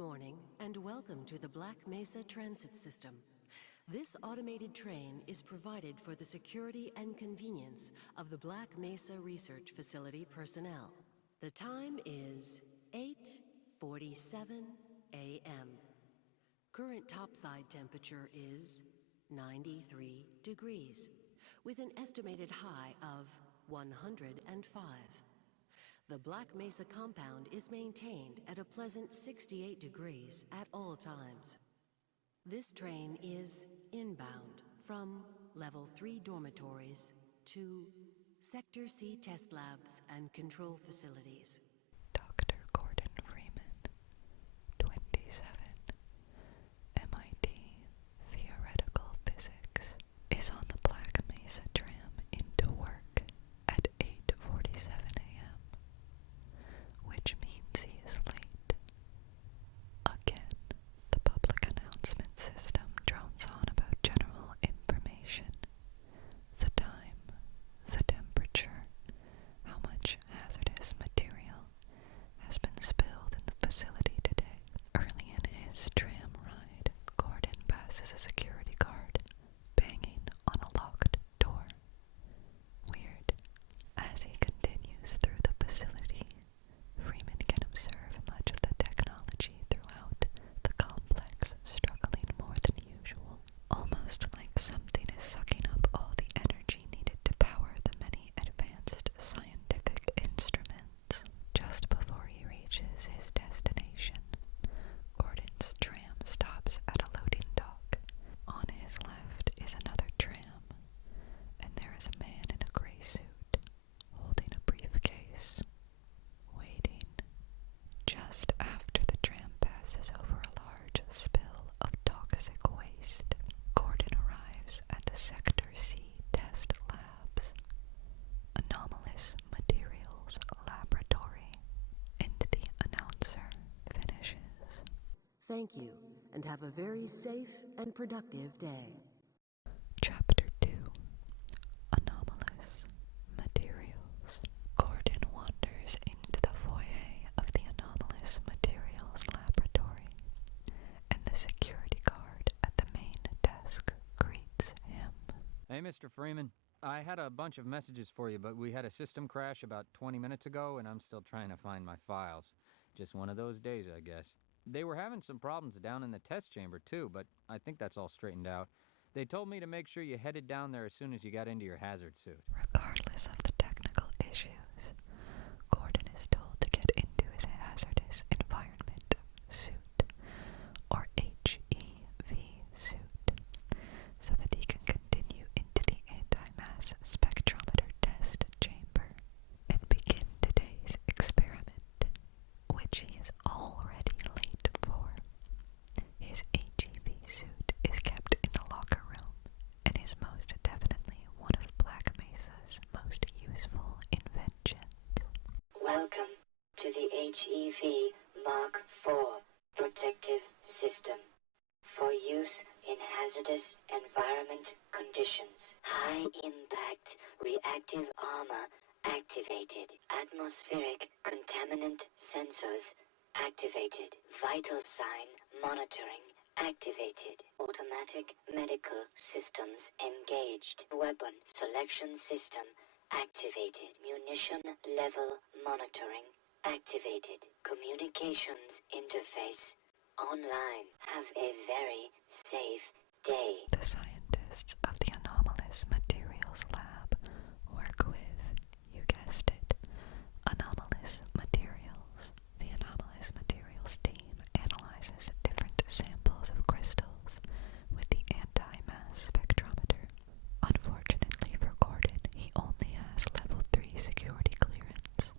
morning, and welcome to the Black Mesa Transit System. This automated train is provided for the security and convenience of the Black Mesa Research Facility personnel. The time is 8:47 a.m. Current topside temperature is 93 degrees, with an estimated high of 105. The Black Mesa compound is maintained at a pleasant 68 degrees at all times. This train is inbound from Level 3 dormitories to Sector C test labs and control facilities. Dr. Gordon Freeman, 27, MIT Theoretical Physics, is on the Black Mesa tram into work at 8:47 a.m., which means he is late. Again, the public announcement system drones on about general information: the time, the temperature, how much hazardous material has been spilled in the facility today. Early in his tram ride, Gordon passes a security guard banging on a locked door. Weird. As he continues through the facility, Freeman can observe much of the technology throughout the complex struggling more than usual, almost like something is sucking up all the energy needed to power the many advanced scientific instruments. Just before he reaches his destination, Gordon's tram stops at a loading dock. On his left is another tram, and there is a man in a gray suit, holding a briefcase, waiting. Just after the tram passes over a large spill of toxic waste, Gordon arrives at the Sector C test labs, Anomalous Materials Laboratory, and the announcer finishes. Thank you, and have a very safe and productive day. Chapter 2, Anomalous Materials. Gordon wanders into the foyer of the Anomalous Materials Laboratory, and the security guard at the main desk greets him. Hey, Mr. Freeman. I had a bunch of messages for you, but we had a system crash about 20 minutes ago, and I'm still trying to find my files. Just one of those days, I guess. They were having some problems down in the test chamber, too, but I think that's all straightened out. They told me to make sure you headed down there as soon as you got into your hazard suit. Regardless of the technical issues, Gordon is told to get into his hazardous environment suit, or HEV suit, so that he can continue into the anti-mass spectrometer test chamber and begin today's experiment, which he is already late for. His HEV suit is kept in the locker room and is most definitely one of Black Mesa's most useful inventions. Welcome to the HEV Mark IV protective system for use in hazardous environment conditions. High impact reactive armor activated. Atmospheric contaminant sensors activated. Vital sign monitoring activated. Automatic medical systems engaged. Weapon selection system activated. Munition level monitoring activated. Communications interface online. Have a very safe day. The scientists of the Anomalous Materials Lab work with, you guessed it, Anomalous Materials. The Anomalous Materials team analyzes different samples of crystals with the anti-mass spectrometer. Unfortunately for Gordon, he only has level 3 security clearance,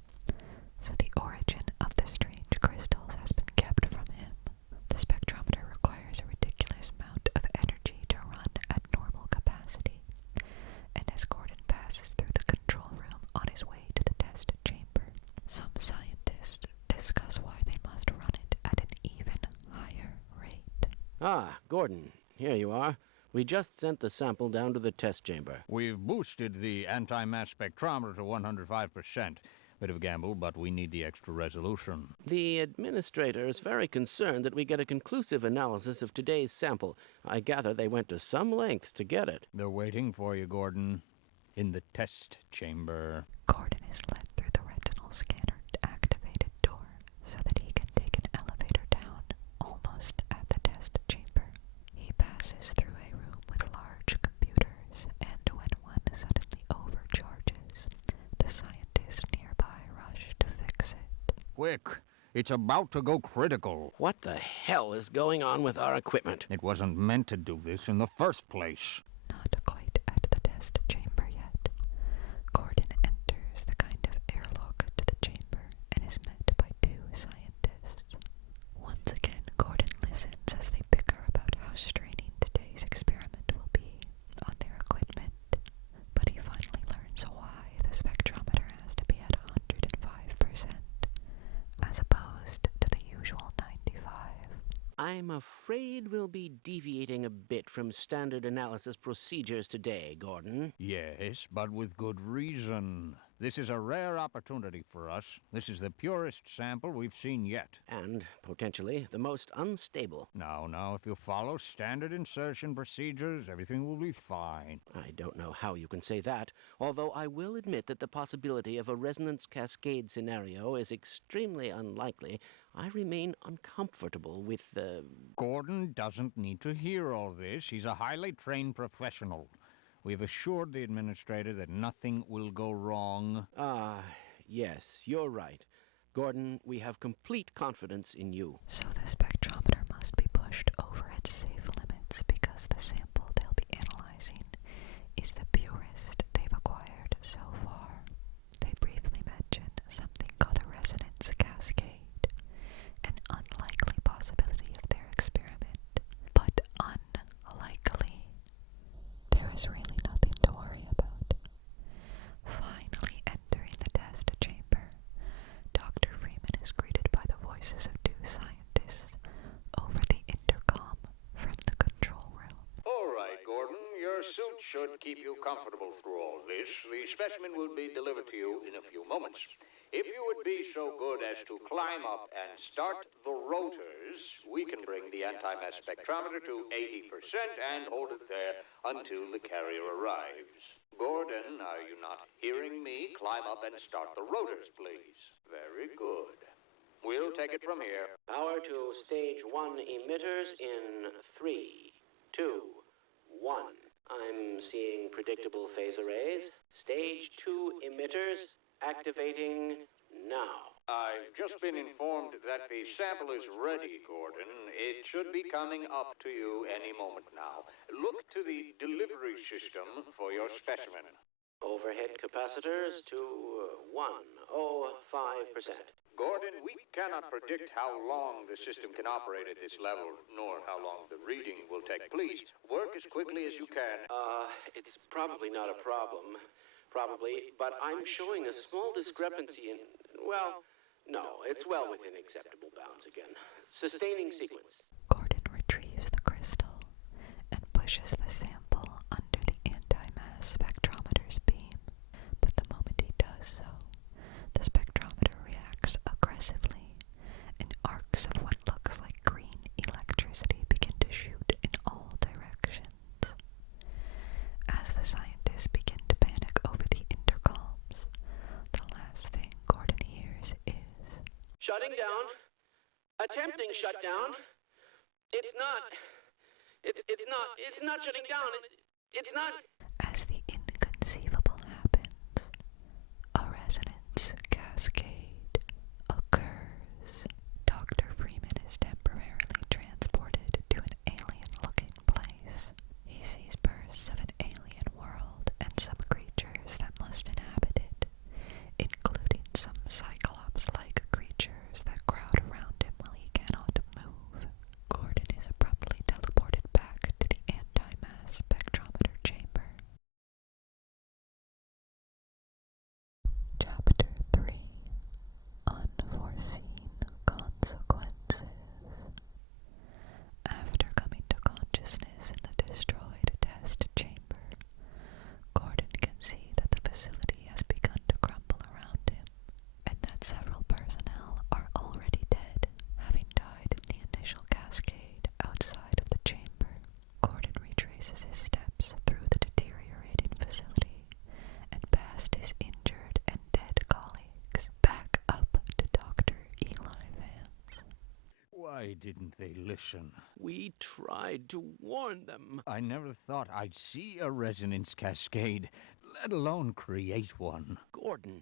so the origin of the strange crystals has been kept from him. The spectrometer requires a ridiculous amount of energy to run at normal capacity, and as Gordon passes through the control room on his way to the test chamber, some scientists discuss why they must run it at an even higher rate. Ah, Gordon, here you are. We just sent the sample down to the test chamber. We've boosted the anti-mass spectrometer to 105%. Bit of a gamble, but we need the extra resolution. The administrator is very concerned that we get a conclusive analysis of today's sample. I gather they went to some lengths to get it. They're waiting for you, Gordon. In the test chamber. Gordon is led through the retinal scanner-activated door so that he can take an elevator down, almost at the test chamber. He passes through a room with large computers, and when one suddenly overcharges, the scientists nearby rush to fix it. Quick! It's about to go critical. What the hell is going on with our equipment? It wasn't meant to do this in the first place. Not quite at the test chamber yet. Gordon enters the kind of airlock to the chamber and is met by two scientists. Once again, Gordon listens as they bicker about how straining today's experiment will be on their equipment, but he finally learns why the spectrometer has to be at 105%, as opposed to the usual 95. I'm afraid we'll be deviating a bit from standard analysis procedures today, Gordon. Yes, but with good reason. This is a rare opportunity for us. This is the purest sample we've seen yet. And, potentially, the most unstable. Now, if you follow standard insertion procedures, everything will be fine. I don't know how you can say that, although I will admit that the possibility of a resonance cascade scenario is extremely unlikely. I remain uncomfortable with the... Gordon doesn't need to hear all this. He's a highly trained professional. We've assured the administrator that nothing will go wrong. Yes, you're right. Gordon, we have complete confidence in you. So the spectrometer must be pushed over its safe limits because the sample they'll be analyzing is the purest they've acquired so far. They briefly mention something called a resonance cascade, an unlikely possibility of their experiment, but unlikely. There is really nothing to worry about. Finally entering the test chamber, Dr. Freeman is greeted by the voices of two scientists over the intercom from the control room. All right, Gordon. Your suit should keep you comfortable through all this. The specimen will be delivered to you in a few moments. If you would be so good as to climb up and start the rotors, we can bring the anti-mass spectrometer to 80% and hold it there until the carrier arrives. Gordon, are you not hearing me? Climb up and start the rotors, please. Very good. We'll take it from here. Power to stage 1 emitters in 3, 2, 1. I'm seeing predictable phase arrays. Stage 2 emitters activating now. I've just been informed that the sample is ready, Gordon. It should be coming up to you any moment now. Look to the delivery system for your specimen. Overhead capacitors to 105%. Gordon, we cannot predict how long the system can operate at this level, nor how long the reading will take. Please, work as quickly as you can. It's probably not a problem. Probably, but I'm showing a small discrepancy in... Well, no, it's well within acceptable bounds again. Sustaining sequence. Gordon retrieves the crystal and pushes the sample under the anti-mass spectrometer's beam, but the moment he does so, the spectrometer reacts aggressively, and arcs of what looks like green electricity begin to shoot in all directions. As the scientists begin to panic over the intercoms, the last thing Gordon hears is... Shutting down. Attempting shutdown. It's not shutting down. It's not... As the inconceivable happens, a resonance cascade occurs. Dr. Freeman is temporarily transported to an alien-looking place. He sees bursts of an alien world and some creatures that must inhabit it, including some Cyclops-like creatures that crowd around him while he cannot move. Gordon is abruptly teleported back to the anti-mass spectrometer chamber. didn't they listen? We tried to warn them. I never thought I'd see a resonance cascade, let alone create one. Gordon,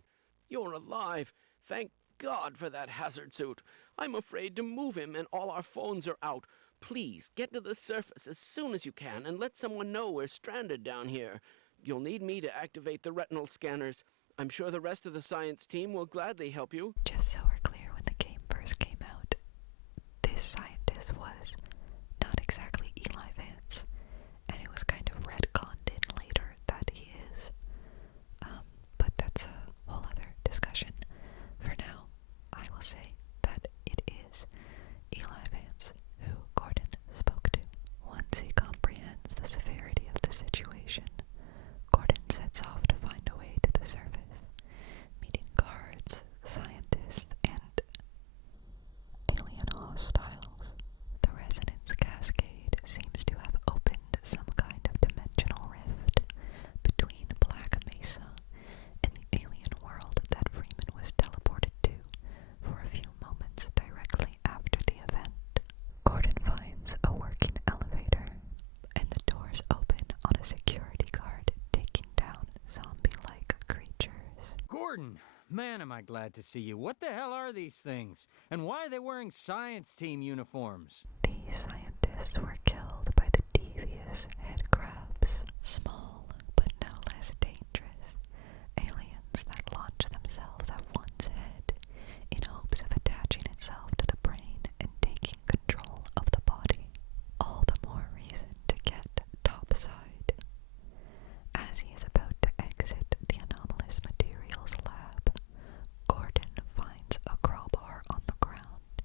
you're alive. Thank God for that hazard suit. I'm afraid to move him and all our phones are out. Please, get to the surface as soon as you can and let someone know we're stranded down here. You'll need me to activate the retinal scanners. I'm sure the rest of the science team will gladly help you. Just so we're clear, when the game first came out, this scientist was not exactly Eli Vance, and it was kind of retconned in later that he is. But that's a whole other discussion. For now, I will say that it is Eli Vance who Gordon spoke to. Once he comprehends the severity of the situation, Gordon sets off to find a way to the surface, meeting guards, scientists, and alien hostiles. The resonance cascade seems to have opened some kind of dimensional rift between Black Mesa and the alien world that Freeman was teleported to for a few moments directly after the event. Gordon finds a working elevator, and the doors open on a security guard taking down zombie-like creatures. Gordon, man, am I glad to see you. What the hell are these things? And why are they wearing science team uniforms? These scientists were killed by the devious head crabs, small but no less dangerous, aliens that launch themselves at one's head in hopes of attaching itself to the brain and taking control of the body. All the more reason to get topside. As he is about to exit the Anomalous Materials lab, Gordon finds a crowbar on the ground.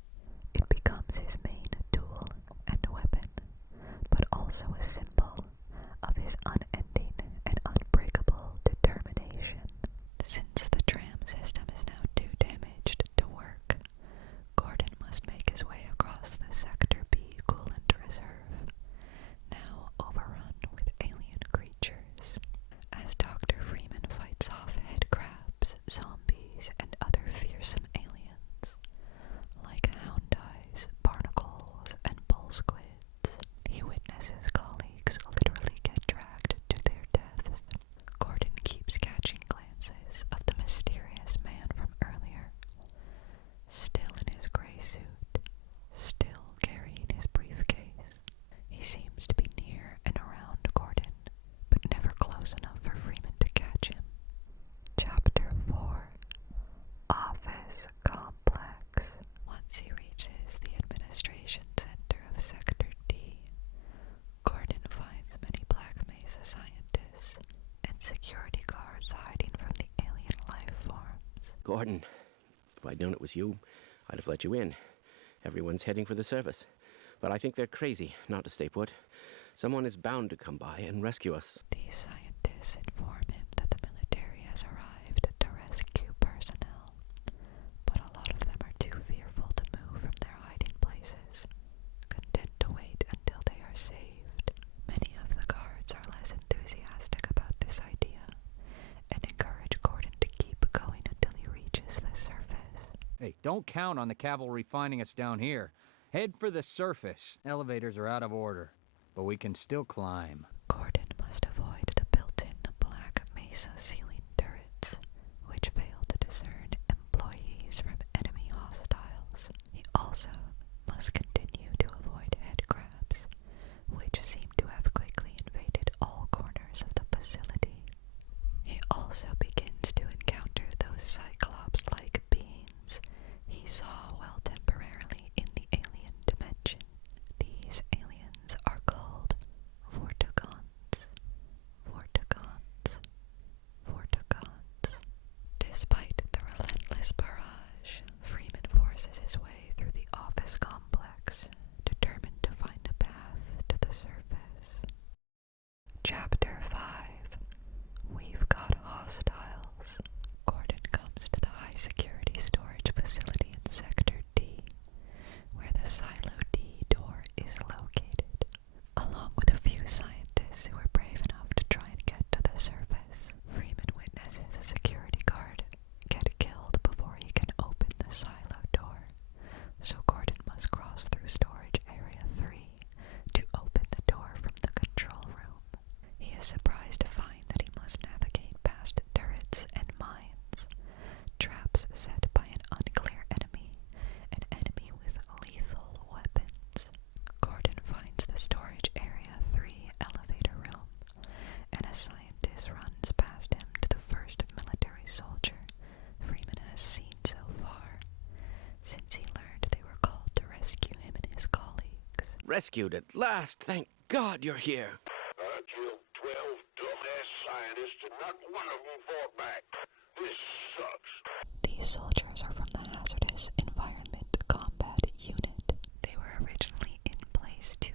It becomes his main tool and weapon, but also a symbol of his unending and unbreakable determination. Since the tram system is now too damaged to work, Gordon must make his way across the Sector B coolant reserve, now overrun with alien creatures. As Dr. Freeman fights off head crabs, zombies, and other fearsome aliens, like hound eyes, barnacles, and bull squids, he witnesses colleagues literally get dragged to their deaths. Gordon keeps catching glances of the mysterious man from earlier, still in his gray suit, still carrying his briefcase. He seems to be near and around Gordon, but never close enough for Freeman to catch him. Chapter 4: Office Complex. Once he reaches the administration center of Sector D, Gordon finds many Black Mesa scientists and security guards hiding from the alien life forms. Gordon, if I'd known it was you, I'd have let you in. Everyone's heading for the surface. But I think they're crazy not to stay put. Someone is bound to come by and rescue us. These scientists inform him that the military has arrived to rescue personnel, but a lot of them are too fearful to move from their hiding places, content to wait until they are saved. Many of the guards are less enthusiastic about this idea and encourage Gordon to keep going until he reaches the surface. Hey, don't count on the cavalry finding us down here. Head for the surface. Elevators are out of order, but we can still climb. Gordon must avoid the built-in Black Mesa ceiling turrets, which fail to discern employees from enemy hostiles. He also must continue to avoid head crabs, which seem to have quickly invaded all corners of the facility. He also begins to encounter those Cyclops-like beings he saw while temporarily in the alien dimension. These aliens are called Vortigons. Vortigons. rescued at last. Thank God you're here. I killed 12 dumbass scientists and not one of them fought back. This sucks. These soldiers are from the Hazardous Environment Combat Unit. They were originally in place to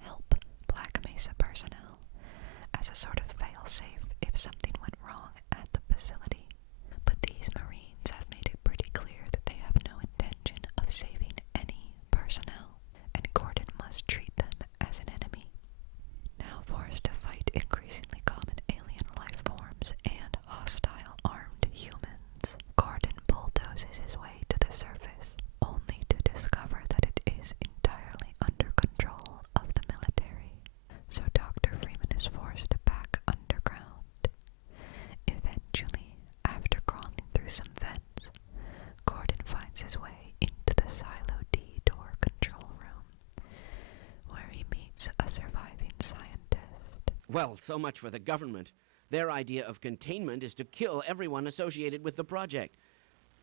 help Black Mesa personnel as a sort of fail-safe if something went wrong at the facility. But these Marines have made it pretty clear that they have no intention of saving any personnel, and Gordon must treat them as an enemy. Now forced to fight increasingly common alien life forms and hostile armed humans, Gordon bulldozes his way to the surface, only to discover that it is entirely under control of the military. So Dr. Freeman is forced back underground. Eventually, after crawling through some vents, Gordon finds his way into the Silo D door control room, where he meets a surviving scientist. Well, so much for the government. Their idea of containment is to kill everyone associated with the project.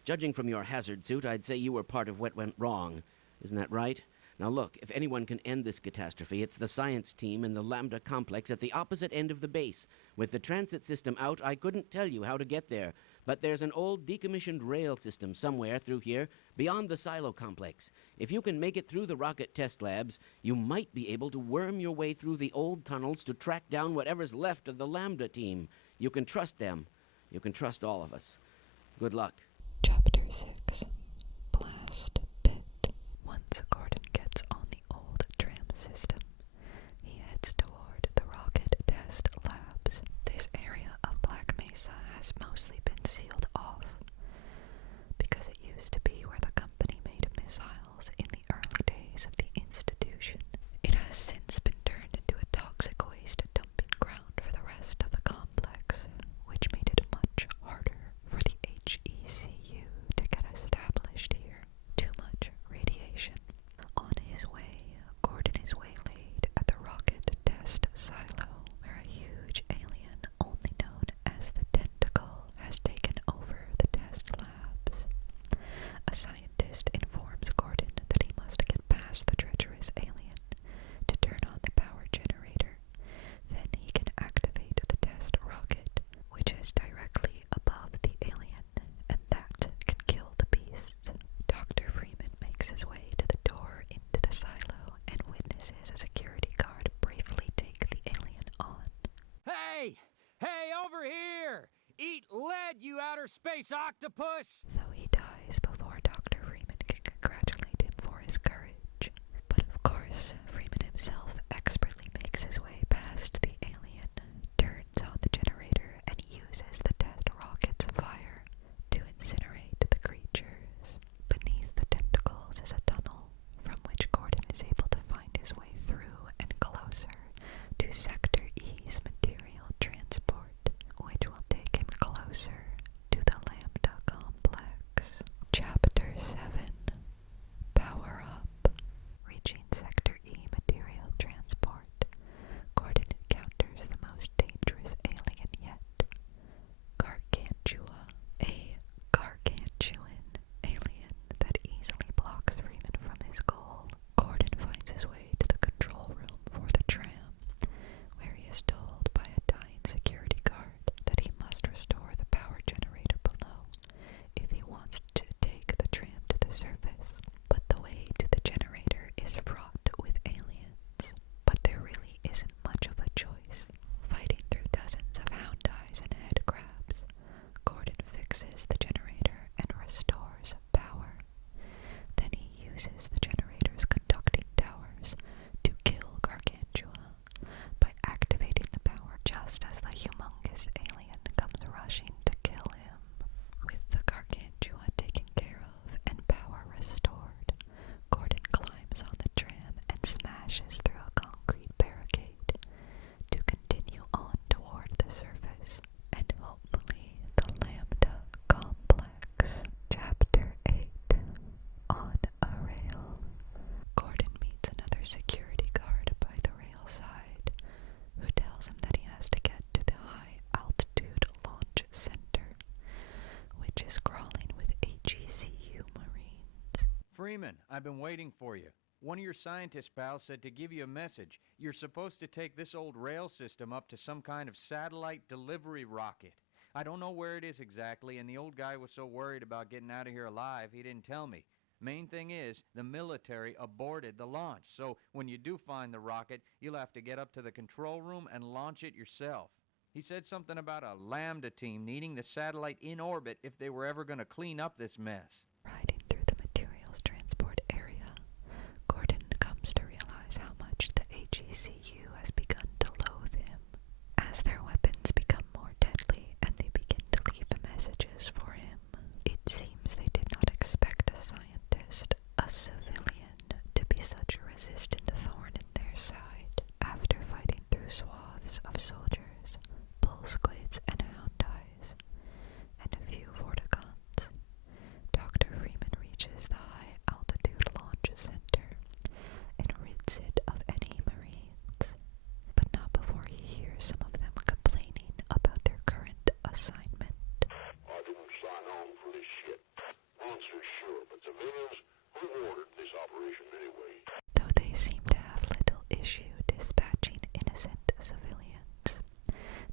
Judging from your hazard suit, I'd say you were part of what went wrong. Isn't that right? Now look, if anyone can end this catastrophe, it's the science team in the Lambda complex at the opposite end of the base. With the transit system out, I couldn't tell you how to get there. But there's an old decommissioned rail system somewhere through here, beyond the silo complex. If you can make it through the rocket test labs, you might be able to worm your way through the old tunnels to track down whatever's left of the Lambda team. You can trust them. You can trust all of us. Good luck. Chapter 6. Blast Pit. Once Gordon gets on the old tram system, he heads toward the rocket test labs. This area of Black Mesa has mostly been sealed off, because it used to be where the company made missiles in the early days of the institution. It has since been turned into a toxic waste dumping ground for the rest of the complex, which made it much harder for the HECU to get established here. Too much radiation. On his way, Gordon is waylaid at the rocket test silo, where a huge alien, only known as the Tentacle, has taken over the test labs. A scientist informs Gordon that he must get past the treacherous alien to turn on the power generator. Then he can activate the test rocket, which is directly above the alien, and that can kill the beasts. Dr. Freeman makes his way to the door into the silo and witnesses a security guard bravely take the alien on. Hey! Hey, over here! Eat lead, you outer space octopus! Though he dies before Dr. Freeman can congratulate him for his courage. But of course, Freeman himself expertly makes his way past the alien, turns on the generator, and uses the test rocket's fire to incinerate the creatures. Beneath the tentacles is a tunnel, from which Gordon is able to find his way through and closer to Sector E's material transport, which will take him closer to the Lambda complex. Chapter 7. Power Up. Reaching Sector E material transport, Gordon encounters the most dangerous alien yet, Gargantua. A gargantuan alien that easily blocks Freeman from his goal. Gordon finds his way to the control room for the tram, where he is told by a dying security guard that he must restore the power generator below if he wants to take the tram to the surface. But the way to the generator is fraught with aliens. But there really isn't much of a choice. Fighting through dozens of hound eyes and head crabs, Gordon fixes the generator and restores power. Then he uses the generator's conducting towers to kill Gargantua by activating the power just as the humongous alien comes rushing to kill him. With the Gargantua taken care of and power restored, Gordon climbs on the tram and smashes through a concrete barricade to continue on toward the surface and hopefully the Lambda complex. Chapter 8. On a rail. Gordon meets another security guard by the rail side, who tells him that he has to get to the high altitude launch center, which is crawling with HECU Marines. Freeman, I've been waiting for you. One of your scientist pals said to give you a message. You're supposed to take this old rail system up to some kind of satellite delivery rocket. I don't know where it is exactly, and the old guy was so worried about getting out of here alive, he didn't tell me. Main thing is, the military aborted the launch, so when you do find the rocket, you'll have to get up to the control room and launch it yourself. He said something about a Lambda team needing the satellite in orbit if they were ever going to clean up this mess. Riding through the materials transport area, Gordon comes to realize how much the HECU has begun to loathe him. As their weapons become more deadly and they begin to leave messages for him, it seems they did not expect a scientist, a civilian, to be such a resistant thorn in their side. After fighting through swaths of soldiers, bull squids and hound eyes, and a few vortigons, Dr. Freeman reaches the high-altitude launch center and rids it of any Marines, but not before he hears some of them complaining about their current assignment. I didn't sign on for this shit. Monsters, sure, but civilians, who ordered this operation anyway? Though they seem to have little issue dispatching innocent civilians,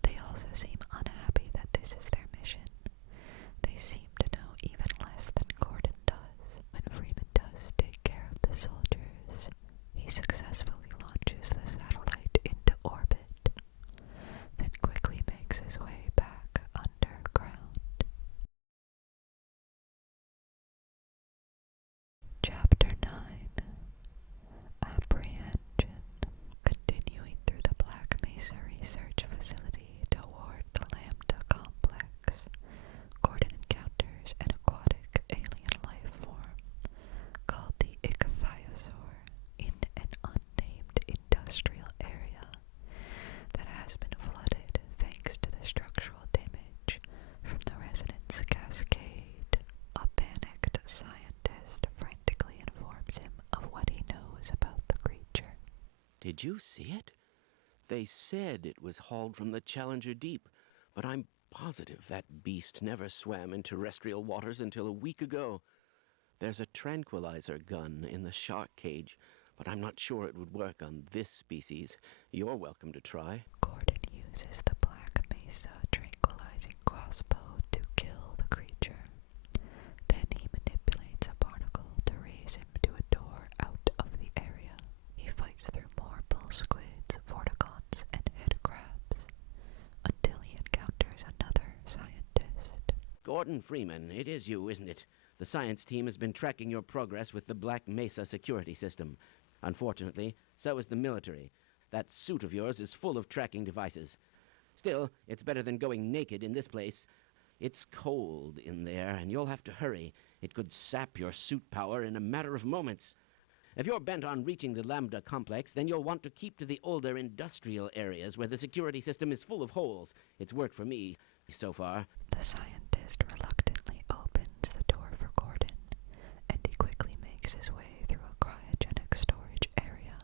they also seem unhappy that this is their mission. They seem to know even less than Gordon does. When Freeman does take care of the soldiers, he successfully launches the satellite into orbit, then quickly makes his way back underground. Chapter 9. Apprehension. Continuing through the Black Mesa Research Facility toward the Lambda Complex, Gordon encounters an aquatic alien life form called the Ichthyosaur in an unnamed industrial area that has been flooded thanks to the structural damage from the resonance cascade. A panicked scientist frantically informs him of what he knows about the creature. Did you see it? They said it was hauled from the Challenger Deep, but I'm positive that beast never swam in terrestrial waters until a week ago. There's a tranquilizer gun in the shark cage, but I'm not sure it would work on this species. You're welcome to try. Gordon uses the Black Mesa tranquilizing crossbow to kill the creature. Then he manipulates a barnacle to raise him to a door out of the area. He fights through more bull squids, vortigons, and head crabs, until he encounters another scientist. Gordon Freeman, it is you, isn't it? The science team has been tracking your progress with the Black Mesa security system. Unfortunately, so is the military. That suit of yours is full of tracking devices. Still, it's better than going naked in this place. It's cold in there, and you'll have to hurry. It could sap your suit power in a matter of moments. If you're bent on reaching the Lambda complex, then you'll want to keep to the older industrial areas where the security system is full of holes. It's worked for me so far. The scientist reluctantly opens the door for Gordon, and he quickly makes his way through a cryogenic storage area.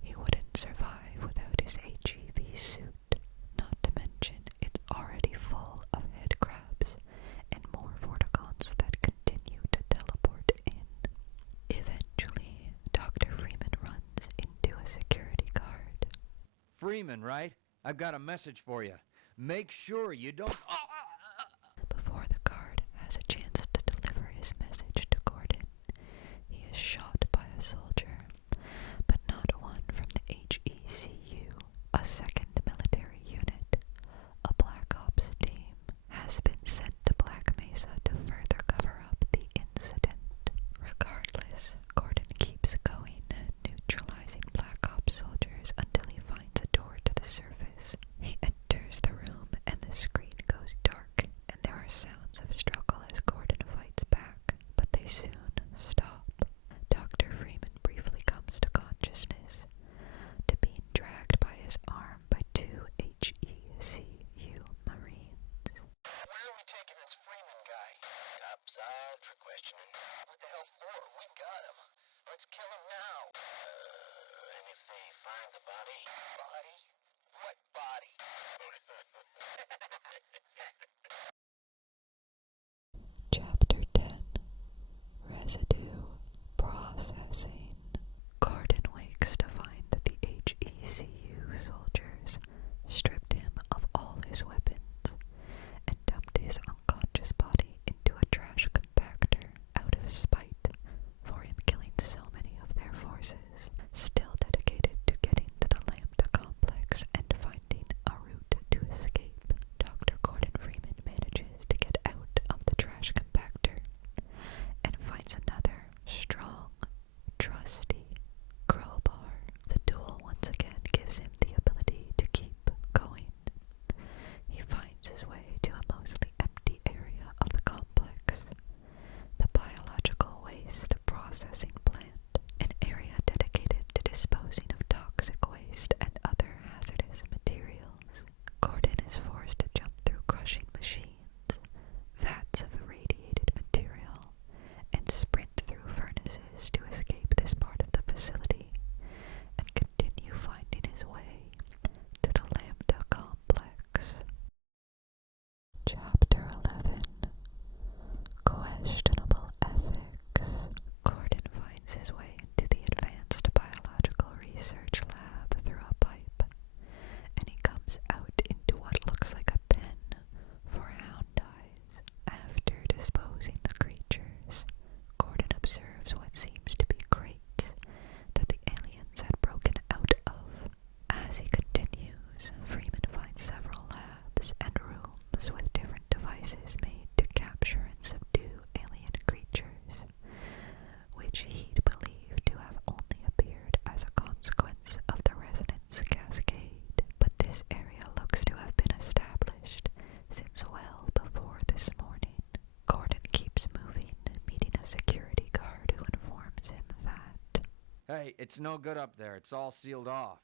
He wouldn't survive without his HEV suit, not to mention it's already full of head crabs and more vortigons that continue to teleport in. Eventually, Dr. Freeman runs into a security guard. Freeman, right? I've got a message for you. Make sure you don't... Before the guard has a chance to deliver his message to Gordon, he is shot by a soldier, but not one from the HECU. A second military unit, a Black Ops team, has been sent to Black Mesa to further cover up the incident. Regardless, Gordon keeps going, neutralizing Black Ops soldiers until he finds a door to the surface. He enters the room and the screen goes Hey, it's no good up there. It's all sealed off.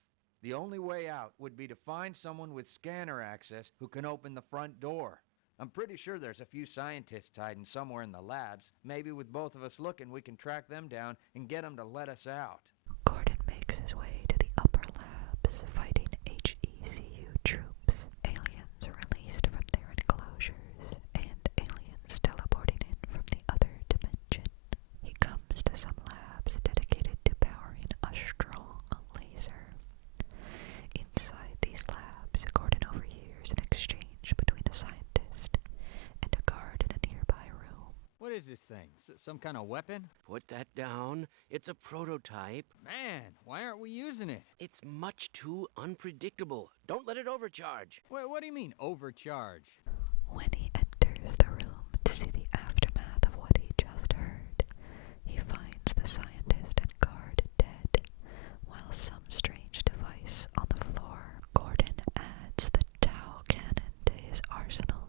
The only way out would be to find someone with scanner access who can open the front door. I'm pretty sure there's a few scientists hiding somewhere in the labs. Maybe with both of us looking, we can track them down and get them to let us out. Gordon makes his way to the upper labs, fighting HECU troops, aliens released from their enclosures, and aliens teleporting in from the other dimension. He comes to some labs dedicated to powering a strong laser. Inside these labs, Gordon overhears an exchange between a scientist and a guard in a nearby room. What is this thing? Some kind of weapon? Put that down. It's a prototype. Man, why aren't we using it? It's much too unpredictable. Don't let it overcharge. What do you mean, overcharge? When he enters the room to see the aftermath of what he just heard, he finds the scientist and guard dead, while some strange device on the floor. Gordon adds the Tau cannon to his arsenal,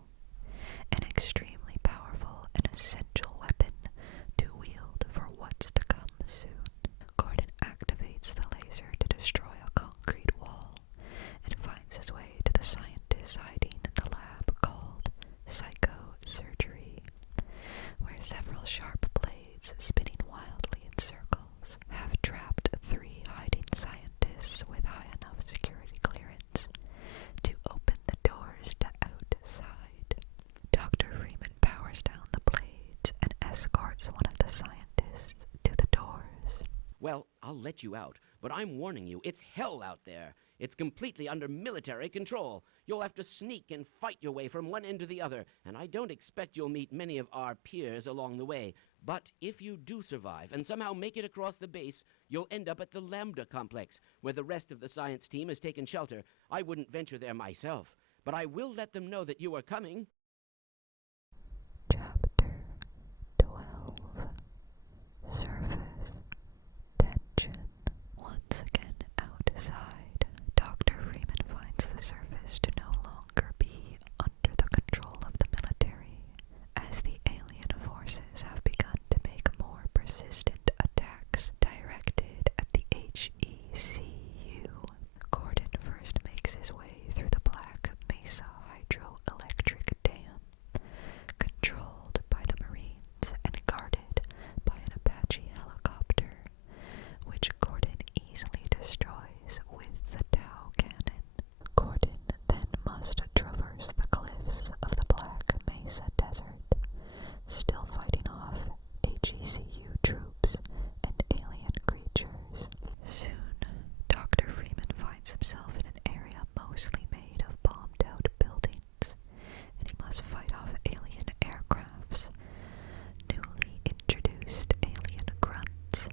an extremely powerful and essential weapon to wield for what's to come soon. Gordon activates the laser to destroy a concrete wall and finds his way to the scientists hiding in the lab called Psychosurgery, where several sharp blades spinning wildly in circles have trapped 3 hiding scientists with high enough security clearance to open the doors to outside. Dr. Freeman powers down the blades and escorts one of the scientists to the doors. Well, I'll let you out, but I'm warning you, it's hell out there. It's completely under military control. You'll have to sneak and fight your way from one end to the other, and I don't expect you'll meet many of our peers along the way. But if you do survive and somehow make it across the base, you'll end up at the Lambda complex, where the rest of the science team has taken shelter. I wouldn't venture there myself, but I will let them know that you are coming. Chapter 12. Surface Tension. Once again outside, Dr. Freeman finds the surface to no longer be under the control of the military, as the alien forces have begun to make more persistent attacks directed at the HECU. Gordon first makes his way through the Black Mesa hydroelectric dam, controlled by the Marines and guarded by an Apache helicopter, which Gordon easily destroys with the Tau cannon. Gordon then must traverse the cliffs of the Black Mesa Desert, still fighting off HECU troops and alien creatures. Soon, Dr. Freeman finds himself in an area mostly made of bombed-out buildings, and he must fight off alien aircrafts, newly introduced alien grunts,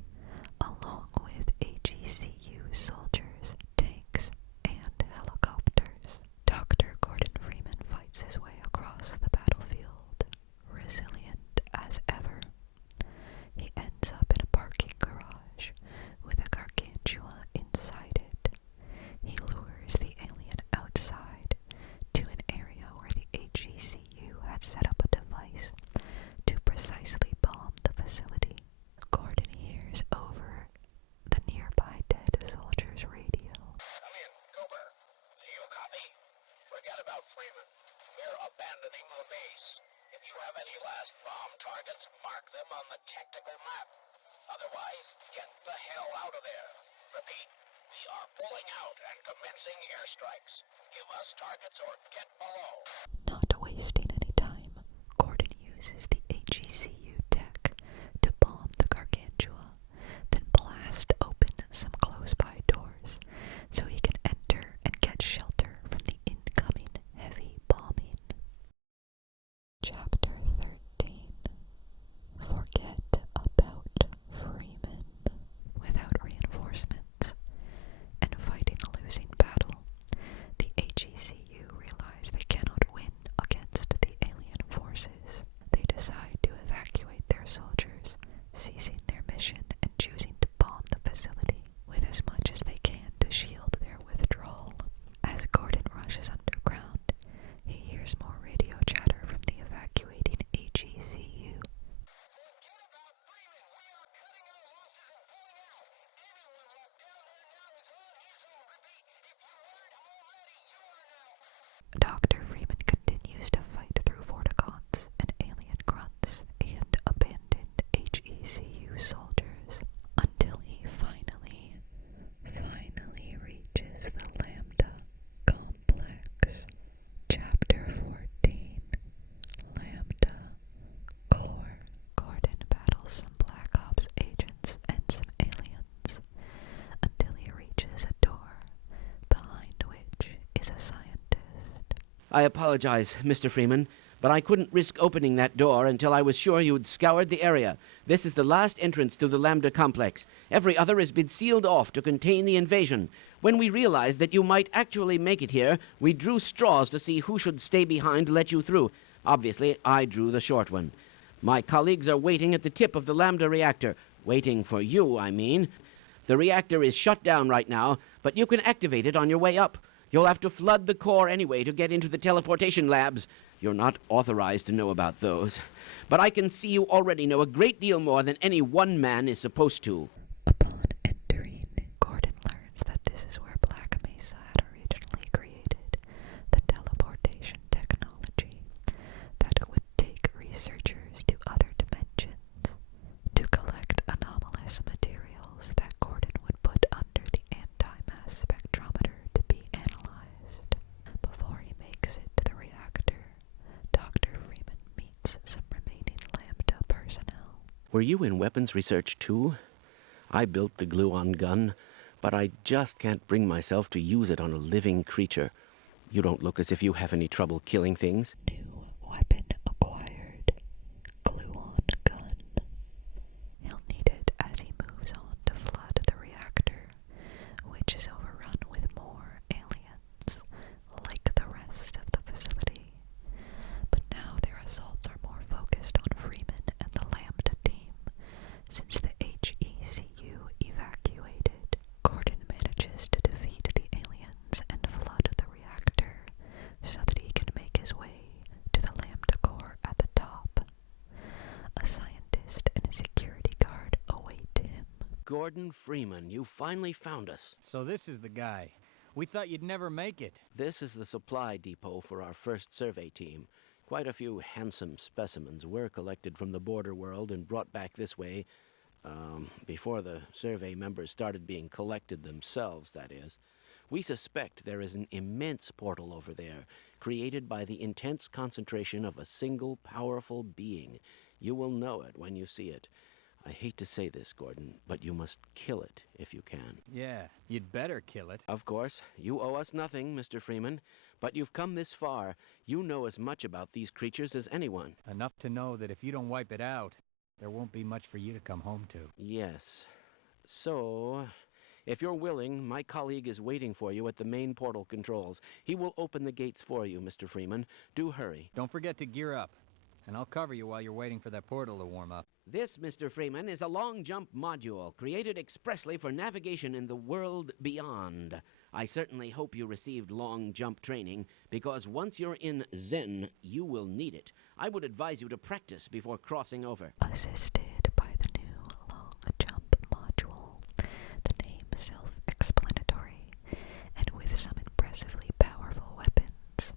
along with HECU soldiers, tanks, and helicopters. Dr. Gordon Freeman fights his way across the battlefield, resilient as ever. He ends up in a parking garage with a gargantua inside it. He lures the alien outside to an area where the HECU had set up a device to precisely bomb the facility. Gordon hears over the nearby dead soldier's radio. Come in, Cooper. Do you copy? Forget about Freeman. We're abandoning the base. If you have any last bomb targets, mark them on the tactical map. Otherwise, get the hell out of there. Repeat, we are pulling out and commencing airstrikes. Give us targets or get below. Not wasting any time, Gordon uses the HECU tech to bomb the gargantua, then blast open some close-by doors so he can enter and get shelter from the incoming heavy bombing. Chapter 13. Forget about Freeman. Without reinforcements and fighting a losing battle, the HECU realize they cannot I apologize, Mr. Freeman, but I couldn't risk opening that door until I was sure you'd scoured the area. This is the last entrance to the Lambda complex. Every other has been sealed off to contain the invasion. When we realized that you might actually make it here, we drew straws to see who should stay behind to let you through. Obviously, I drew the short one. My colleagues are waiting at the tip of the Lambda reactor. Waiting for you, I mean. The reactor is shut down right now, but you can activate it on your way up. You'll have to flood the core anyway to get into the teleportation labs. You're not authorized to know about those. But I can see you already know a great deal more than any one man is supposed to. Upon entering, Gordon learns that this is where Black Mesa had originally created the teleportation technology that would take researchers to other dimensions to collect anomalous materials that Gordon would put under the anti-mass spectrometer to be analyzed. Before he makes it to the reactor, Dr. Freeman meets some remaining Lambda personnel. Were you in weapons research too? I built the glue-on gun, but I just can't bring myself to use it on a living creature. You don't look as if you have any trouble killing things. New weapon acquired. Glue-on gun. He'll need it as he moves on to flood the reactor, which is overrun with more aliens, like the rest of the facility. But now their assaults are more focused on Freeman and the Lambda team, since the HECU evacuated. Gordon manages to defeat the aliens and flood the reactor so that he can make his way to the Lambda Core at the top. A scientist and a security guard await him. Gordon Freeman, you finally found us. So this is the guy. We thought you'd never make it. This is the supply depot for our first survey team. Quite a few handsome specimens were collected from the border world and brought back this way, before the survey members started being collected themselves, that is. We suspect there is an immense portal over there, created by the intense concentration of a single powerful being. You will know it when you see it. I hate to say this, Gordon, but you must kill it if you can. Yeah, you'd better kill it. Of course, you owe us nothing, Mr. Freeman, but you've come this far. You know as much about these creatures as anyone. Enough to know that if you don't wipe it out, there won't be much for you to come home to. Yes. So, if you're willing, my colleague is waiting for you at the main portal controls. He will open the gates for you, Mr. Freeman. Do hurry. Don't forget to gear up, and I'll cover you while you're waiting for that portal to warm up. This, Mr. Freeman, is a long-jump module created expressly for navigation in the world beyond. I certainly hope you received long-jump training, because once you're in Zen, you will need it. I would advise you to practice before crossing over. Assisted by the new long jump module, the name self-explanatory, and with some impressively powerful weapons,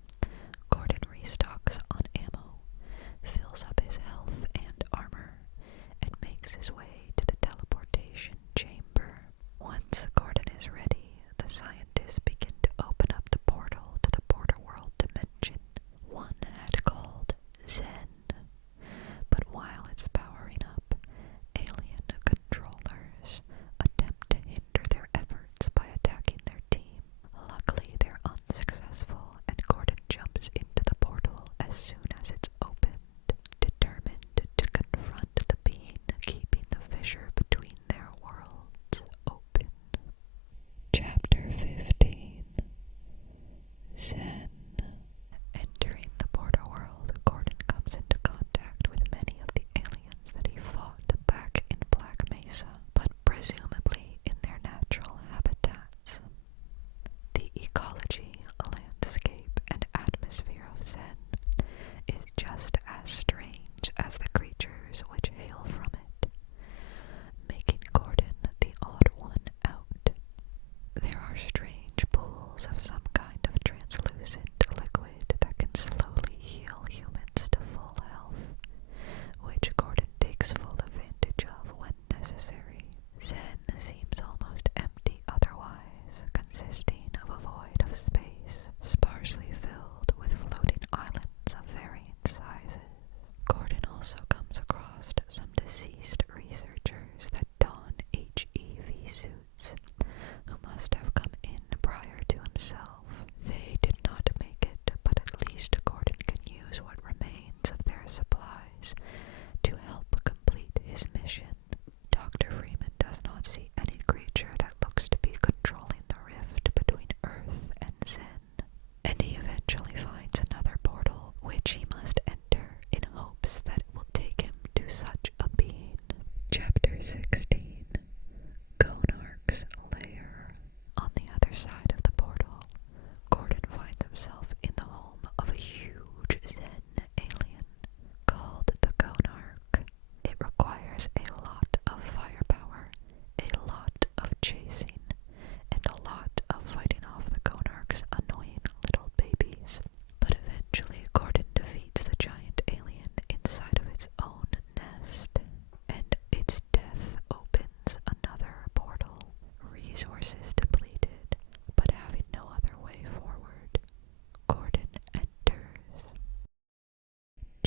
Gordon restocks on ammo, fills up his health and armor, and makes his way to the teleportation chamber. Once Gordon is ready, the scientists begin to open up the portal to the border world dimension, one had called Zen. But while it's powering up, alien controllers attempt to hinder their efforts by attacking their team. Luckily, they're unsuccessful, and Gordon jumps into the portal as soon as it's opened, determined to confront the being keeping the fissure between their worlds open. Chapter 15. Zen. Entering the border world, Gordon comes into contact with many of the aliens that he fought back in Black Mesa, but presumably in their natural habitats. The ecology, landscape, and atmosphere of Zen is just as strange as the creatures which hail from it, making Gordon the odd one out. There are strange pools of some kind of translucent liquid that can slowly heal humans to full health, which Gordon takes full advantage of when necessary. Zen seems almost empty otherwise, consisting of a void of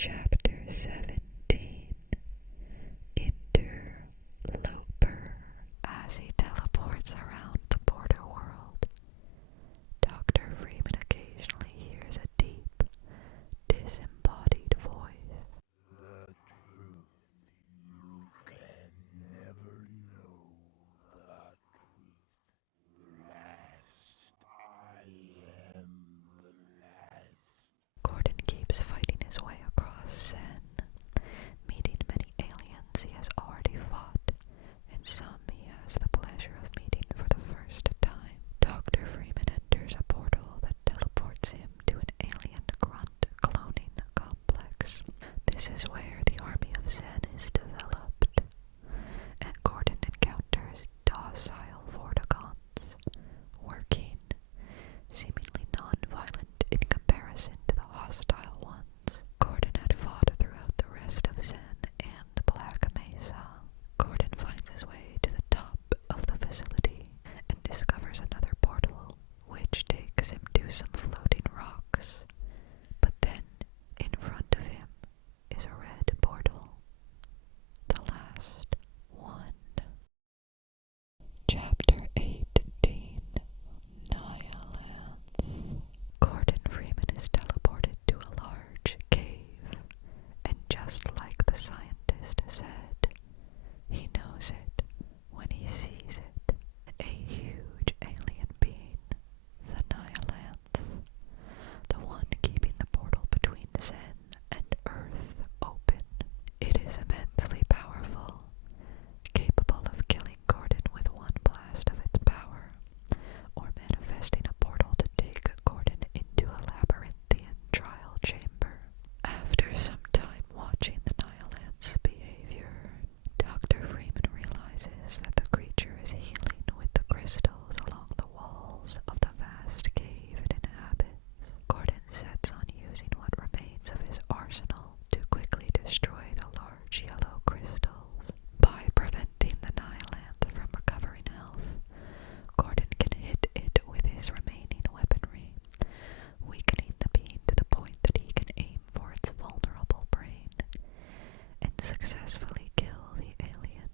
Chapter 17, Interloper. As he teleports around the border world, Dr. Freeman occasionally hears a deep, disembodied voice. The truth. You can never know the truth. Last. I am the last. Gordon keeps fighting his way across Sen, meeting many aliens he has already fought, and some he has the pleasure of meeting for the first time. Dr. Freeman enters a portal that teleports him to an alien grunt cloning complex. This is where the army of Zen is developed, and Gordon encounters docile Vortigons, working, seemingly non-violent in comparison to the hostile ones Gordon had fought throughout the rest of Zen and Black Mesa. Gordon finds his way to the top of the facility and discovers another portal, which takes him to some floating rocks. But then, in front of him, is a red portal. The last one. Chapter 18, Nihilanth. Gordon Freeman is teleported to a large cave, and just like the scientist said, he knows it when he sees it. A huge alien being, the Nihilanth, the one keeping the portal between Zen and Earth open. It is immensely powerful, capable of killing Gordon with one blast of its power, or manifesting a portal to take Gordon into a labyrinthian trial chamber. After some time watching the Nihilanth's behavior, Dr. Freeman realizes that the creature is healing with the crystals along the walls of the vast cave it inhabits. Gordon sets on using what remains of his arsenal to quickly destroy the large yellow crystals. By preventing the Nihilanth from recovering health, Gordon can hit it with his remaining weaponry, weakening the being to the point that he can aim for its vulnerable brain and successfully kill the alien.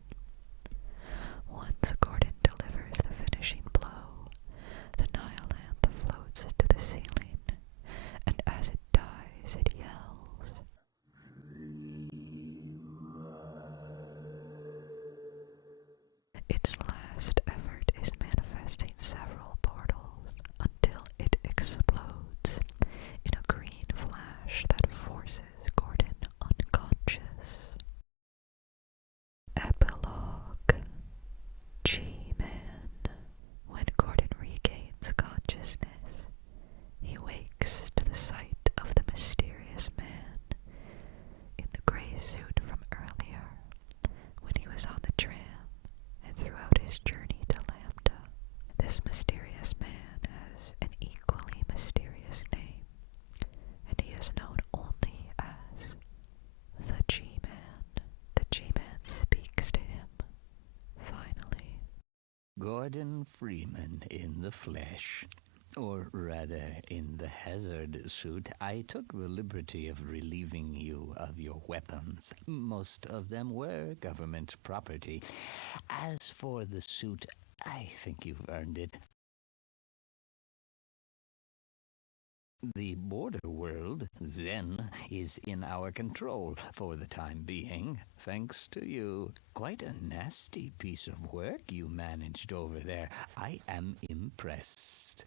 Once Gordon delivers the finishing blow, the Nihilanth floats to the ceiling, and as it dies, it yells. Its last effort is manifesting several portals until it explodes in a green flash that forces Gordon unconscious. Epilogue. G-Man. When Gordon regains consciousness, he wakes to the sight of the mysterious man in the gray suit from earlier when he was on the tram and throughout his journey to Lambda. This mysterious man has an equally mysterious name, and he is known only as the G-Man. The G-Man speaks to him, finally. Gordon Freeman in the flesh. Or rather, in the hazard suit. I took the liberty of relieving you of your weapons. Most of them were government property. As for the suit, I think you've earned it. The border world, Zen, is in our control for the time being, thanks to you. Quite a nasty piece of work you managed over there. I am impressed.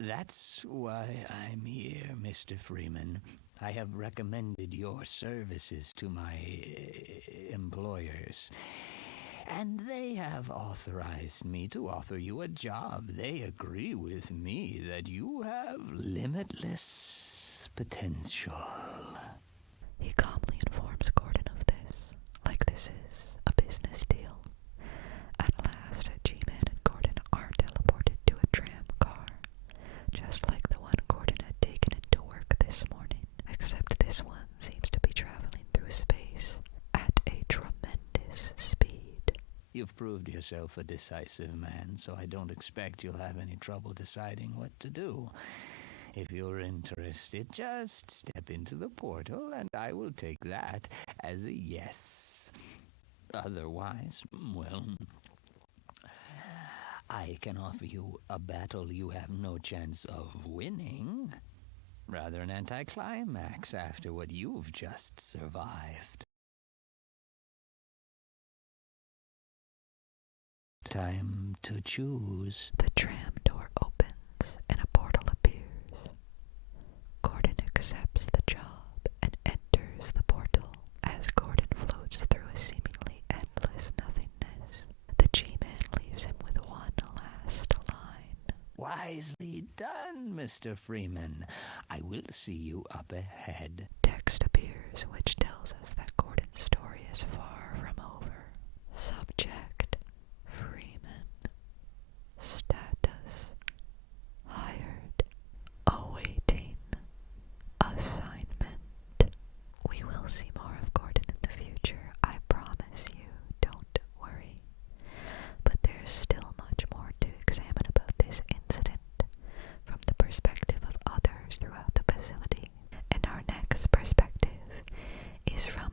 That's why I'm here, Mr. Freeman. I have recommended your services to my employers, and they have authorized me to offer you a job. They agree with me that you have limitless potential. He calmly informs Gordon of this, like this is a business deal. At last, G-Man and Gordon are teleported to a tram car, just like the one Gordon had taken into work this morning, except this one seems to be traveling through space at a tremendous speed. You You've proved yourself a decisive man, so I don't expect you'll have any trouble deciding what to do. If you're interested, just step into the portal, and I will take that as a yes. Otherwise, well, I can offer you a battle you have no chance of winning. Rather an anticlimax after what you've just survived. Time to choose. The tram door opens and a portal appears. Gordon accepts the job and enters the portal. As Gordon floats through a seemingly endless nothingness, the G-Man leaves him with one last line. Wisely done, Mr. Freeman. I will see you up ahead. Text appears which tells us that Gordon's story is far from over. Subject: Freeman. Status: hired. Awaiting assignment. We will see more of Gordon in the future, I promise you, don't worry. But there's still much more to examine about this incident from the perspective of others throughout the facility. And our next perspective is from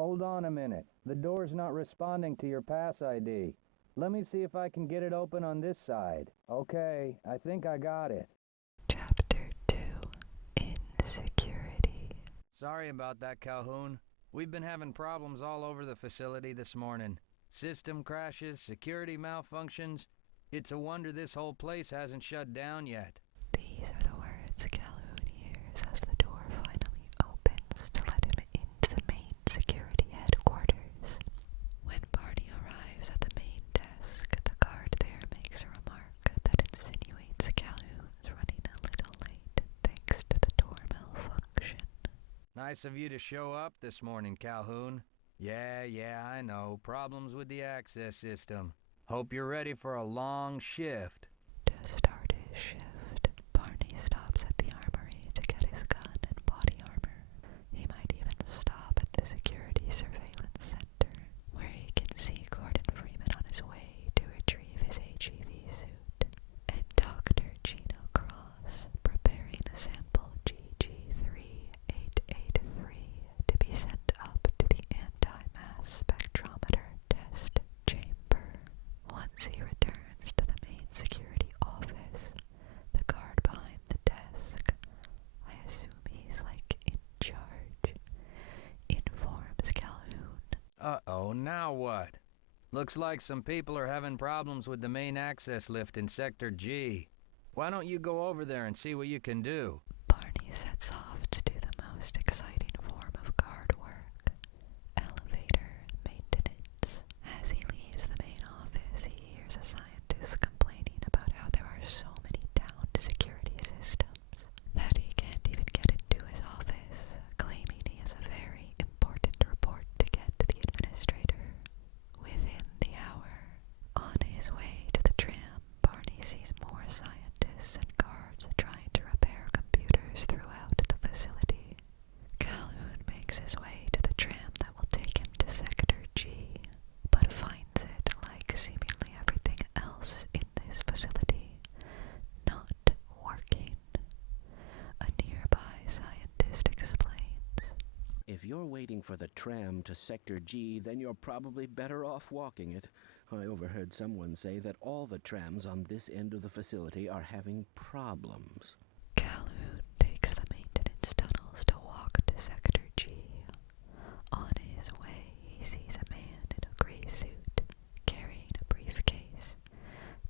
Hold on a minute. The door's not responding to your pass ID. Let me see if I can get it open on this side. Okay, I think I got it. Chapter 2, Insecurity. Sorry about that, Calhoun. We've been having problems all over the facility this morning. System crashes, security malfunctions. It's a wonder this whole place hasn't shut down yet. These are the words Calhoun hears as the door finally opens to let him into the main security headquarters. When Barney arrives at the main desk, the guard there makes a remark that insinuates Calhoun's running a little late thanks to the door malfunction. Nice of you to show up this morning, Calhoun. Yeah, I know. Problems with the access system. Hope you're ready for a long shift. To start his shift, Barney stops at the armory to get his gun and body armor. He might even stop at the security surveillance center, where he can see Gordon Freeman on his way to retrieve his HEV suit, and Dr. Gino Cross preparing a sample GG3883 to be sent up to the anti-mass spectrometer test chamber. Once he returns to the main security office, the guard behind the desk, I assume he's like in charge, informs Calhoun. Uh-oh, now what? Looks like some people are having problems with the main access lift in Sector G. Why don't you go over there and see what you can do? Barney sets off to do the most exciting form of guard work, elevator maintenance. As he leaves the main office, he hears a scientist complaining about how there are so many downed security systems that he can't even get into his office, claiming he has a very important report to get to the administrator within the hour. On his way to the tram, Barney sees more scientists and guards trying to repair computers throughout the facility. Calhoun makes his way to the tram that will take him to Sector G, but finds it, like seemingly everything else in this facility, not working. A nearby scientist explains. If you're waiting for the tram to Sector G, then you're probably better off walking it. I overheard someone say that all the trams on this end of the facility are having problems. Calhoun takes the maintenance tunnels to walk to Sector G. On his way, he sees a man in a gray suit, carrying a briefcase,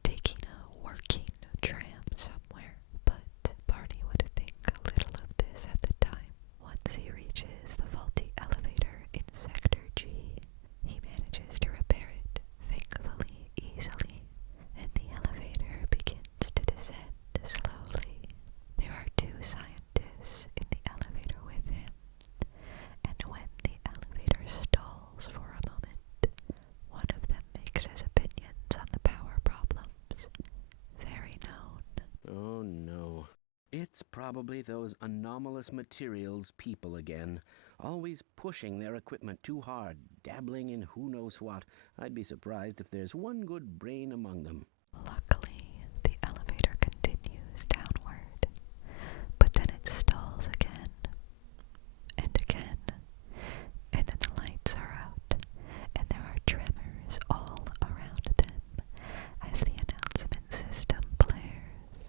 taking a working tram somewhere, but Barney would think a little of this at the time. Once he reaches the faulty elevator in Sector G, he manages to repair it, thankfully easily, and the elevator begins to descend slowly. There are two scientists in the elevator with him, and when the elevator stalls for a moment, one of them makes his opinions on the power problems very known. Oh no. It's probably those Anomalous Materials people again, always pushing their equipment too hard, dabbling in who knows what. I'd be surprised if there's one good brain among them. Luckily, the elevator continues downward, but then it stalls again, and again, and then the lights are out, and there are tremors all around them as the announcement system blares.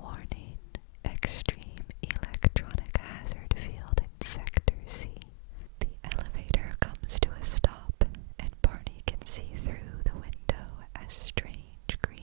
Warning, extreme electronic hazard field in Sector C. The elevator comes to a stop, and Barney can see through the window as strange green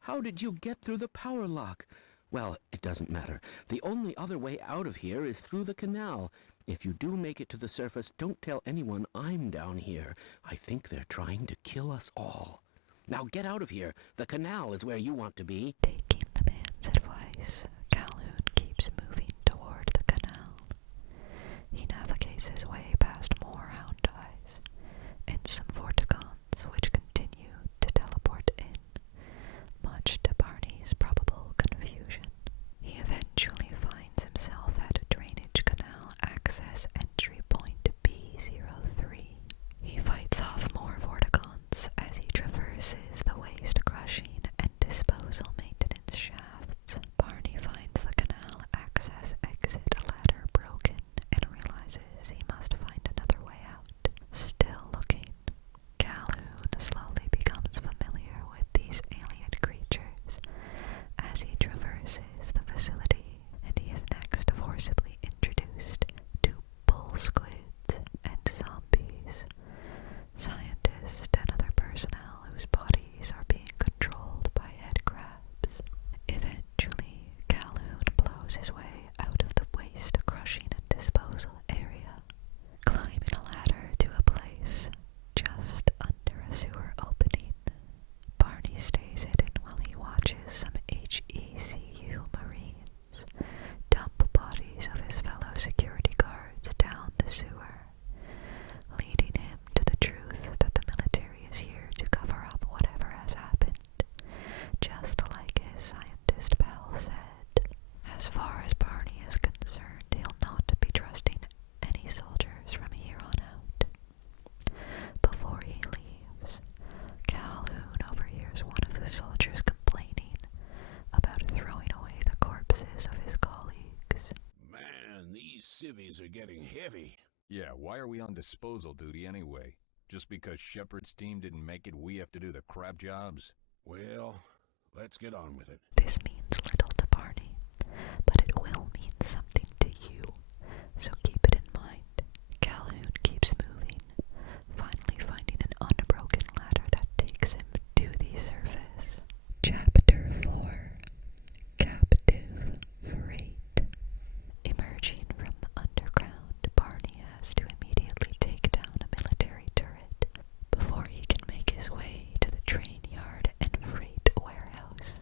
How did you get through the power lock? Well, it doesn't matter. The only other way out of here is through the canal. If you do make it to the surface, don't tell anyone I'm down here. I think they're trying to kill us all. Now get out of here. The canal is where you want to be. Taking the man's advice, Calhoun keeps moving toward the canal. He navigates his way past more hound eyes and some vorticons which continue to teleport in, much to Barney's probable confusion. He eventually finds himself at Drainage Canal Access Entry Point B03. He fights off more vorticons as he traverses the waste crushing and disposal maintenance shafts. Barney finds the canal access exit ladder broken and realizes he must find another way out. Still looking, Calhoun slowly becomes familiar with these alien creatures as he traverses the facility, and he is next forcibly introduced to bull squids and zombies, scientists and other personnel whose bodies are being controlled by head crabs. Eventually, Calhoun blows his way out of the waste crushing and disposal area, climbing a ladder to a place just under a sewer opening. Barney stays hidden while he watches some HECU Marines dump bodies of his fellow security guards down the sewer, leading him to the truth that the military is here to cover up whatever has happened, just like his scientist pal said. As far as Barney is concerned, he'll not be trusting any soldiers from here on out. Before he leaves, Calhoun overhears one of the soldiers complaining about throwing away the corpses of his colleagues. Man, these civvies are getting heavy. Yeah, why are we on disposal duty anyway? Just because Shepard's team didn't make it, we have to do the crap jobs? Well, let's get on with it. This means little to Barney, but it will mean something to you, so keep it in mind. Calhoun keeps moving, finally finding an unbroken ladder that takes him to the surface. Chapter 4, Captive Freight. Emerging from underground, Barney has to immediately take down a military turret before he can make his way to the train yard and freight warehouse.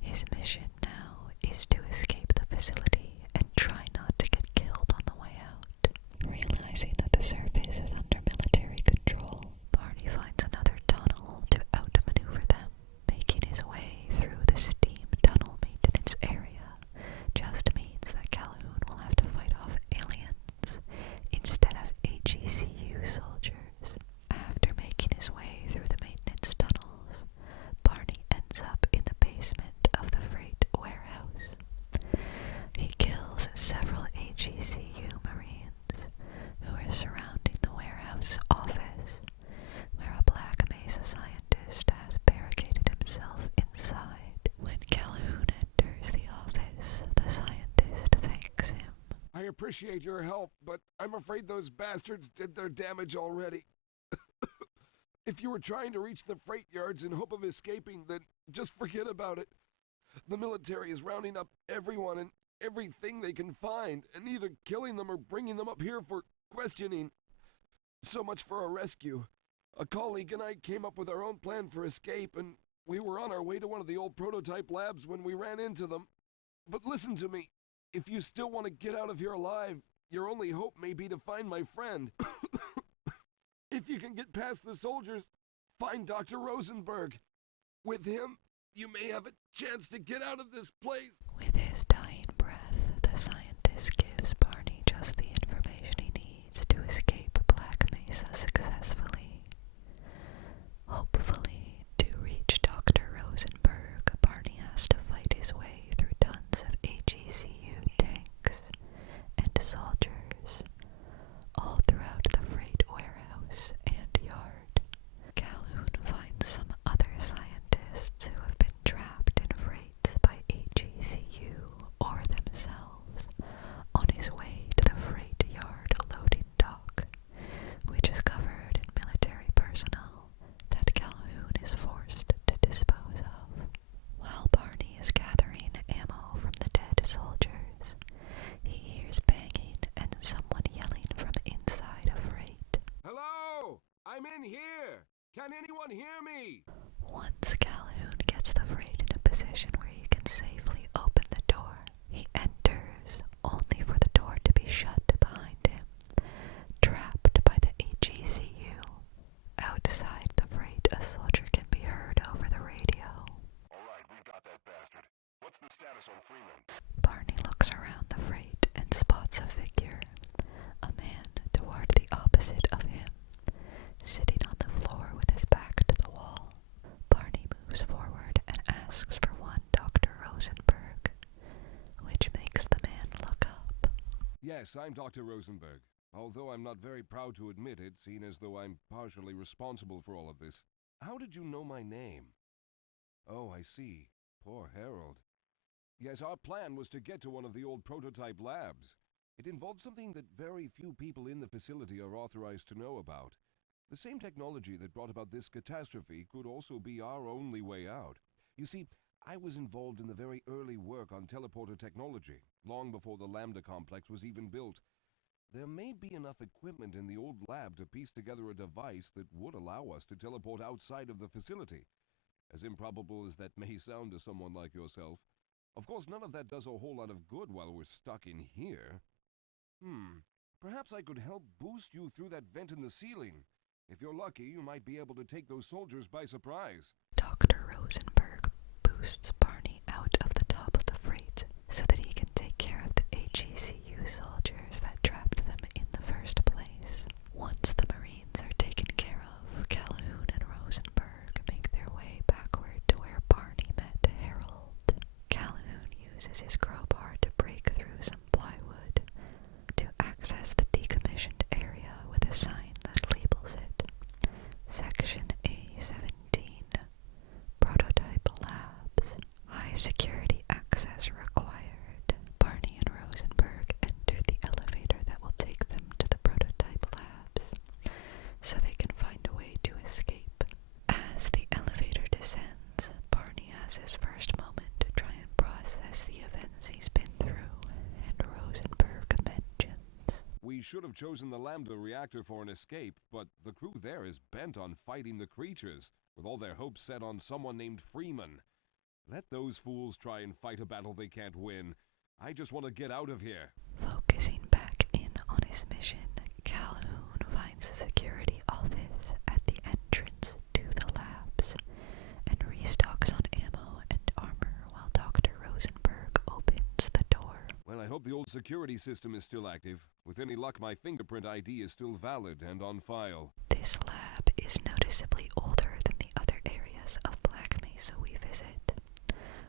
His mission now is to escape the facility and try not to get killed on the way out. Realizing that the surface is under military control, Barney finds another tunnel to outmaneuver them. Making his way through the steam tunnel maintenance area just means that Calhoun will have to fight off aliens instead of HECU soldiers. After making his way through the maintenance tunnels, Barney ends up in the basement of the freight warehouse. He kills several HECU Marines who are surrounding the warehouse office, where a Black Mesa scientist has barricaded himself inside. When Calhoun enters the office, the scientist thanks him. I appreciate your help, but I'm afraid those bastards did their damage already. If you were trying to reach the freight yards in hope of escaping, then just forget about it. The military is rounding up everyone and everything they can find, and either killing them or bringing them up here for questioning. So much for a rescue. A colleague and I came up with our own plan for escape, and we were on our way to one of the old prototype labs when we ran into them. But listen to me. If you still want to get out of here alive, your only hope may be to find my friend. If you can get past the soldiers, find Dr. Rosenberg. With him, you may have a chance to get out of this place. With his dying breath, the scientist gives Barney just the information he needs to escape Black Mesa successfully. Hopefully, to reach Dr. Rosenberg, Barney has to fight his way through tons of HECU tanks and soldiers, all throughout the freight warehouse and yard. Calhoun finds some other scientists who have been trapped in freights by HECU or themselves on his way to the freight yard loading dock, which is covered in status on Freeman? Barney looks around the freight and spots a figure, a man toward the opposite of him, sitting on the floor with his back to the wall. Barney moves forward and asks for one Dr. Rosenberg, which makes the man look up. Yes, I'm Dr. Rosenberg, although I'm not very proud to admit it, seeing as though I'm partially responsible for all of this. How did you know my name? Oh, I see. Poor Harold. Yes, our plan was to get to one of the old prototype labs. It involved something that very few people in the facility are authorized to know about. The same technology that brought about this catastrophe could also be our only way out. You see, I was involved in the very early work on teleporter technology, long before the Lambda complex was even built. There may be enough equipment in the old lab to piece together a device that would allow us to teleport outside of the facility. As improbable as that may sound to someone like yourself. Of course, none of that does a whole lot of good while we're stuck in here. Perhaps I could help boost you through that vent in the ceiling. If you're lucky, you might be able to take those soldiers by surprise. Dr. Rosenberg boosts Barney out of the top of the freight so that he can take care of the HECU soldiers that trapped them in the first place. Once the Marines are taken care of, Calhoun and Rosenberg make their way backward to where Barney met Harold. Calhoun uses his crowbar to break through some plywood to access the decommissioned area with a sign that labels it Section A-17, Prototype Labs, High Security Access Required. Barney and Rosenberg enter the elevator that will take them to the prototype labs, so they can find a way to escape. As the elevator descends, Barney has his first moment to try and process the events he's been through, and Rosenberg mentions, We should have chosen the Lambda reactor for an escape, but the crew there is bent on fighting the creatures, with all their hopes set on someone named Freeman. Let those fools try and fight a battle they can't win. I just want to get out of here. Focusing back in on his mission, Calhoun finds a security office at the entrance to the labs and restocks on ammo and armor while Dr. Rosenberg opens the door. Well, I hope the old security system is still active. With any luck, my fingerprint ID is still valid and on file. This lab is noticeably older than the other areas of Black Mesa we visit,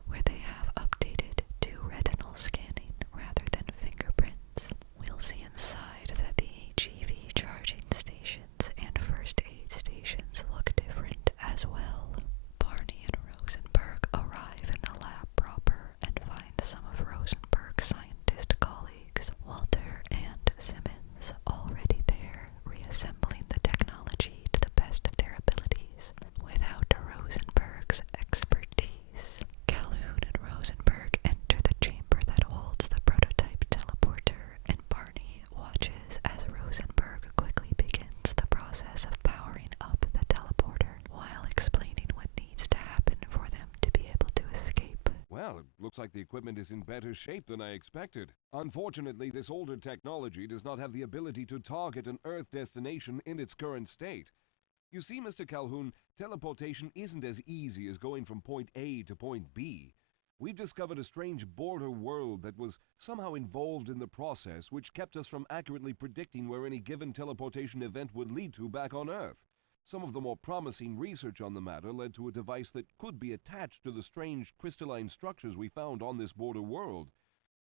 where they have updated to retinal scanning rather than fingerprints. We'll see inside that the HEV charging stations and first aid stations look different as well. Barney and Rosenberg arrive in the lab proper and find some of Rosenberg's scientist colleagues, Walter and Simmons, already there, reassembling the technology to the best of their abilities, without Rosenberg's expertise. Calhoun and Rosenberg enter the chamber that holds the prototype teleporter, and Barney watches as Rosenberg quickly begins the process of powering up the teleporter, while explaining what needs to happen for them to be able to escape. Well, it looks like the equipment is in better shape than I expected. Unfortunately, this older technology does not have the ability to target an Earth destination in its current state. You see, Mr. Calhoun, teleportation isn't as easy as going from point A to point B. We've discovered a strange border world that was somehow involved in the process, which kept us from accurately predicting where any given teleportation event would lead to back on Earth. Some of the more promising research on the matter led to a device that could be attached to the strange crystalline structures we found on this border world.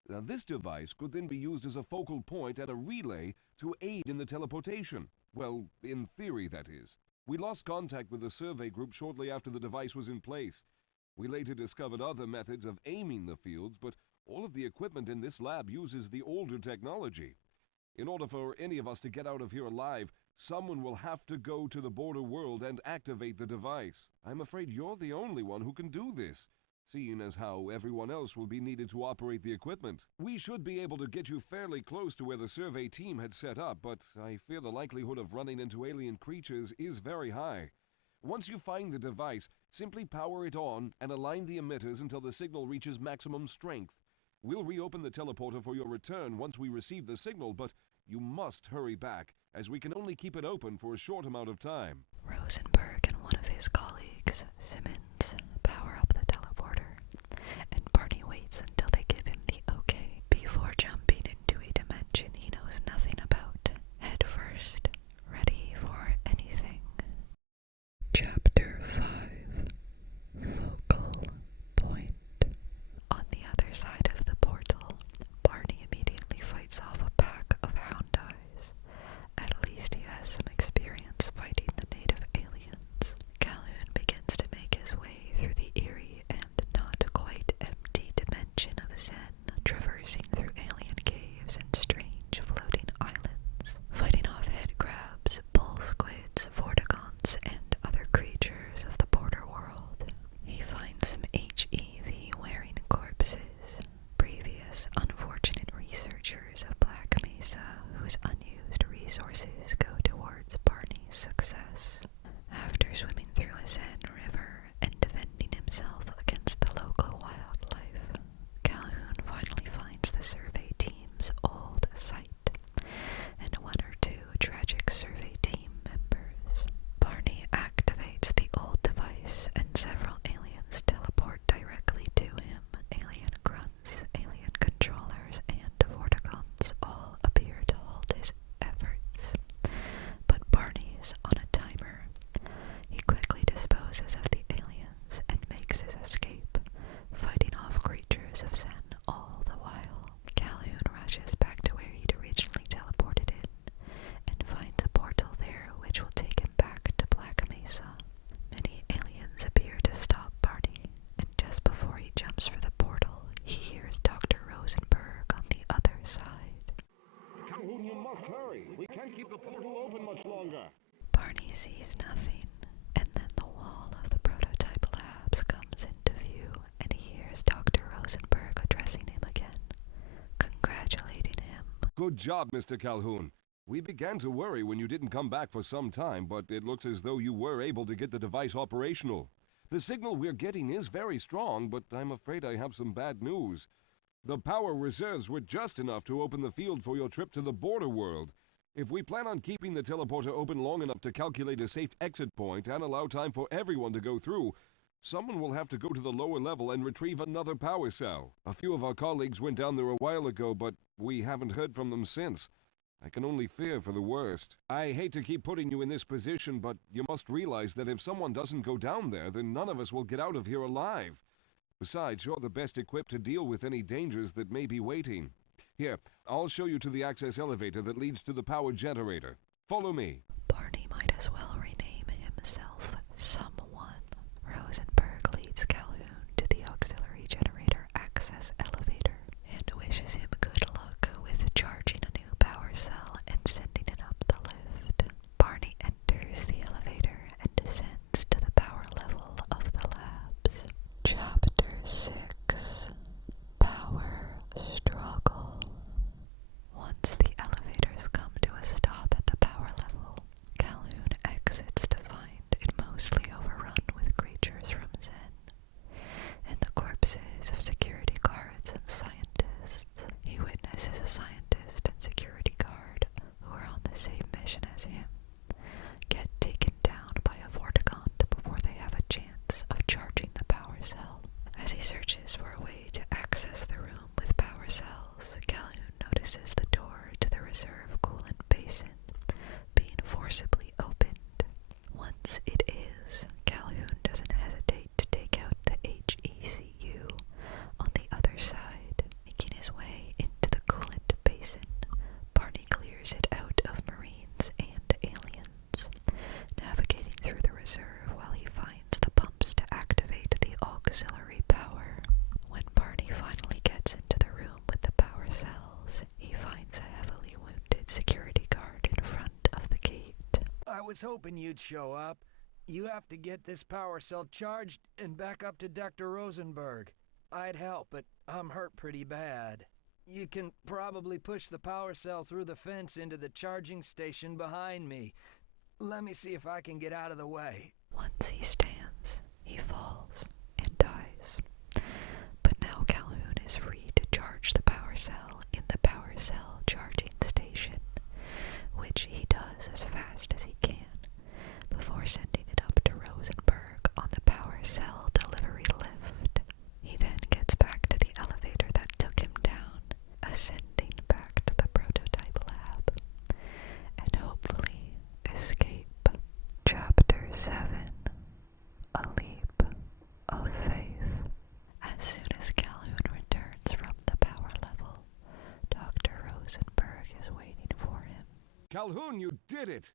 Now, this device could then be used as a focal point at a relay to aid in the teleportation. Well, in theory, that is. We lost contact with the survey group shortly after the device was in place. We later discovered other methods of aiming the fields, but all of the equipment in this lab uses the older technology. In order for any of us to get out of here alive, someone will have to go to the border world and activate the device. I'm afraid you're the only one who can do this, seeing as how everyone else will be needed to operate the equipment. We should be able to get you fairly close to where the survey team had set up, but I fear the likelihood of running into alien creatures is very high. Once you find the device, simply power it on and align the emitters until the signal reaches maximum strength. We'll reopen the teleporter for your return once we receive the signal, but you must hurry back, as we can only keep it open for a short amount of time. Rosenberg and one of his colleagues, Simmons, power up the teleporter, and Barney waits longer. Barney sees nothing, and then the wall of the prototype labs comes into view, and he hears Dr. Rosenberg addressing him again, congratulating him. Good job, Mr. Calhoun. We began to worry when you didn't come back for some time, but it looks as though you were able to get the device operational. The signal we're getting is very strong, but I'm afraid I have some bad news. The power reserves were just enough to open the field for your trip to the border world. If we plan on keeping the teleporter open long enough to calculate a safe exit point and allow time for everyone to go through, someone will have to go to the lower level and retrieve another power cell. A few of our colleagues went down there a while ago, but we haven't heard from them since. I can only fear for the worst. I hate to keep putting you in this position, but you must realize that if someone doesn't go down there, then none of us will get out of here alive. Besides, you're the best equipped to deal with any dangers that may be waiting. Here, I'll show you to the access elevator that leads to the power generator. Follow me. Barney might as well rename himself Someone. Rosenberg leads Calhoun to the auxiliary generator access elevator and wishes him good luck with charging a new power cell and sending it up the lift. Barney enters the elevator and descends to the power level of the labs. Chapter 6. Power Struggle. Once the elevators come to a stop at the power level, Calhoun exits to find it mostly overrun with creatures from Zen, and the corpses of security guards and scientists. He witnesses a scientist and security guard, who are on the same mission as him, get taken down by a vortigaunt before they have a chance of charging the power cell. As he searches for a way to access the room with power cells, Calhoun notices the door to the reserve coolant basin being forcibly opened. Once it is, Calhoun doesn't hesitate to take out the HECU on the other side. Making his way into the coolant basin, Barney clears it out of Marines and aliens, navigating through the reserve while he finds the pumps to activate the auxiliary power. When Barney finally gets into the room with the power cells, he finds a heavily wounded security guard in front of the gate. I was hoping you'd show up. You have to get this power cell charged and back up to Dr. Rosenberg. I'd help, but I'm hurt pretty bad. You can probably push the power cell through the fence into the charging station behind me. Let me see if I can get out of the way. Once he stands, he falls and dies. But now Calhoun is free to charge the power cell in the power cell charging station, which he does as fast as he can, before sending it up to Rosenberg on the power cell delivery lift. He then gets back to the elevator that took him down, ascending back to the prototype lab, and hopefully escape. Chapter 7. A Leap of Faith. As soon as Calhoun returns from the power level, Dr. Rosenberg is waiting for him. Calhoun, you did it!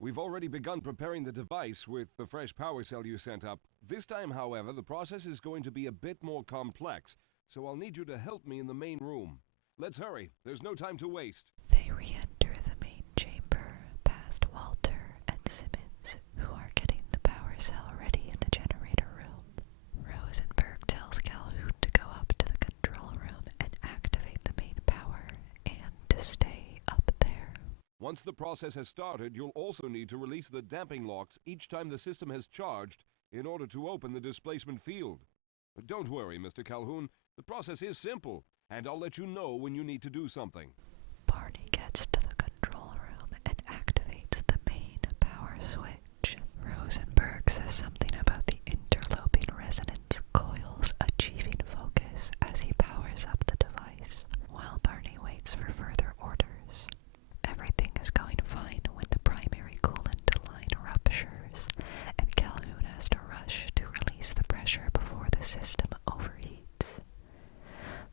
We've already begun preparing the device with the fresh power cell you sent up. This time, however, the process is going to be a bit more complex, so I'll need you to help me in the main room. Let's hurry. There's no time to waste. They re-enter the main chamber, past Walter and Simmons, who are getting the power cell ready in the generator room. Rosenberg tells Calhoun to go up to the control room and activate the main power, and to stay up there. Once the process has started, you'll also need to release the damping locks each time the system has charged in order to open the displacement field. But don't worry, Mr. Calhoun. The process is simple, and I'll let you know when you need to do something. Barney gets to the control room and activates the main power switch. Rosenberg says something about the interloping resonance coils achieving focus as he powers up the device, while Barney waits for further orders. Everything is going fine when the primary coolant line ruptures, and Calhoun has to rush to release the pressure before the system overheats.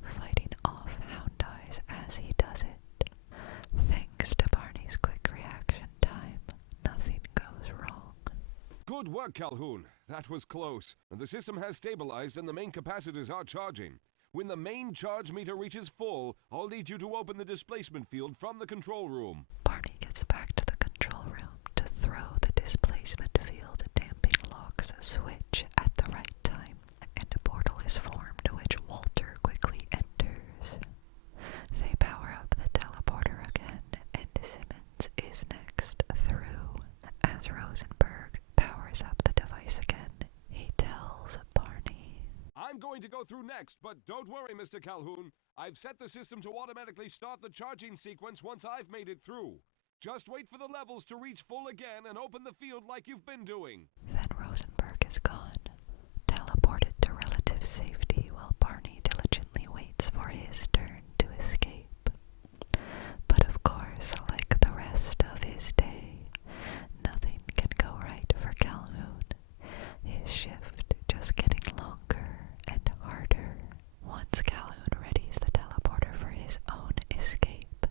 Fighting off Hound Eyes as he does it. Thanks to Barney's quick reaction time, nothing goes wrong. Good work, Calhoun. That was close. The system has stabilized and the main capacitors are charging. When the main charge meter reaches full, I'll need you to open the displacement field from the control room. Barney gets back to the control room clicks switch at the right time, and a portal is formed which Walter quickly enters. They power up the teleporter again, and Simmons is next through. As Rosenberg powers up the device again, he tells Barney, I'm going to go through next, but don't worry, Mr. Calhoun. I've set the system to automatically start the charging sequence once I've made it through. Just wait for the levels to reach full again and open the field like you've been doing. Then Rosenberg is gone, teleported to relative safety while Barney diligently waits for his turn to escape. But of course, like the rest of his day, nothing can go right for Calhoun. His shift just getting longer and harder. Once Calhoun readies the teleporter for his own escape,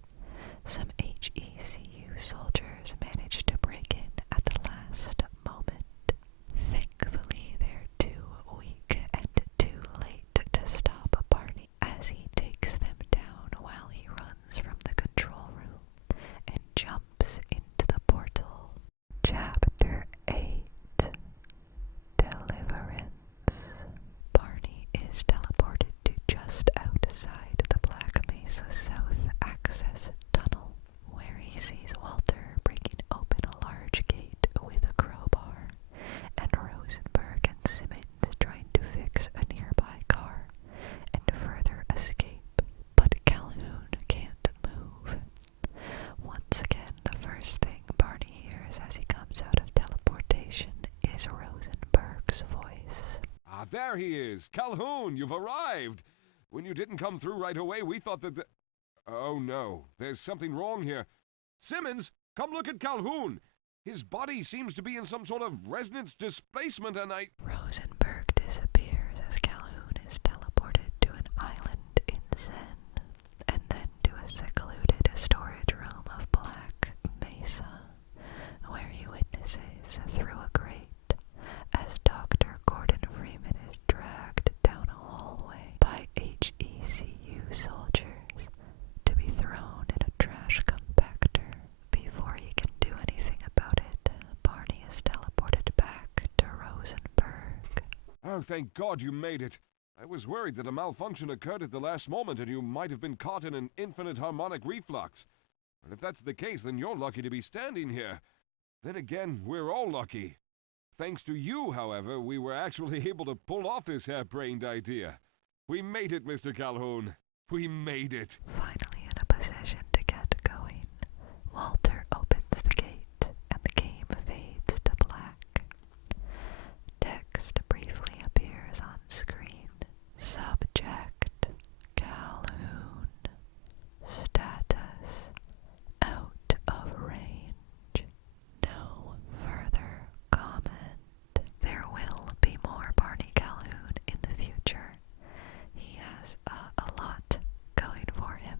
some HECU soldiers manage to break in at the last moment. Thankfully, they're too weak and too late to stop Barney as he takes them down while he runs from the control room and jumps into the portal. Chapter 8, Deliverance. Barney is teleported to just outside the Black Mesa South access tunnel, where he sees Walter breaking open a large gate with a crowbar, and Rosenberg and Simmons trying to fix a nearby car and further escape, but Calhoun can't move. Once again, the first thing Barney hears as he comes out of teleportation is Rosenberg's voice. Ah, there he is. Calhoun, you've arrived. When you didn't come through right away, we thought that Oh no, there's something wrong here. Simmons, come look at Calhoun. His body seems to be in some sort of resonance displacement and Rosenberg disappears as Calhoun is teleported to an island in Zen, and then to a secluded storage room of Black Mesa, where he witnesses through a grate as Dr. Gordon Freeman is dragged down a hallway by HECU soldiers to be thrown in a trash compactor. Before he can do anything about it, Barney is teleported back to Rosenberg. Oh, thank God you made it. I was worried that a malfunction occurred at the last moment and you might have been caught in an infinite harmonic reflux. And if that's the case, then you're lucky to be standing here. Then again, we're all lucky. Thanks to you, however, we were actually able to pull off this harebrained idea. We made it, Mr. Calhoun. We made it. Finally in a position to get going, Walter opens the gate and the game fades to black. Text briefly appears on screen. Subject: Calhoun. Status: out of range. No further comment. There will be more Barney Calhoun in the future. He has a lot going for him,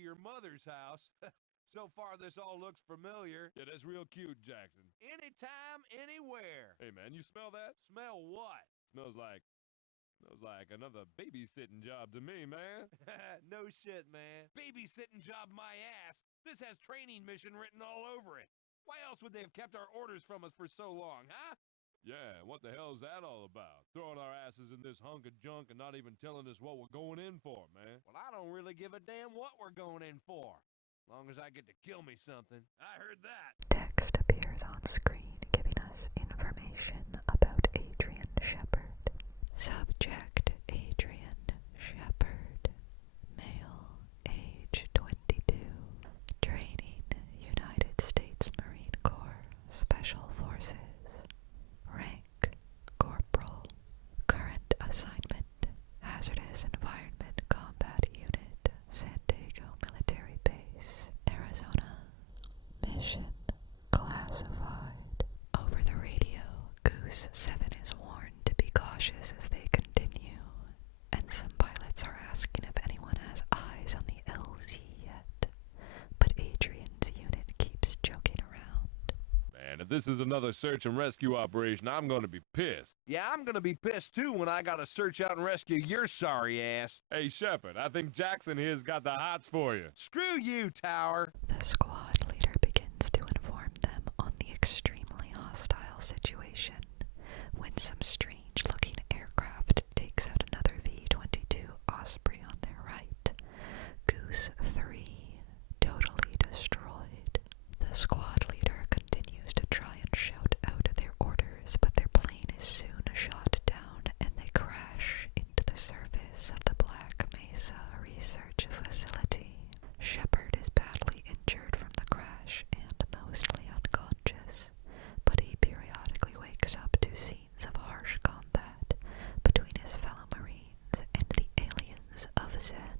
your mother's house. So far, this all looks familiar. Yeah, that's real cute, Jackson. Anytime, anywhere. Hey, man, you smell that? Smell what? Smells like another babysitting job to me, man. No shit, man. Babysitting job my ass. This has training mission written all over it. Why else would they have kept our orders from us for so long, huh? Yeah, what the hell's that all about? Throwing our asses in this hunk of junk and not even telling us what we're going in for, man. Well, I don't really give a damn what we're going in for. As long as I get to kill me something. I heard that. Text appears on screen giving us information about Adrian Shepard. Subject Adrian Shepard. Male, age 22. Training, United States Marine Corps, Special Forces. Rank, Corporal. Current assignment, Hazardous Environment Combat Unit, San Diego Military Base, Arizona. Mission classified. Over the radio, Goose 7 is warned to be cautious as they continue, and some pilots are asking if anyone has eyes on the LZ yet. But Adrian's unit keeps joking around. Man, if this is another search and rescue operation, I'm gonna be pissed. Yeah, I'm gonna be pissed too when I gotta search out and rescue your sorry ass. Hey, Shepard, I think Jackson here's got the hots for you. Screw you, Tower. The squad leader begins to inform them on the extremely hostile situation when some strange-looking aircraft takes out another V-22 Osprey on their right. Goose 3, totally destroyed. The squad leader continues to try and shout out their orders, but their plane is soon shot down and they crash into the surface of the Black Mesa Research Facility. Shepard is badly injured from the crash and mostly unconscious, but he periodically wakes up to scenes of harsh combat between his fellow Marines and the aliens of Zen.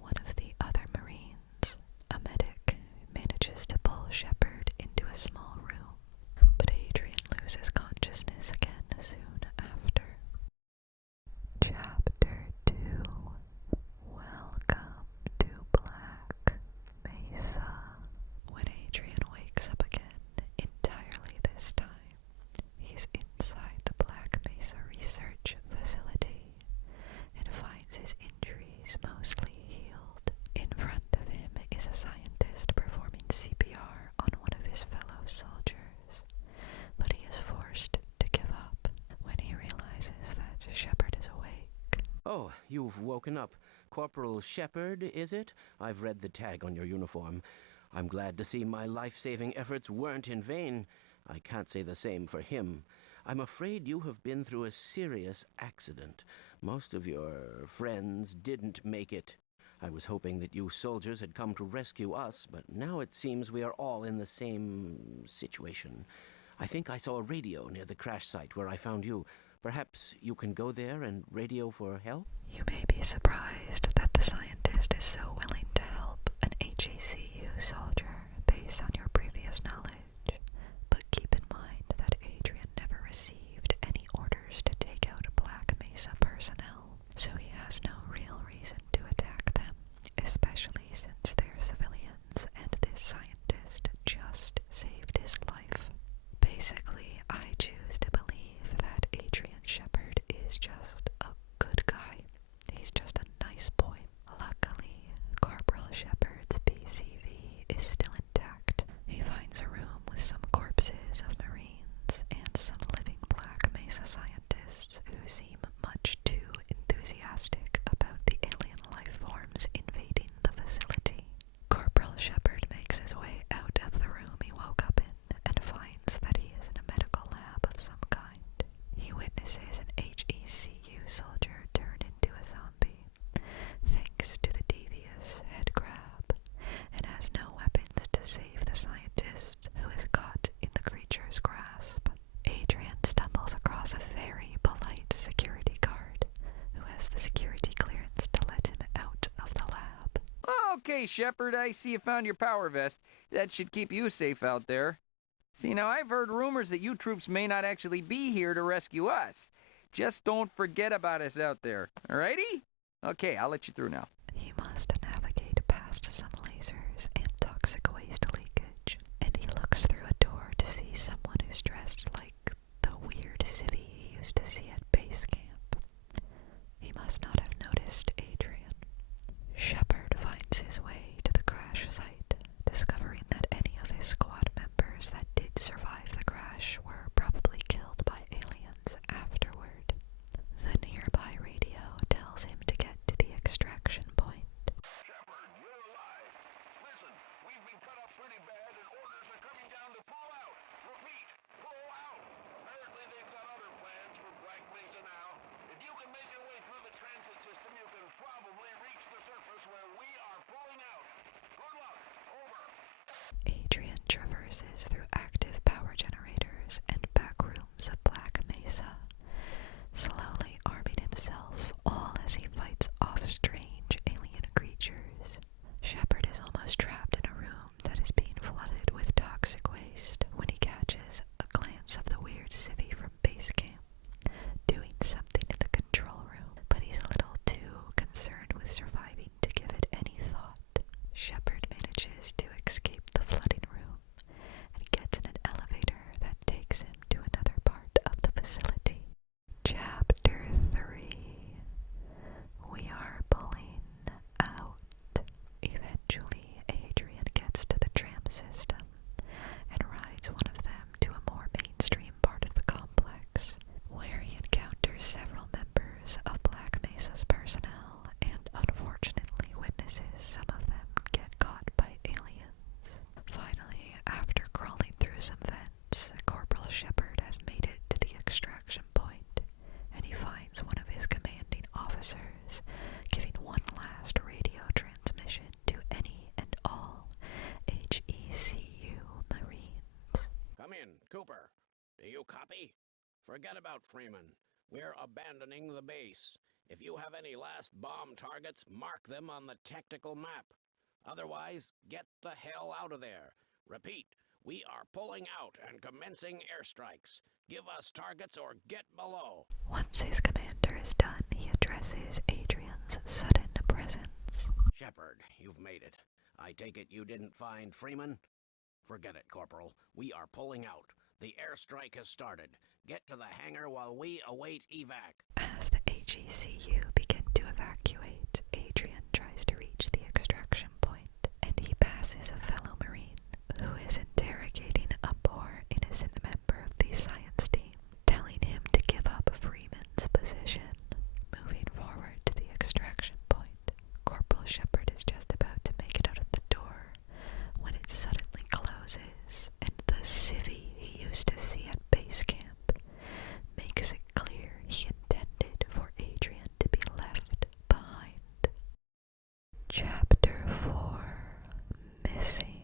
One of the other Marines, a medic, manages to pull Shepard into a small room, but Adrian loses consciousness again soon after. Chapter 2. Welcome to Black Mesa. When Adrian wakes up again, entirely this time, he's inside the Black Mesa Research Facility and finds his injuries mostly healed. In front of him is a scientist performing CPR on one of his fellow soldiers, but he is forced to give up when he realizes that Shepard is awake. Oh, you've woken up. Corporal Shepard, is it? I've read the tag on your uniform. I'm glad to see my life-saving efforts weren't in vain. I can't say the same for him. I'm afraid you have been through a serious accident. Most of your friends didn't make it. I was hoping that you soldiers had come to rescue us, but now it seems we are all in the same situation. I think I saw a radio near the crash site where I found you. Perhaps you can go there and radio for help? You may be surprised that the scientist is so willing to help an HACU soldier based on your previous knowledge, but keep in mind that Adrian never received any orders to take out Black Mesa personnel, so he has no real reason to attack them, especially since they're civilians and this scientist just saved his life. Basically, I choose to believe that Adrian Shepard is just a good guy. He's just a nice boy. Luckily, Corporal Shepard's PCV is still intact. He finds a room with some corpses of Marines and some living Black Mesa scientists who seem much too enthusiastic about the alien life forms invading the facility. Corporal Shepard makes his way out of the room he woke up in and finds that he is in a medical lab of some kind. He witnesses an HECU soldier turn into a zombie, thanks to the devious head grab, and has no weapons to save the scientist who is caught in the creature's grasp. Adrian stumbles across a very polite security guard who has the security clearance to let him out of the lab. Okay, Shepard, I see you found your power vest. That should keep you safe out there. See, now I've heard rumors that you troops may not actually be here to rescue us. Just don't forget about us out there, alrighty? Okay, I'll let you through now. He must navigate past in, Cooper. Do you copy? Forget about Freeman. We're abandoning the base. If you have any last bomb targets, mark them on the tactical map. Otherwise, get the hell out of there. Repeat, we are pulling out and commencing airstrikes. Give us targets or get below. Once his commander is done, he addresses Adrian's sudden presence. Shepard, you've made it. I take it you didn't find Freeman? Forget it, Corporal. We are pulling out. The airstrike has started. Get to the hangar while we await evac. As the HECU begin to evacuate, Adrian tries to reach the extraction point, and he passes a fellow Marine who is interrogating a poor, innocent member of the science team, telling him to give up Freeman's position. Moving forward to the extraction point, Corporal Shepard is just about to make it out of the door when it suddenly closes, and the civvy he used to see at base camp makes it clear he intended for Adrian to be left behind. Chapter 4: Missing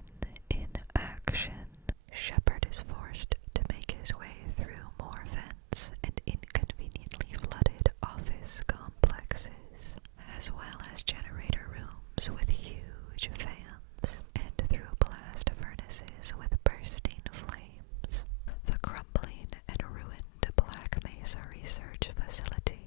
in Action. Shepard is forced to make his way through more vents and inconveniently flooded office complexes, as well as generator rooms with huge fans, and through blast furnaces with bursting flames. The crumbling and ruined Black Mesa research facility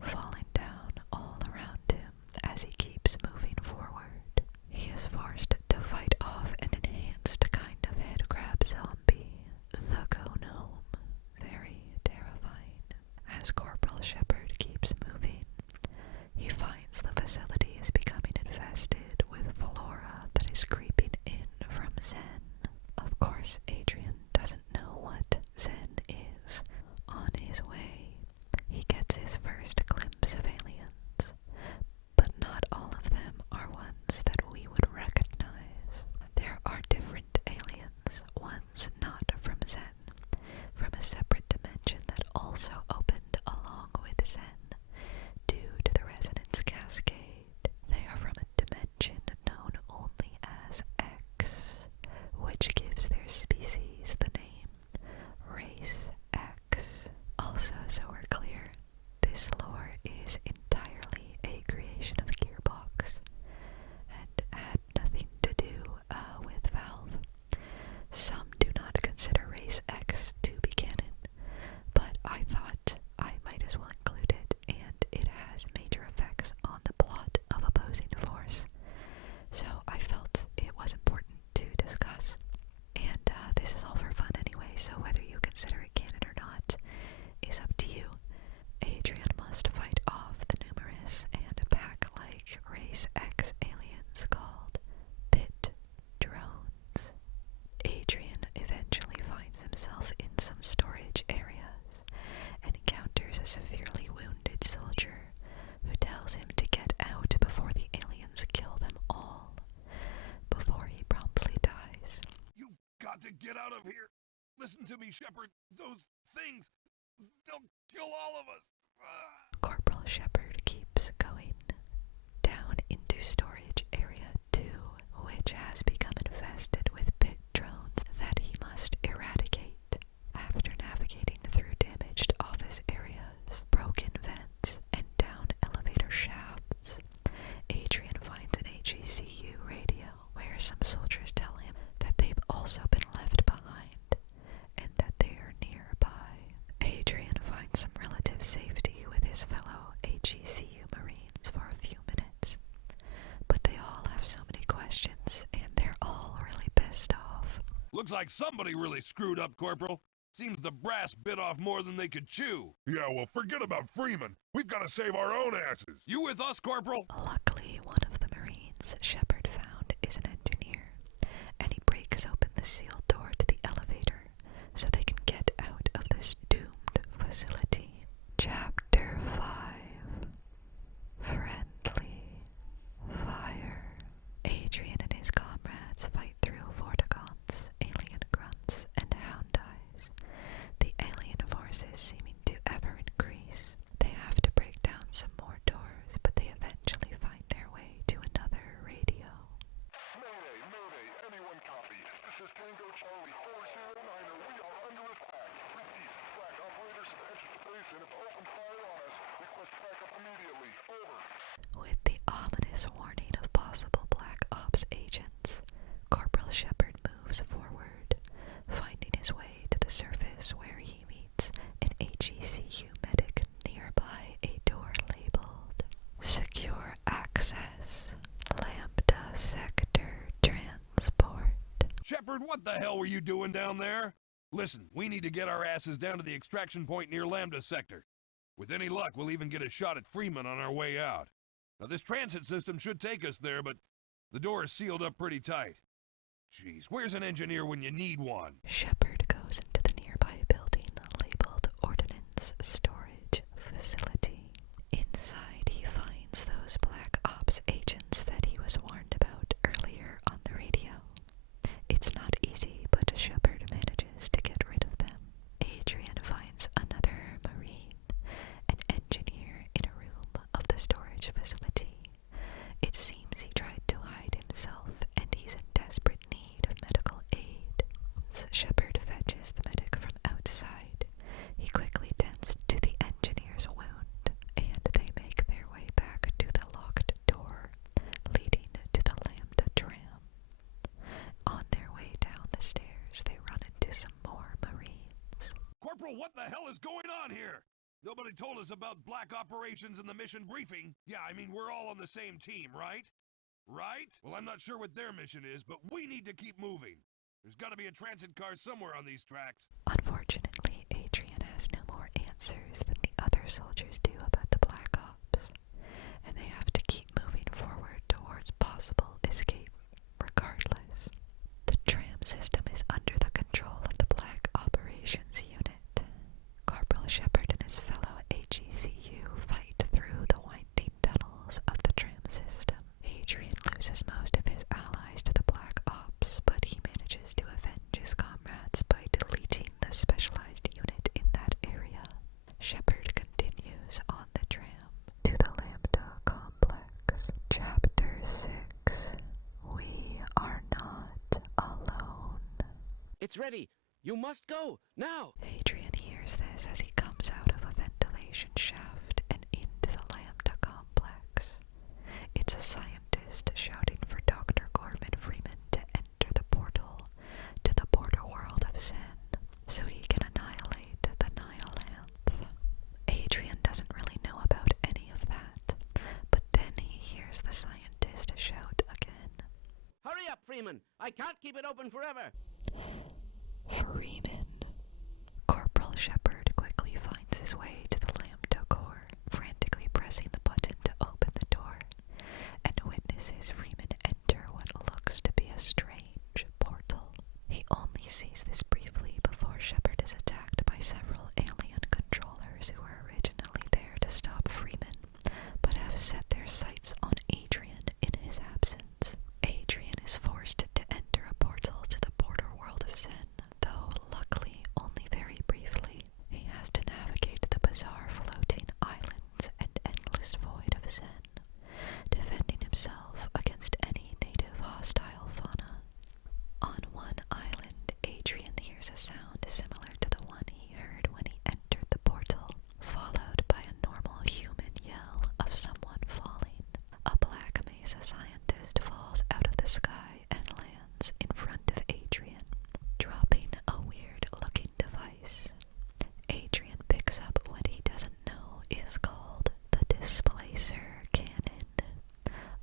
falling down all around him as he keeps moving forward. He is forced to fight off an enhanced kind of head crab zombie, the Gonome. Very terrifying. As Corporal Shepard keeps moving, he finds the facility is becoming infested with flora that is creeping in from Zen. Of course, Adrian doesn't know what Zen is. On his way, he gets his first glimpse of aliens, but not all of them are ones that we would recognize. There are different aliens, ones not from Zen, from a separate dimension that also opened along with Zen due to the resonance cascade. They are from a dimension known only as X, which gives their species the name Race X. Also, so we're clear, this lore is entirely a creation of Gearbox and had nothing to do with Valve. Some do not consider Race X to be canon, but I thought I might as well include it, and it has major effects on the plot of Opposing Force, so I felt it was important to discuss. And this is all for fun anyway, so whether you consider it canon or not is up to you. Adrian must fight off the numerous and pack-like Race X aliens called Pit Drones. Adrian eventually finds himself in some storage areas and encounters a severely wounded soldier who tells him to get out before the aliens kill them all, before he promptly dies. You've got to get out of here. Listen to me, Shepard. Those things, they'll kill all of us. Corporal Shepard keeps going down into storage area 2, which has become infested with pit drones that he must eradicate. After navigating through damaged office areas, broken vents, and down elevator shafts, Adrian finds an HECU radio where some soldiers tell him that they've also been left behind and that they are nearby. Adrian finds some relative safety with his fellow HECU Marines for a few minutes, but they all have so many questions and they're all really pissed off. Looks like somebody really screwed up, Corporal. Seems the brass bit off more than they could chew. Yeah, well, forget about Freeman. We've got to save our own asses. You with us, Corporal? Luckily, one of the Marines Shepard found is an engineer, and he breaks open the sealed door to the elevator so they can get out of this doomed facility. Chapter 5: Friendly Fire. Adrian and his comrades fight through Vortigaunts, alien grunts, and hound eyes, the alien forces seeming to ever increase. They have to break down some more doors, but they eventually find their way to another radio. Mayday, anyone copy? This is Tango Charlie 409. We With the ominous warning of possible Black Ops agents, Corporal Shepard moves forward, finding his way to the surface where he meets an HECU medic nearby a door labeled Secure Access, Lambda Sector Transport. Shepard, what the hell were you doing down there? Listen, we need to get our asses down to the extraction point near Lambda Sector. With any luck, we'll even get a shot at Freeman on our way out. Now, this transit system should take us there, but the door is sealed up pretty tight. Jeez, where's an engineer when you need one? Shepard goes into the nearby building labeled Ordnance Storage Facility. Inside, he finds those Black Ops agents that he was warned about earlier on the radio. It's not easy, but Shepard manages to get rid of them. Adrian finds another Marine, an engineer in a room of the storage facility. It seems he tried to hide himself and he's in desperate need of medical aid. So Shepard fetches the medic from outside. He quickly tends to the engineer's wound, and they make their way back to the locked door leading to the Lambda tram. On their way down the stairs, they run into some more Marines. Corporal, what the hell is going on here? Nobody told us about Black Operations in the mission briefing. Yeah, I mean, we're all on the same team, right? Right? Well, I'm not sure what their mission is, but we need to keep moving. There's gotta be a transit car somewhere on these tracks. Unfortunately, Adrian has no more answers than the other soldiers do about the Black Ops, and they have to keep moving forward towards possible escape regardless. The tram system is under the control of the Black Operations Unit. Corporal Shepard and his fellow HECU fight through the winding tunnels of the tram system. Adrian loses most of his allies to the Black Ops, but he manages to avenge his comrades by deleting the specialized unit in that area. Shepard continues on the tram to the Lambda Complex. Chapter 6. We are not alone. It's ready. You must go, now! Adrian hears this as he comes out of a ventilation shaft and into the Lambda Complex. It's a scientist shouting for Dr. Gorman Freeman to enter the portal to the border world of Zen so he can annihilate the Nihilanth. Adrian doesn't really know about any of that, but then he hears the scientist shout again. Hurry up, Freeman! I can't keep it open forever! Freeman. Corporal Shepard quickly finds his way to the Lambda Core, frantically pressing the button to open the door, and witnesses Freeman enter what looks to be a strange portal. He only sees this briefly before Shepard is attacked by several alien controllers who were originally there to stop Freeman, but have set their sights on Adrian in his absence. Adrian is forced to enter a portal to the border world of Zen, though luckily only very briefly. He has to navigate the bizarre floating islands and endless void of Zen, defending himself against any native hostile fauna. On one island, Adrian hears a sound similar to the one he heard when he entered the portal, followed by a normal human yell of someone falling. A Black Mesa scientist falls out of the sky and lands in front of Adrian, dropping a weird-looking device. Adrian picks up what he doesn't know is called the Displacer Cannon,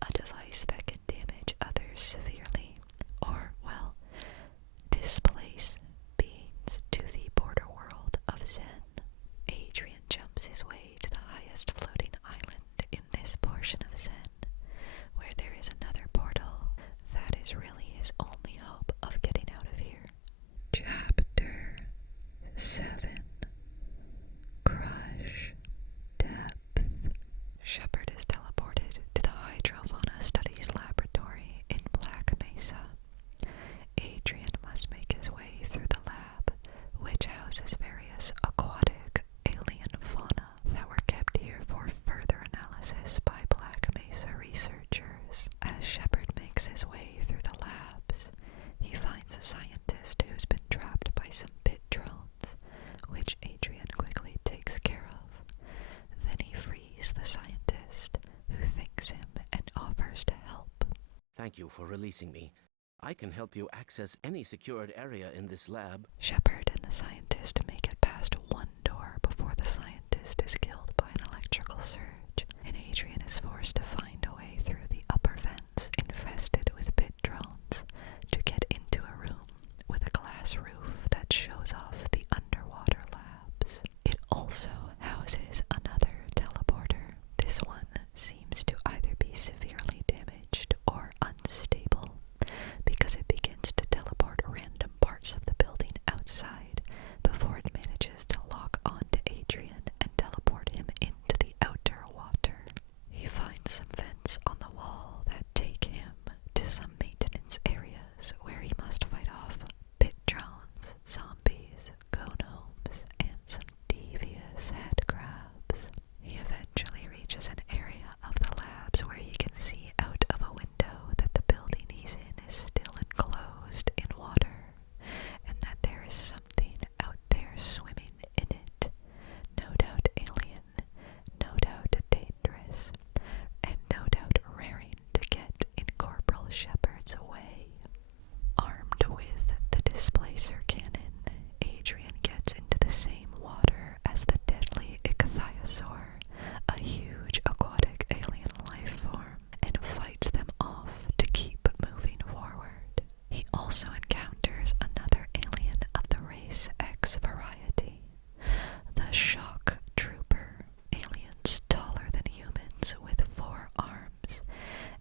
a device that can damage others severely, or, well, displace beings for releasing me. I can help you access any secured area in this lab. Shepard and the scientist make it past one door before the scientist is killed by an electrical surge, and Adrian is forced to find a way through the upper vents infested with pit drones to get into a room with a glass roof that shows off the underwater labs. It also houses another teleporter. This one seems to either be severely damaged or unstable, because it begins to teleport random parts of the building outside before it manages to lock onto Adrian and teleport him into the outer water. He finds some vents on the wall that take him to some maintenance areas where he must fight off pit drones, zombies, gnomes, and some devious head crabs. He eventually reaches an area of the labs where he can see out of a window that the building he's in is still enclosed in water, and that there is something out there swimming in it. No doubt alien, no doubt dangerous, and no doubt raring to get in Corporal Shepard's way. Armed with the displacer cannon, Adrian gets into the same water as the deadly ichthyosaur, a huge aquatic alien life form, and fights them off to keep moving forward. He also encounters another alien of the Race X variety, the Shock Trooper, aliens taller than humans with 4 arms,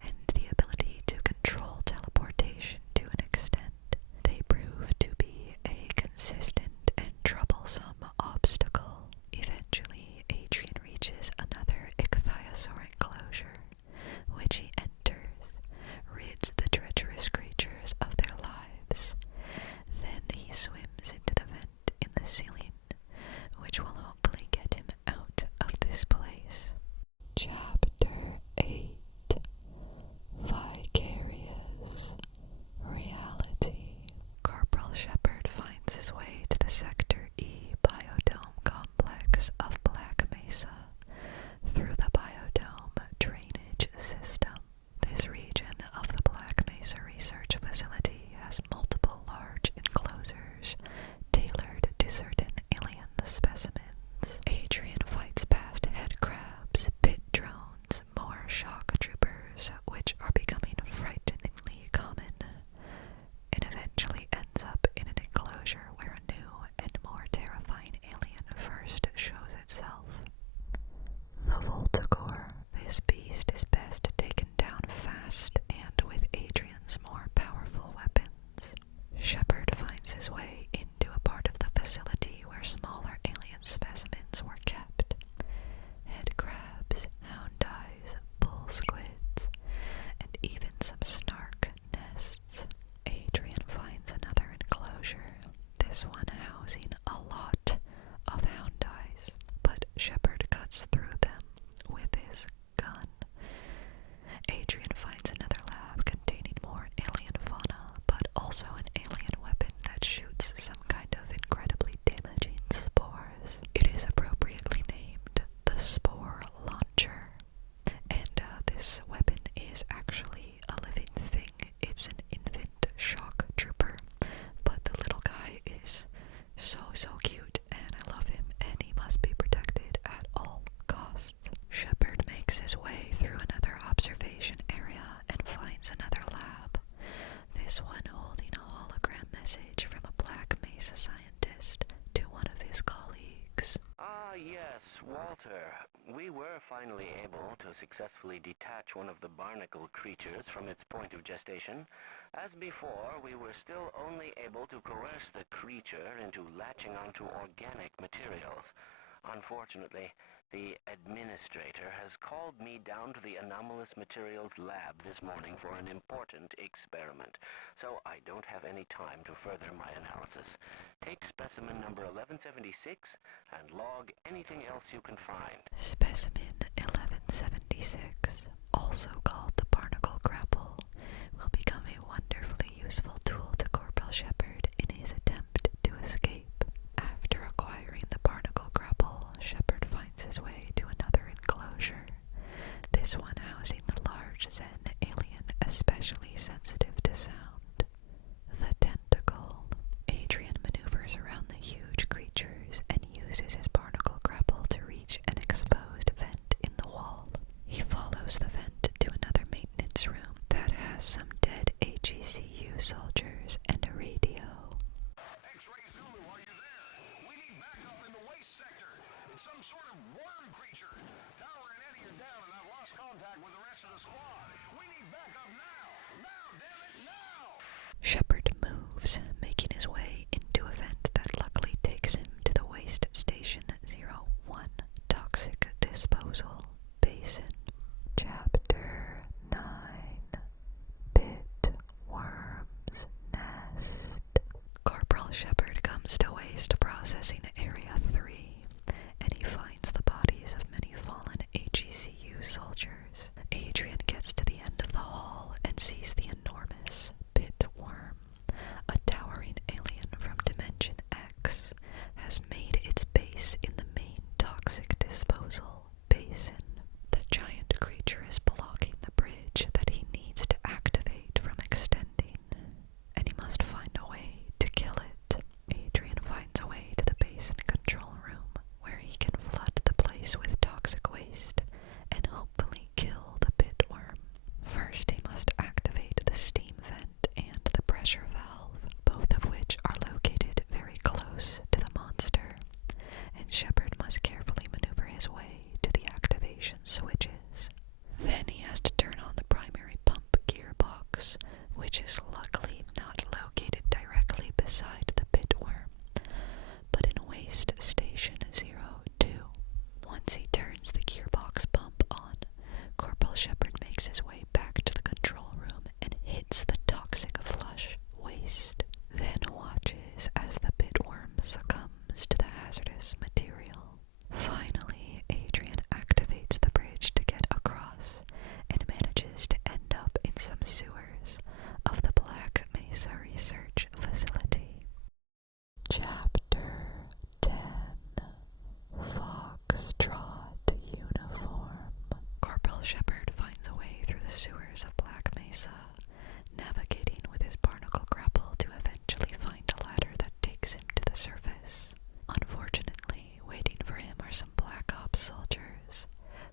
and the ability to control teleportation to an extent. They prove to be a consistent and troublesome obstacle. Eventually, Adrian reaches another ichthyosaur enclosure, which he enters, rids the treacherous creatures of their lives. Then he swims into the vent in the ceiling, which will hopefully get him out of this place. Chapter 8: Vicarious Reality. Corporal Shepard finds his way to the Sector E biodome complex of Black Mesa through the biodome drainage system. This region of the Black Mesa Research Facility has multiple large enclosures tailored to certain alien specimens. Adrian fights past head crabs, pit drones, more shock troopers, which are becoming frighteningly common, and eventually ends up in an enclosure where a new and more terrifying alien first shows itself. The Voltacore. This beast is best taken down fast and with Adrian's more powerful weapons. Shepard finds his way into a part of the facility where smaller alien specimens were kept. Head crabs, hound eyes, bull squids, and even some snark nests. Adrian finds another enclosure, this one housing a lot of hound eyes, but Shepard cuts through them with his gun. Adrian finds another lab containing more alien fauna, but also an alien weapon that shoots some kind of incredibly damaging spores. It is appropriately named the Spore Launcher, and this weapon is actually a living thing. It's an infant shock trooper, but the little guy is so cute, and I love him, and he must be protected at all costs. Shepard makes his way through another observation area and finds another lab, this one holding a hologram message from a Black Mesa scientist to one of his colleagues. Ah, yes, Walter. We were finally able to successfully detach one of the barnacle creatures from its point of gestation. As before, we were still only able to coerce the creature into latching onto organic materials. Unfortunately, the administrator has called me down to the Anomalous Materials lab this morning for an important experiment, so I don't have any time to further my analysis. Take specimen number 1176 and log anything else you can find. Specimen 1176, also called the barnacle grapple, will become a wonderfully useful tool to Corporal Shepard in his attempt to escape. After acquiring the barnacle grapple, Shepard finds his way to another enclosure, this one housing the large Zen alien especially sensitive Shepard moves, making his way into a vent that luckily takes him to the Waste Station 01 Toxic Disposal Basin. Chapter 9, Pit Worm's Nest. Corporal Shepard comes to Waste Processing Area 3, and he finds the bodies of many fallen HECU soldiers. Adrian gets to the end of the hall and sees the enormous Pit Worm. A towering alien from Dimension X has made its base in the main toxic disposal basin. The giant creature is blocking the bridge that he needs to activate from extending, and he must find a way to kill it. Adrian finds a way to the basin control room, where he can flood the place with toxic waste and hopefully kill the Pit Worm. First, he must activate the steam vent and the pressure valve, both of which are located very close to the monster, and Shepard must carefully maneuver his way to the activation switches. Then he has to turn on the primary pump gearbox, which is luckily not located directly beside the Pit Worm, but in Waste Station 02. Once he turns the gearbox pump on, Corporal Shepard makes his way back to the control room and hits the toxic flush waste, then watches as the Pit Worm succumbs to the hazardous material. Finally, Adrian activates the bridge to get across and manages to end up in some sewers of the Black Mesa Research Facility. Chapter 10, Foxtrot Uniform. Corporal Shepard finds a way through the sewers of Black Mesa, navigating with his barnacle grapple to eventually find a ladder that takes him to the surface. Unfortunately, waiting for him are some Black Ops soldiers,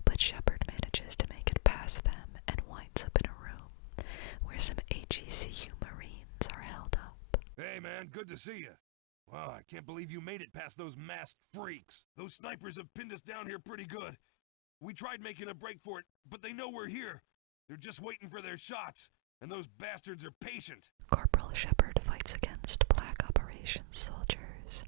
but Shepard manages to make it past them and winds up in a room where some HECU Marines are held up. Hey man, good to see you. Wow, I can't believe you made it past those masked freaks. Those snipers have pinned us down here pretty good. We tried making a break for it, but they know we're here. They're just waiting for their shots, and those bastards are patient. Corporal Shepard fights against Black Operations soldiers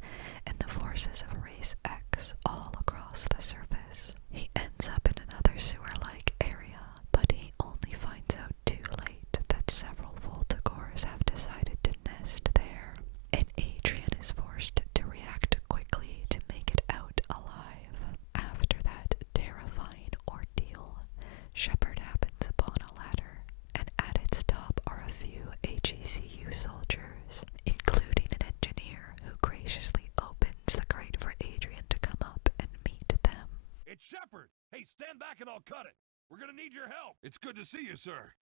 and the forces of Race X all across the surface. He ends up in another sewer-like area, but he only finds out too late that several Voltigores have decided to nest there, and Adrian is forced to react quickly to make it out alive. After that terrifying ordeal, Shepard happens upon a ladder, and at its top are a few HECU soldiers, including an engineer who graciously opens the crate for Adrian to come up and meet them. It's Shepard! Hey, stand back and I'll cut it! We're gonna need your help! It's good to see you, sir.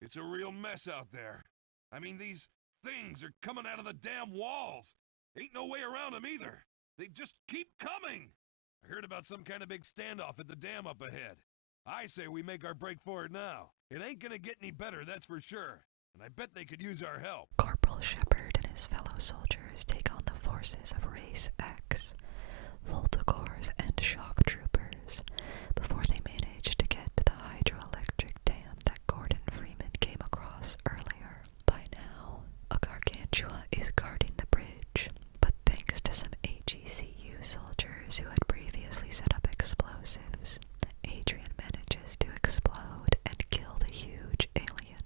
It's a real mess out there. I mean, these things are coming out of the damn walls. Ain't no way around them either. They just keep coming. I heard about some kind of big standoff at the dam up ahead. I say we make our break for it now. It ain't gonna get any better, that's for sure. And I bet they could use our help. Corporal Shepard and his fellow soldiers take on the forces of Race X, Voltigores, and shock troopers before they manage to get to the hydroelectric dam that Gordon Freeman came across earlier. By now, a gargantua is guarding the bridge, but thanks to some HECU soldiers who had previously set up explosives, Adrian manages to explode and kill the huge alien.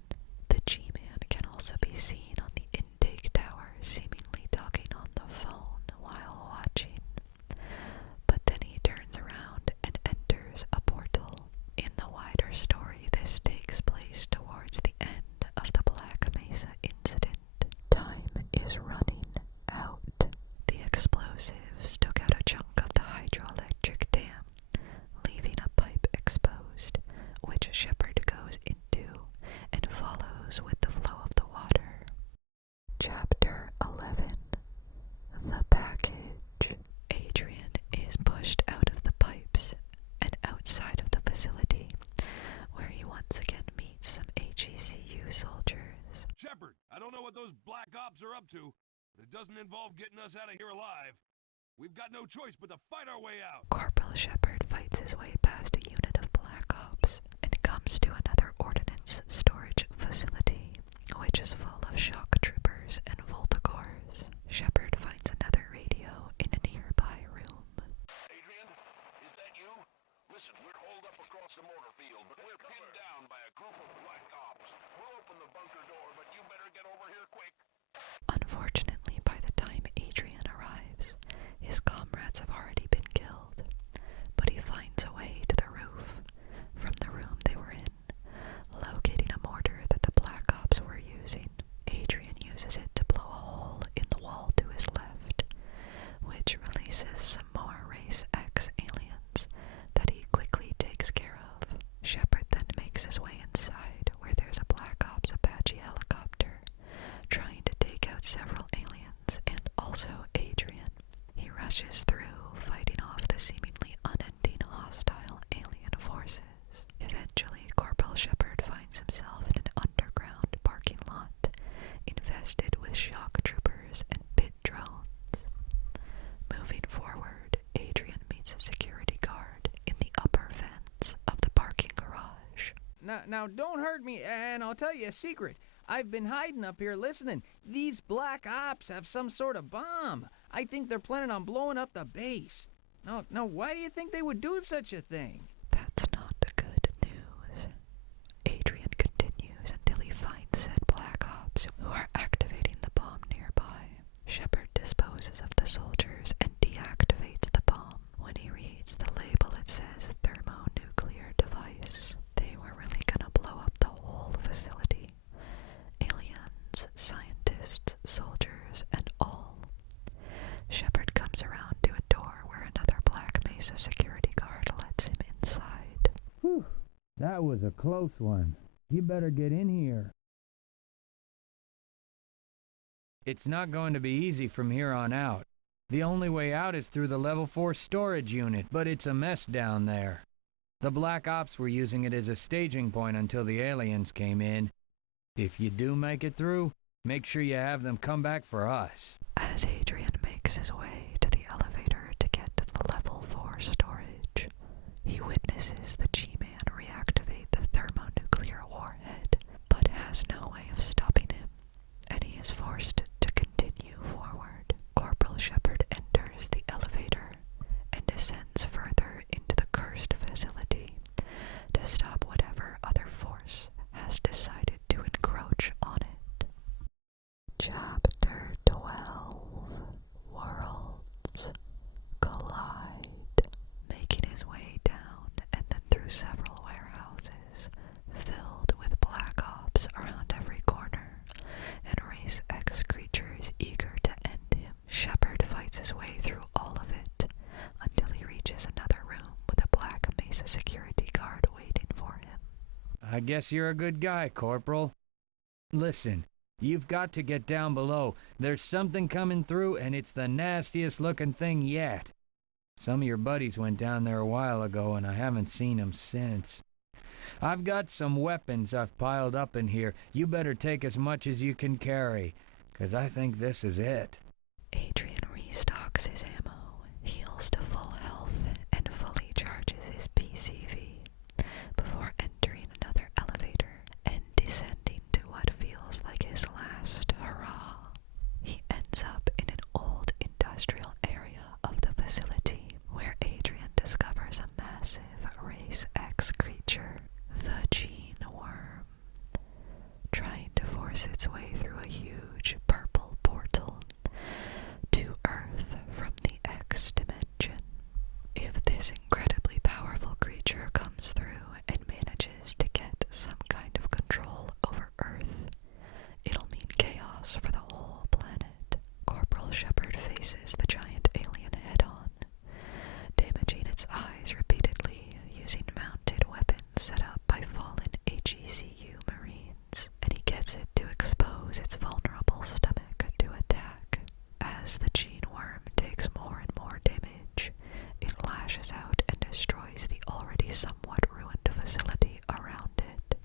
The G-Man can also be seen on the intake tower, seemingly talking on the phone while watching. But then he turns around and enters a portal. In the wider story, this takes place towards the end of the Black Mesa Incident. Time is running out. The explosives took out a chunk of the hydroelectric dam, leaving a pipe exposed, which Shepard goes into and follows with the flow of the water. Chapter 11, The Package. Adrian is pushed out of the pipes and outside of the facility, where he once again meets some HECU soldiers. Shepard, I don't know what those Black Ops are up to, but it doesn't involve getting us out of here alive. We've got no choice but to fight our way out. Corporal Shepard fights his way past a unit of Black Ops and comes to another ordnance storage facility, which is full of shock troopers transformators and voltacores, Shepard finds another radio in a nearby room. Adrian, is that you? Listen, we're holed up across the mortar field, but we're pinned down by a group of black ops. We'll open the bunker door, but you better get over here quick. Unfortunately, by the time Adrian arrives, his comrades have already been killed, but he finds a way to the roof from the room they were in. Locating a mortar that the Black Ops were using, Adrian uses it to blow a hole in the wall to his left, which releases some more Race X aliens that he quickly takes care of. Shepard then makes his way inside, where there's a Black Ops Apache helicopter trying to take out several aliens and also Adrian. He rushes through, fighting off the seemingly unending hostile alien forces. Eventually, Corporal Shepard finds himself in an underground parking lot infested with shock troopers and pit drones. Moving forward, Adrian meets a security guard in the upper vents of the parking garage. Now, don't hurt me, and I'll tell you a secret. I've been hiding up here listening. These Black Ops have some sort of bomb. I think they're planning on blowing up the base. Now, why do you think they would do such a thing? That's not good news. Adrian continues until he finds said Black Ops who are activating the bomb nearby. Shepard disposes of the soldiers and deactivates the bomb. When he reads the label, it says thermonuclear device. They were really gonna blow up the whole facility. Aliens, scientists, soldiers, and all. Shepard comes around to a door where another Black Mesa security guard lets him inside. Whew, that was a close one. You better get in here. It's not going to be easy from here on out. The only way out is through the Level 4 storage unit, but it's a mess down there. The Black Ops were using it as a staging point until the aliens came in. If you do make it through, make sure you have them come back for us. As Adrian makes his way to the elevator to get to the Level 4 storage, he witnesses the G-Man reactivate the thermonuclear warhead, but has no way of stopping him, and he is forced to continue forward. Corporal Shepard enters the elevator and descends further into the cursed facility to stop whatever other force has decided to encroach on it. Chapter 12. Worlds collide. Making his way down and then through several warehouses filled with Black Ops around every corner and Race X creatures eager to end him, Shepard fights his way through all of it until he reaches another room with a Black Mesa security guard waiting for him. I guess you're a good guy, Corporal. Listen, you've got to get down below. There's something coming through, and it's the nastiest looking thing yet. Some of your buddies went down there a while ago, and I haven't seen them since. I've got some weapons I've piled up in here. You better take as much as you can carry, 'cause I think this is it. Adrian restocks his ammo, heals to full health, and fully charges his PCV before entering another elevator and descending to what feels like his last hurrah. He ends up in an old industrial area of the facility where Adrian discovers a massive Race X creature, the Gene Worm, trying to force its way through a huge purple portal to Earth from the X dimension. If this incredibly powerful creature comes through and manages to get some kind of control over Earth, it'll mean chaos for the whole planet. Corporal Shepard faces the giant alien head-on, damaging its eyes repeatedly using mounted weapons set up by fallen HECU Marines, and he gets it to expose its vulnerable stomach to attack. As the Gene Worm takes more and more damage, it lashes out and destroys the already somewhat ruined facility around it,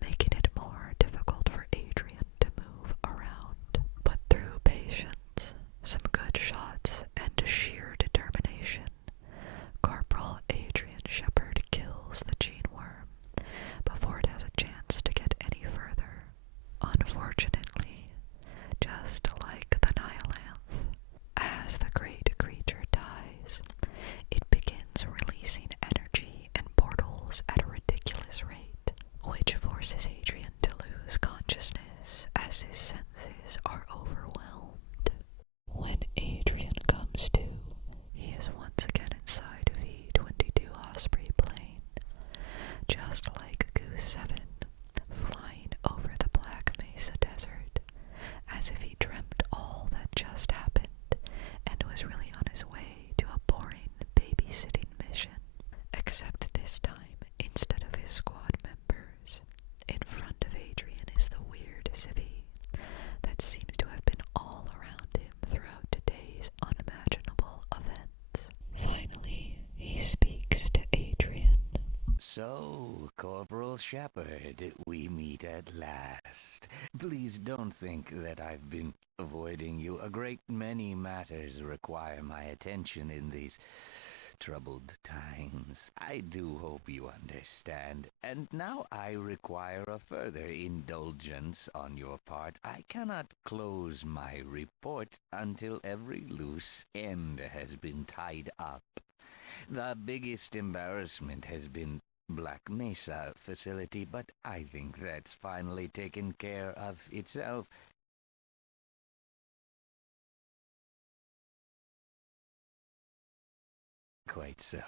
making it more difficult for Adrian to move around. But through patience, some good shots, So, Corporal Shepard, we meet at last. Please don't think that I've been avoiding you. A great many matters require my attention in these troubled times. I do hope you understand. And now I require a further indulgence on your part. I cannot close my report until every loose end has been tied up. The biggest embarrassment has been Black Mesa facility, but I think that's finally taken care of itself. Quite so.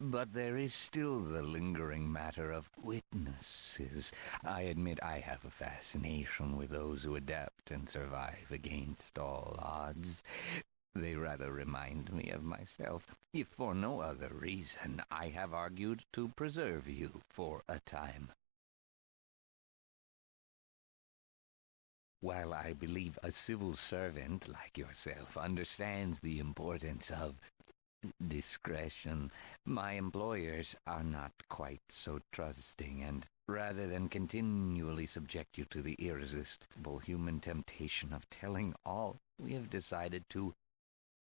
But there is still the lingering matter of witnesses. I admit I have a fascination with those who adapt and survive against all odds. They rather remind me of myself. If for no other reason, I have argued to preserve you for a time. While I believe a civil servant like yourself understands the importance of discretion, my employers are not quite so trusting, and rather than continually subject you to the irresistible human temptation of telling all, we have decided to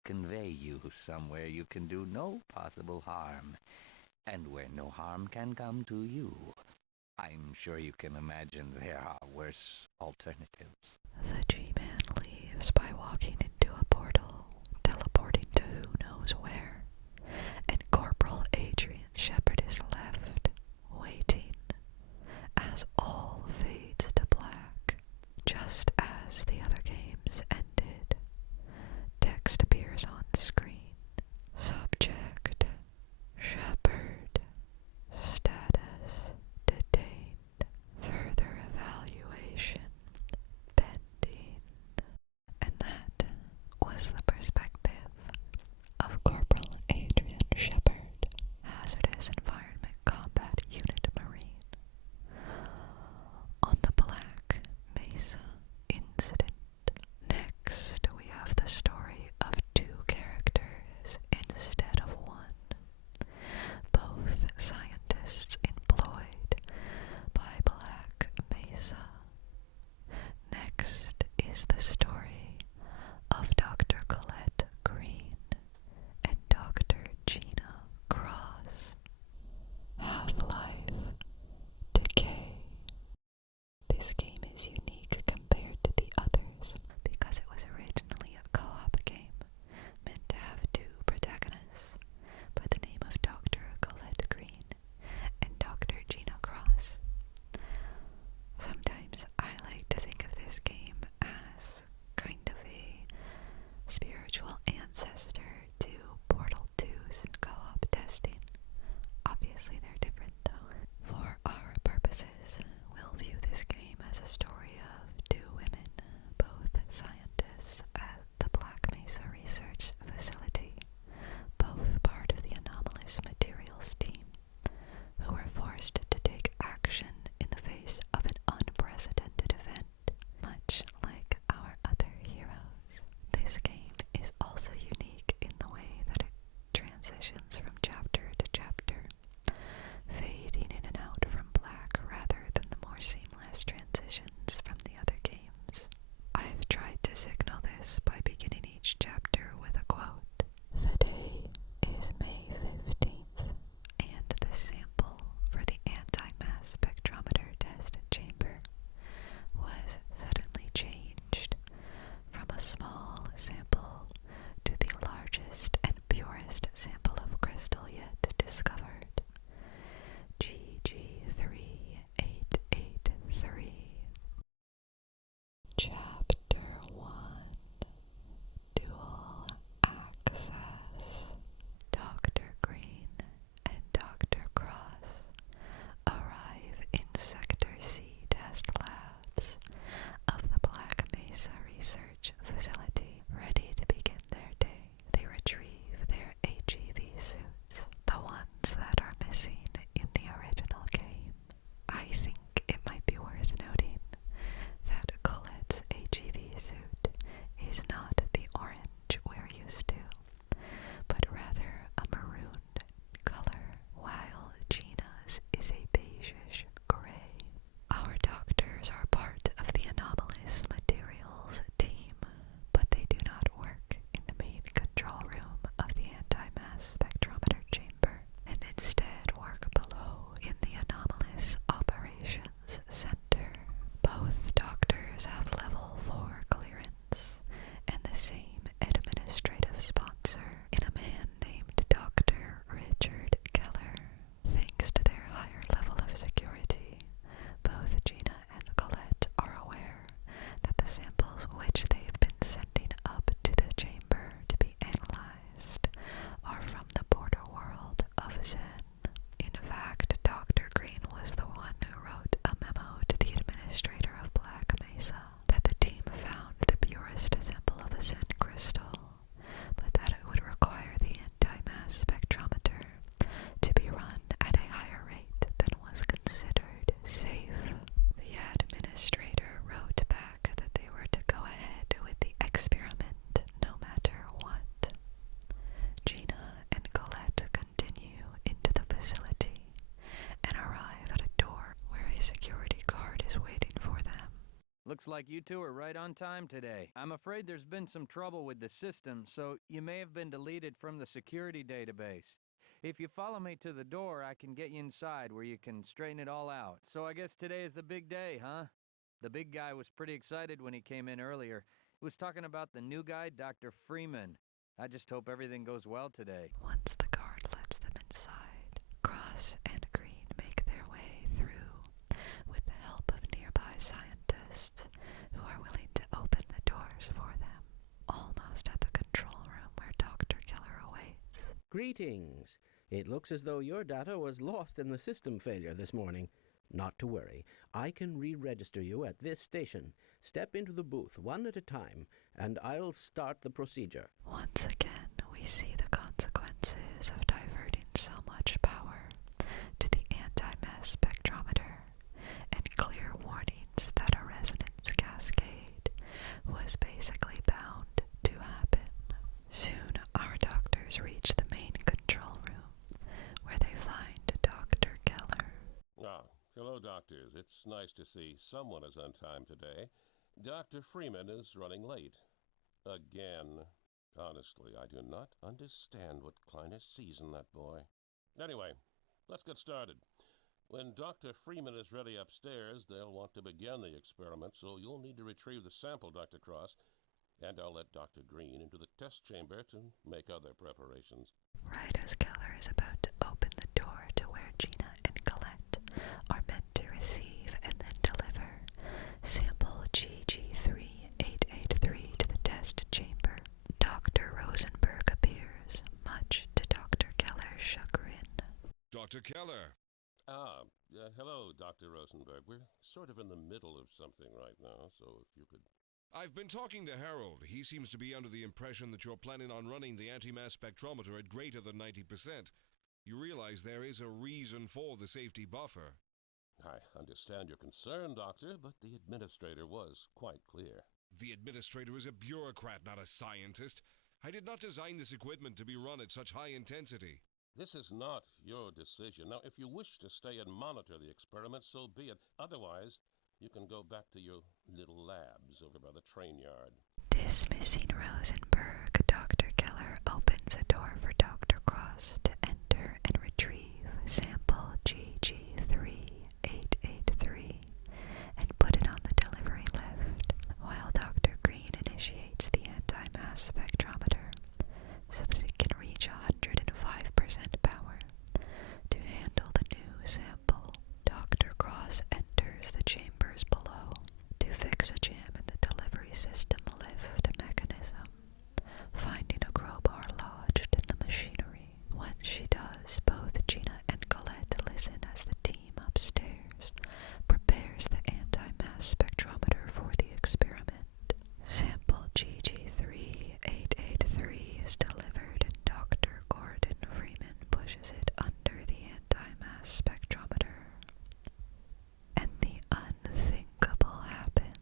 convey you somewhere you can do no possible harm, and where no harm can come to you. I'm sure you can imagine there are worse alternatives. The G-Man leaves by walking into a portal, teleporting to who knows where, and Corporal Adrian Shepard is left, waiting, as all fades to black. Just as the other games ended, text appears on screen. Subject: Shepard. Status: detained. Further evaluation pending. And that was the perspective of Corporal Adrian Shepard, Hazardous Environment Combat Unit Marine. On Looks like you two are right on time today. I'm afraid there's been some trouble with the system, so you may have been deleted from the security database. If you follow me to the door, I can get you inside where you can straighten it all out. So I guess today is the big day, huh? The big guy was pretty excited when he came in earlier. He was talking about the new guy, Dr. Freeman. I just hope everything goes well today. Once the guard lets them inside, Cross and Green make their way through with the help of nearby scientists who are willing to open the doors for them, almost at the control room where Dr. Keller awaits. Greetings. It looks as though your data was lost in the system failure this morning. Not to worry. I can re-register you at this station. Step into the booth one at a time, and I'll start the procedure. Once again, we see the consequences of diverting so much power to the anti-mass spectrometer, and clear warnings that a resonance cascade was basically bound to happen. Soon, our doctors reach the main control room, where they find Dr. Keller. Ah, hello, doctors. It's nice to see someone is on time today. Dr. Freeman is running late. Again. Honestly, I do not understand what Kleiner sees in that boy. Anyway, let's get started. When Dr. Freeman is ready upstairs, they'll want to begin the experiment, so you'll need to retrieve the sample, Dr. Cross, and I'll let Dr. Green into the test chamber to make other preparations. Right as Keller is about to open the door to where Gina and Colette are meant to receive and then deliver sample GG3883 to the test chamber, Dr. Rosenberg appears, much to Dr. Keller's chagrin. Dr. Keller! Hello, Dr. Rosenberg. We're sort of in the middle of something right now, so if you could... I've been talking to Harold. He seems to be under the impression that you're planning on running the anti-mass spectrometer at greater than 90%. You realize there is a reason for the safety buffer. I understand your concern, Doctor, but the administrator was quite clear. The administrator is a bureaucrat, not a scientist. I did not design this equipment to be run at such high intensity. This is not your decision. Now, if you wish to stay and monitor the experiment, so be it. Otherwise, you can go back to your little labs over by the train yard. Dismissing Rosenberg, Dr. Keller opens a door for Dr. Cross to enter and retrieve sample GG3883 and put it on the delivery lift, while Dr. Green initiates the anti-mass spectrometer so that it can reach 105% power to handle the new sample. Dr. Cross enters the chambers below to fix a jam in the delivery system lift mechanism, finding a crowbar lodged in the machinery. Once she does, both Gina and Colette listen as the team upstairs prepares the anti-mass spectrometer for the experiment. Sample GG3883 is delivered and Dr. Gordon Freeman pushes it under the anti-mass spectrometer. And the unthinkable happens.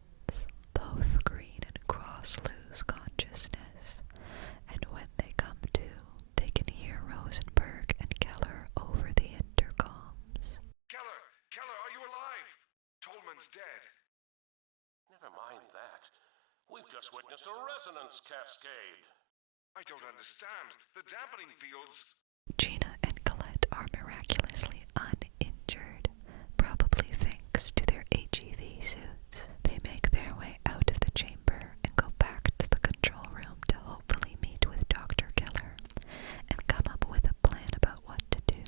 Both Green and Cross lose consciousness, and when they come to, they can hear Rosenberg and Keller over the intercoms. Keller! Keller, are you alive? Tolman's dead. Never mind that. We've just witnessed a resonance cascade. I don't understand. The dampening fields... Gina and Colette are miraculously uninjured, probably thanks to their HEV suits. They make their way out of the chamber and go back to the control room to hopefully meet with Dr. Keller and come up with a plan about what to do.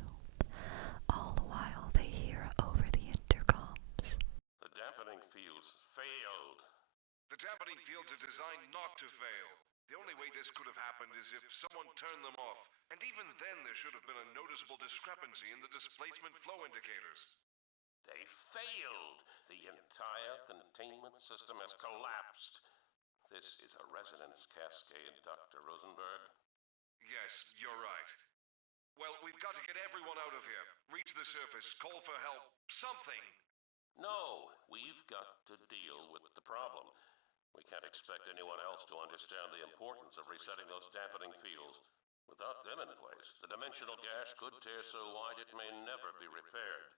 All the while they hear over the intercoms. The dampening fields failed. The dampening fields are designed not to fail. The only way this could have happened is if someone turned them off, and even then there should have been a noticeable discrepancy in the displacement flow indicators. They failed. The entire containment system has collapsed. This is a resonance cascade, Dr. Rosenberg. Yes, you're right. Well, we've got to get everyone out of here. Reach the surface, call for help, something. No, we've got to deal with the problem. We can't expect anyone else to understand the importance of resetting those dampening fields. Without them in place, the dimensional gash could tear so wide it may never be repaired.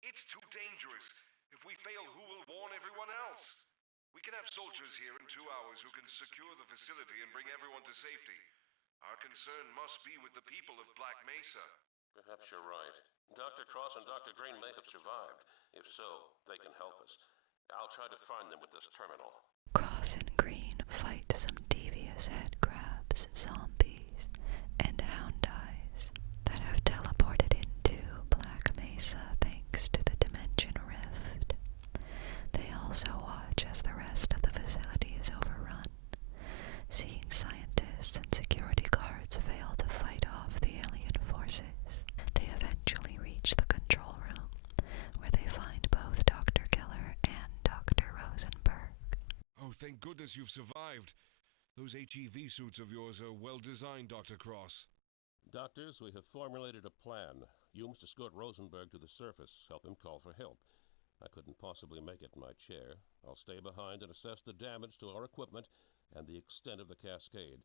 It's too dangerous. If we fail, who will warn everyone else? soldiers here in 2 hours who can secure the facility and bring everyone to safety. Our concern must be with the people of Black Mesa. Perhaps you're right. Dr. Cross and Dr. Green may have survived. If so, they can help us. I'll try to find them with this terminal. Cross and Green fight some devious head grabs, zombies, and hound eyes that have teleported into Black Mesa thanks to the Dimension Rift. They also watch as the rest of the facility is overrun. Seeing scientists and security guards fail to fight off the alien forces, they eventually reach the control room, where they find both Dr. Keller and Dr. Rosenberg. Oh, thank goodness you've survived. Those HEV suits of yours are well designed, Dr. Cross. Doctors, we have formulated a plan. You must escort Rosenberg to the surface, help him call for help. I couldn't possibly make it in my chair. I'll stay behind and assess the damage to our equipment and the extent of the cascade.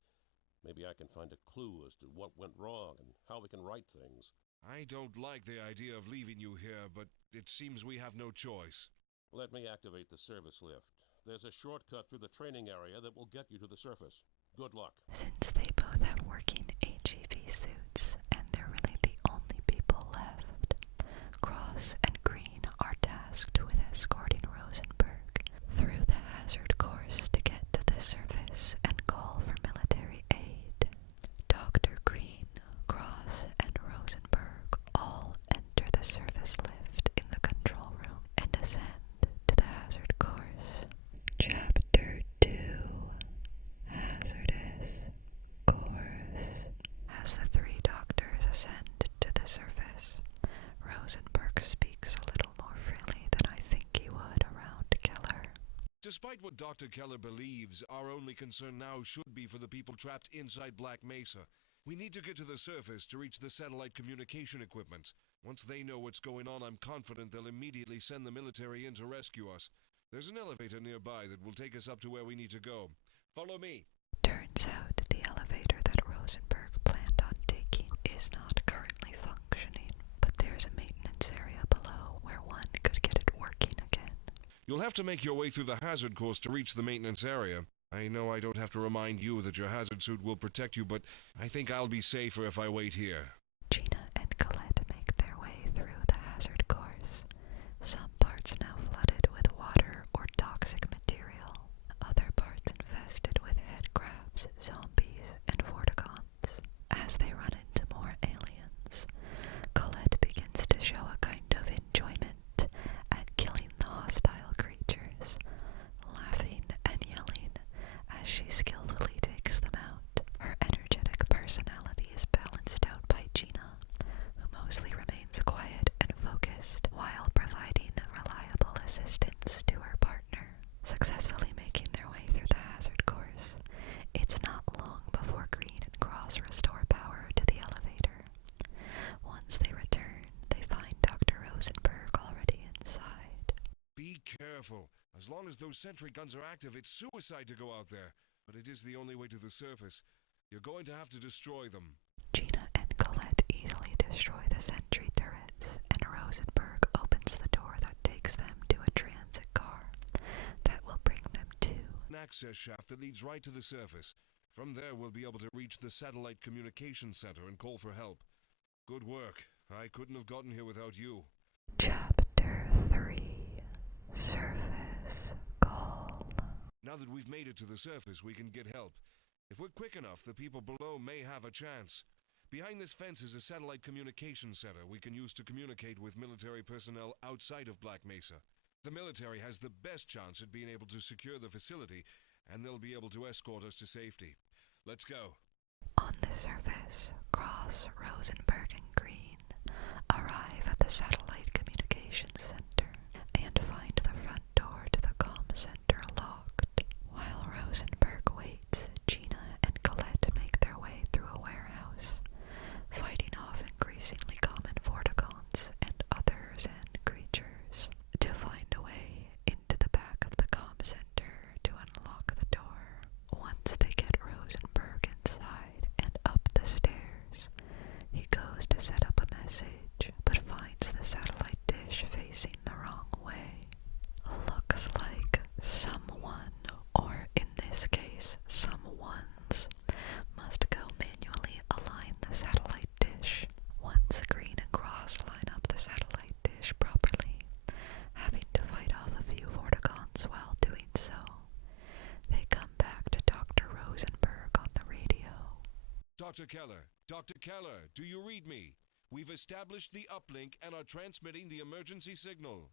Maybe I can find a clue as to what went wrong and how we can right things. I don't like the idea of leaving you here, but it seems we have no choice. Let me activate the service lift. There's a shortcut through the training area that will get you to the surface. Good luck. Since they both have working HEV suits, and they're really the only people left, Cross and Green are tasked with escorting Rosenberg through the hazard course to get to the surface and call for military aid. Dr. Green, Cross, and Rosenberg all enter the surface lift in the control room and ascend to the hazard course. Chapter 2, Hazardous Course. As the three doctors ascend to the surface, Rosenberg speaks a little more freely than I think he would around Keller. Despite what Dr. Keller believes, our only concern now should be for the people trapped inside Black Mesa. We need to get to the surface to reach the satellite communication equipment. Once they know what's going on, I'm confident they'll immediately send the military in to rescue us. There's an elevator nearby that will take us up to where we need to go. Follow me. Turns out the elevator that Rosenberg planned on taking is not currently functioning, but there's a maintenance area below where one could get it working again. You'll have to make your way through the hazard course to reach the maintenance area. I know I don't have to remind you that your hazard suit will protect you, but I think I'll be safer if I wait here. Gina and Colette make their way through the hazard course. Some parts now flooded with water or toxic material, other parts infested with head crabs, zombies, and vortigons. As they run into more aliens, Colette begins to show a kind of enjoyment at killing the hostile creatures, laughing and yelling as she skillfully takes them out. Her energetic personality is balanced out by Gina, who mostly remains quiet and focused while providing reliable assistance to her partner. Successfully making their way through the hazard course, it's not long before Green and Cross restore power to the elevator. Once they return, they find Dr. Rosenberg already inside. Be careful. As long as those sentry guns are active, it's suicide to go out there. But it is the only way to the surface. You're going to have to destroy them. Gina and Colette easily destroy the sentry turrets, and Rosenberg opens the door that takes them to a transit car that will bring them to An access shaft that leads right to the surface. From there, we'll be able to reach the satellite communication center and call for help. Good work. I couldn't have gotten here without you. Chapter 3, Surface Call. Now that we've made it to the surface, we can get help. If we're quick enough, the people below may have a chance. Behind this fence is a satellite communication center we can use to communicate with military personnel outside of Black Mesa. The military has the best chance at being able to secure the facility, and they'll be able to escort us to safety. Let's go. On the surface, Cross, Rosenberg, and Green arrive at the satellite communications center and find the front door to the comm center locked. While Rosenberg waits, Gina and Colette make their way through a warehouse, fighting off increasingly common vortigons and other Zen creatures, to find a way into the back of the comm center to unlock the door. Once they get Rosenberg inside and up the stairs, he goes to set up a message, but finds the satellite dish facing the Dr. Keller. Dr. Keller, do you read me? We've established the uplink and are transmitting the emergency signal.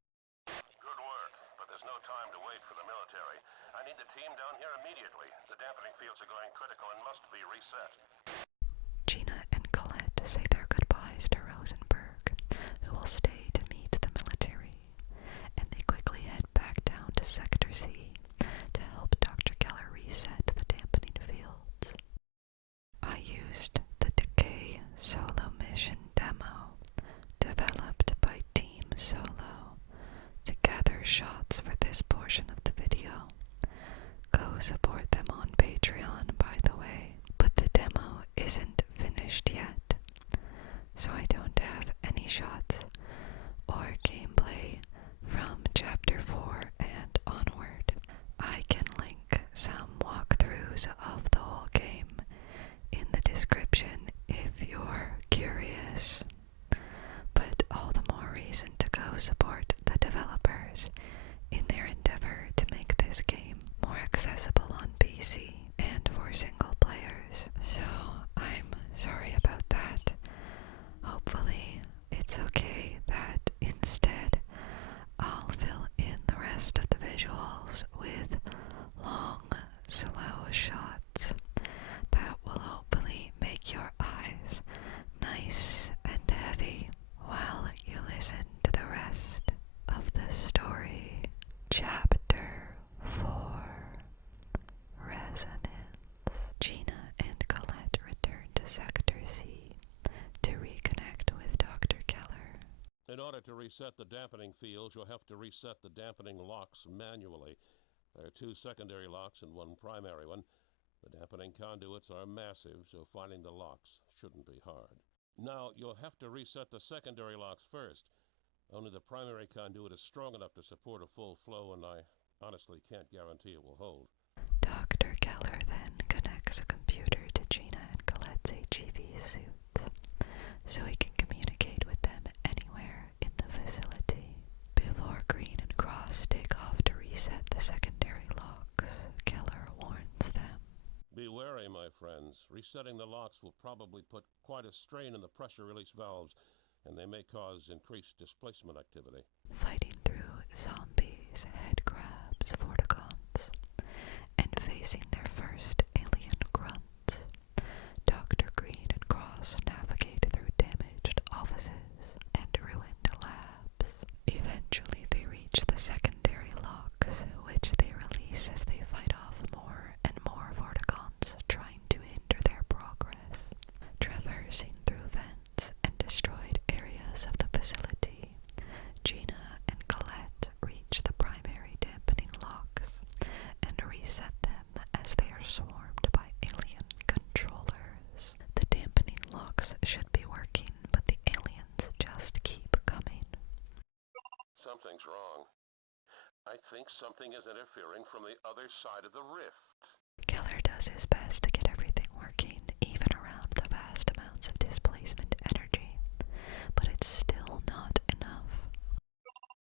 Good work, but there's no time to wait for the military. I need the team down here immediately. The dampening fields are going critical and must be reset. Gina and Colette say their goodbyes to Rosenberg, who will stay to meet the military, and they quickly head back down to Sector C to help Dr. Keller reset the dampening fields. I used the Decay solo mission demo developed by Team Solo to gather shots for this portion of the video. Go support them on Patreon, by the way, but the demo isn't finished yet, so I don't have any shots or gameplay from Chapter 4 and onward. I can link some walkthroughs of the whole game in the description if you're curious, but all the more reason to go support the developers in their endeavor to make this game more accessible on PC and for single players. So I'm sorry about that. Hopefully it's okay that instead I'll fill in the rest of the visuals with long, slow shots that will hopefully make your eyes nice and heavy while you listen to the rest of the story. Chapter 4, Resonance. Gina and Colette return to Sector C to reconnect with Dr. Keller. In order to reset the dampening fields, you'll have to reset the dampening locks manually. There are 2 secondary locks and 1 primary one. The dampening conduits are massive, so finding the locks shouldn't be hard. Now, you'll have to reset the secondary locks first. Only the primary conduit is strong enough to support a full flow, and I honestly can't guarantee it will hold. Dr. Keller then connects a computer to Gina and Colette's HEV suits, so he can communicate with them anywhere in the facility. Before Green and Cross take off to reset the secondary locks, Keller warns them. Be wary, my friends. Resetting the locks will probably put quite a strain on the pressure release valves, and they may cause increased displacement activity. Fighting through zombies, head crabs, vorticons, and facing their first alien grunts, Dr. Green and Cross navigate through damaged offices and ruined labs. Eventually they reach the secondary locks, which they release as they fight off more and more vorticons trying to hinder their progress. Traversing through vents and destroyed areas of the facility, Gina and Colette reach the primary dampening locks and reset them as they are swarmed by alien controllers. The dampening locks should be working, but the aliens just keep coming. Something's wrong. I think something is interfering from the other side of the rift. Keller does his best to get everything working, even around the vast amounts of displacement energy, but it's still not enough.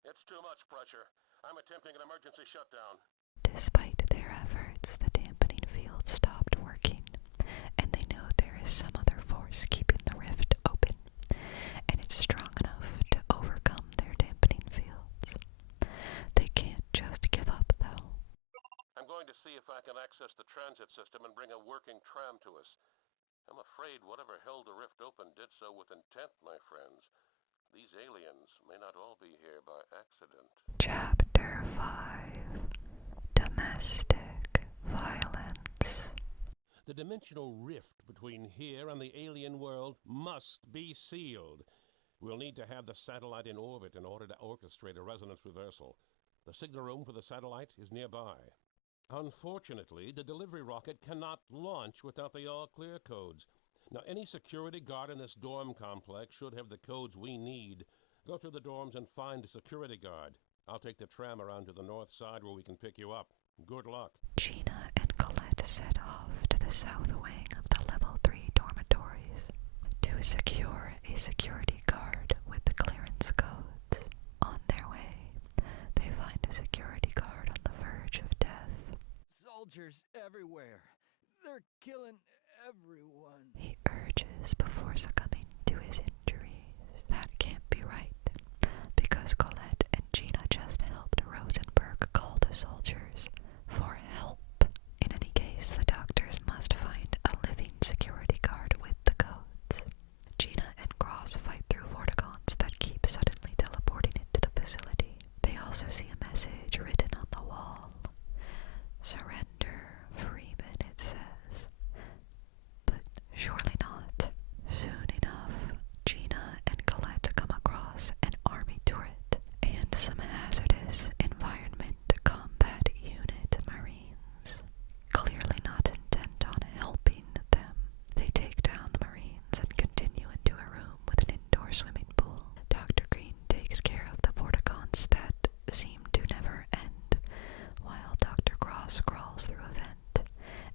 It's too much pressure. I'm attempting an emergency shutdown. Despite their efforts, the dampening field stopped working, and they know there is some other force keeping the rift open, and it's strong enough to overcome their dampening fields. They can't just give up, though. I'm going to see if I can access the transit system and bring a working tram to us. I'm afraid whatever held the rift open did so with intent, my friends. These aliens may not all be here by accident. Chapter 5, Domestic Violence. The dimensional rift between here and the alien world must be sealed. We'll need to have the satellite in orbit in order to orchestrate a resonance reversal. The signal room for the satellite is nearby. Unfortunately, the delivery rocket cannot launch without the all-clear codes. Now, any security guard in this dorm complex should have the codes we need. Go through the dorms and find a security guard. I'll take the tram around to the north side where we can pick you up. Good luck. Gina and Colette set off to the south wing of the Level 3 dormitories to secure a security guard with the clearance codes. On their way, they find a security guard on the verge of death. Soldiers everywhere. They're killing everyone. he urges before succumbing to his injuries. That can't be right, because Colette and Gina just helped Rosenberg call the soldiers for help. In any case, the doctors must find a living security guard with the codes. Gina and Cross fight through vortigons that keep suddenly teleporting into the facility. They also see a message written on the wall. Surrender, Freeman, it says. But surely not. Soon enough, Gina and Colette come across an army turret and some hazardous environment combat unit marines. Clearly not intent on helping them, they take down the marines and continue into a room with an indoor swimming pool. Dr. Green takes care of the vortigons that seem to never end, while Dr. Cross crawls through a vent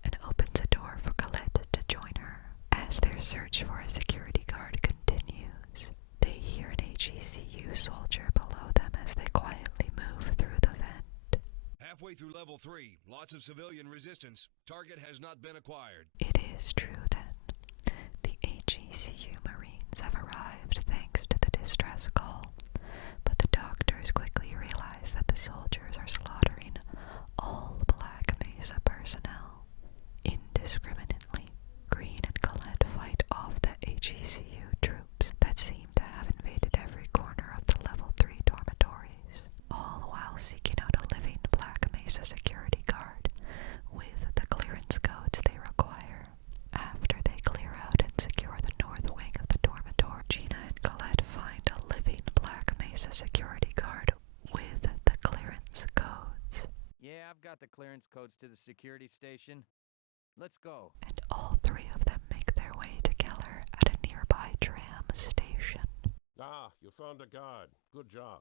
and opens a door for Colette to join her. As their search for a security guard continues, they hear an HECU soldier below them as they quietly move through the vent. Halfway through level 3, lots of civilian resistance. Target has not been acquired. It is true then. The HECU Marines have arrived thanks to the distress call, but the doctors quickly realize that the soldiers are slaughtering all Black Mesa personnel indiscriminately. Green and Colette fight off the HECU troops that seem to have invaded every corner of the level 3 dormitories, all while seeking out a living Black Mesa security guard with the clearance codes they require. After they clear out and secure the north wing of the dormitory, Gina and Colette find a living Black Mesa security guard with the clearance codes. Yeah, I've got the clearance codes to the security station. Let's go. And all three of them make their way to Keller at a nearby tram station. Ah, you found a guard. Good job.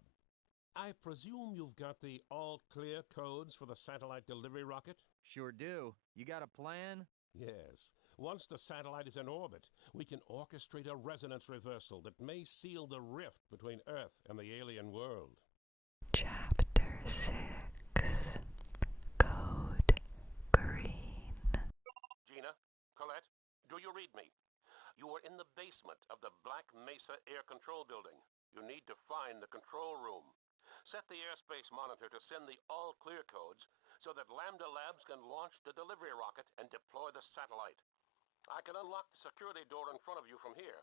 I presume you've got the all-clear codes for the satellite delivery rocket? Sure do. You got a plan? Yes. Once the satellite is in orbit, we can orchestrate a resonance reversal that may seal the rift between Earth and the alien world. Chapter 6. Code Green. Gina, Colette, do you read me? You are in the basement of the Black Mesa Air Control Building. You need to find the control room. Set the airspace monitor to send the all-clear codes so that Lambda Labs can launch the delivery rocket and deploy the satellite. I can unlock the security door in front of you from here,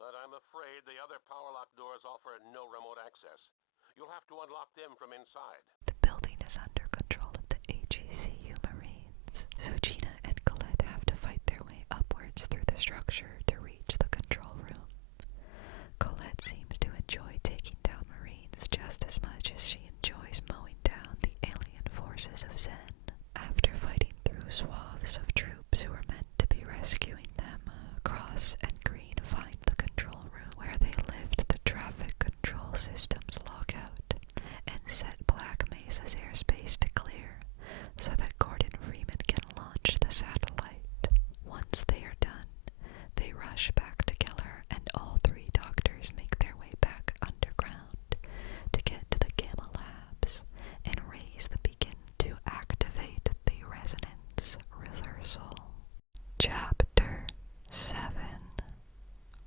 but I'm afraid the other power lock doors offer no remote access. You'll have to unlock them from inside. The building is under control of the HECU Marines, so Gina and Colette have to fight their way upwards through the structure to reach the control room. Colette seems to enjoy taking down Marines just as much as she enjoys mowing down the alien forces of Zen. After fighting through swaths of troops who are meant to be rescuing them, Cross and Green find the control room where they lift the traffic control system's lockout and set Black Mesa's airspace to clear so that Gordon Freeman can launch the satellite. Once they are done, they rush back to Keller and all three doctors make their way back underground to get to the Gamma Labs and raise the beacon to activate the resonance reversal. Chapter 7.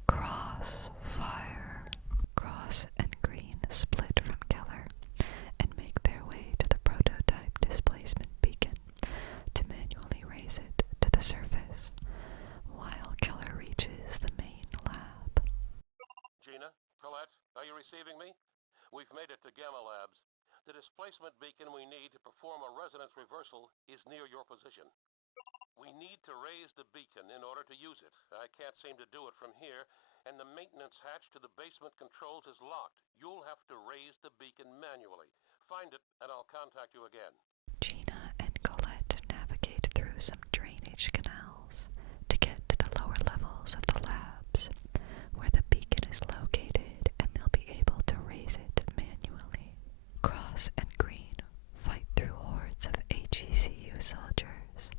Crossfire. Cross and Green split from Keller and make their way to the prototype displacement beacon to manually raise it to the surface, while Keller reaches the main lab. Gina, Colette, are you receiving me? We've made it to Gamma Labs. The displacement beacon we need to perform a resonance reversal is near your position. We need to raise the beacon in order to use it. I can't seem to do it from here, and the maintenance hatch to the basement controls is locked. You'll have to raise the beacon manually. Find it, and I'll contact you again. Gina and Colette navigate through some drainage canals to get to the lower levels of the labs, where the beacon is located, and they'll be able to raise it manually. Cross and Green fight through hordes of HECU soldiers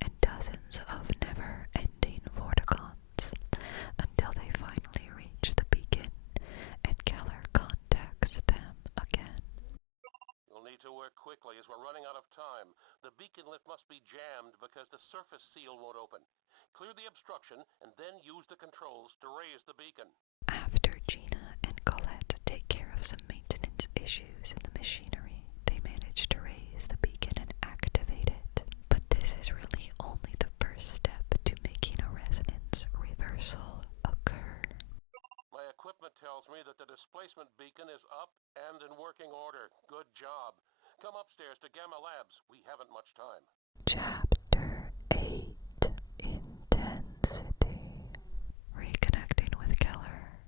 and dozens of never-ending vortigons until they finally reach the beacon, and Keller contacts them again. You'll need to work quickly as we're running out of time. The The beacon lift must be jammed because the surface seal won't open. Clear the obstruction and then use the controls to raise the beacon. After Gina and Colette take care of some maintenance issues in the machinery, they manage to raise the beacon and activate it. But this is really only the first step to making a resonance reversal occur. My equipment tells me that the displacement beacon is up and in working order. Good job. Come upstairs to Gamma Labs. We haven't much time. Chapter 8, Intensity. Reconnecting with Keller,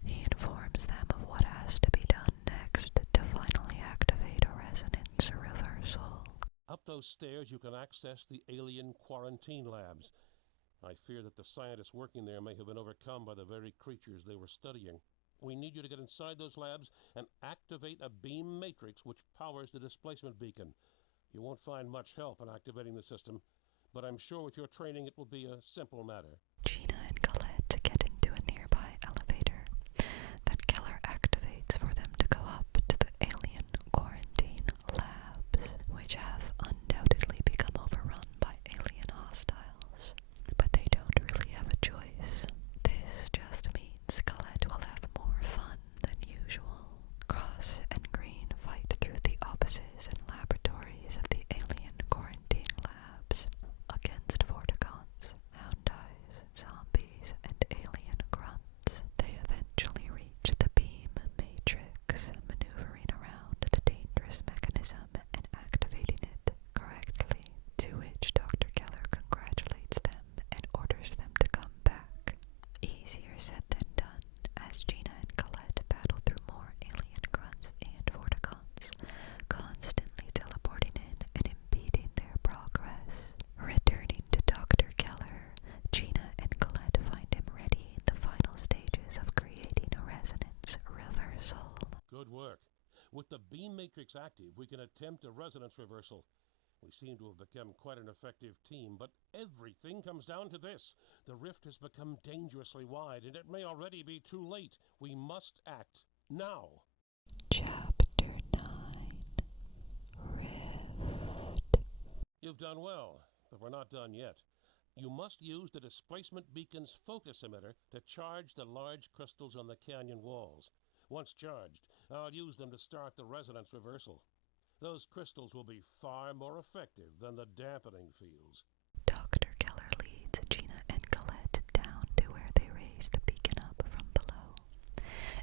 he informs them of what has to be done next to finally activate a resonance reversal. Up those stairs you can access the alien quarantine labs. I fear that the scientists working there may have been overcome by the very creatures they were studying. We need you to get inside those labs and activate a beam matrix which powers the displacement beacon. You won't find much help in activating the system, but I'm sure with your training it will be a simple matter. Gina and Colette get into a nearby elevator that Keller activates for them to go up to the alien quarantine labs, which have undoubtedly become overrun by alien hostiles. But they don't really have a choice. This just means Colette will have more fun than usual. Cross and Green fight through the offices and laboratories of the alien quarantine labs against Vortigons, Houndeyes, zombies, and alien grunts. They eventually reach the beam matrix, maneuvering around the dangerous mechanism and activating it correctly, to which Dr. Keller congratulates them and orders them to come back. Easier said than done, as Gina and Colette battle through more alien grunts and Vortigons, constantly teleporting in and impeding their progress. Returning to Dr. Keller, Gina and Colette find him ready in the final stages of creating a resonance reversal. Good work. With the beam matrix active, we can attempt a resonance reversal. We seem to have become quite an effective team, but everything comes down to this. The rift has become dangerously wide, and it may already be too late. We must act now. Chapter 9, Rift. You've done well, but we're not done yet. You must use the displacement beacon's focus emitter to charge the large crystals on the canyon walls. Once charged, I'll use them to start the resonance reversal. Those crystals will be far more effective than the dampening fields. Dr. Keller leads Gina and Colette down to where they raise the beacon up from below,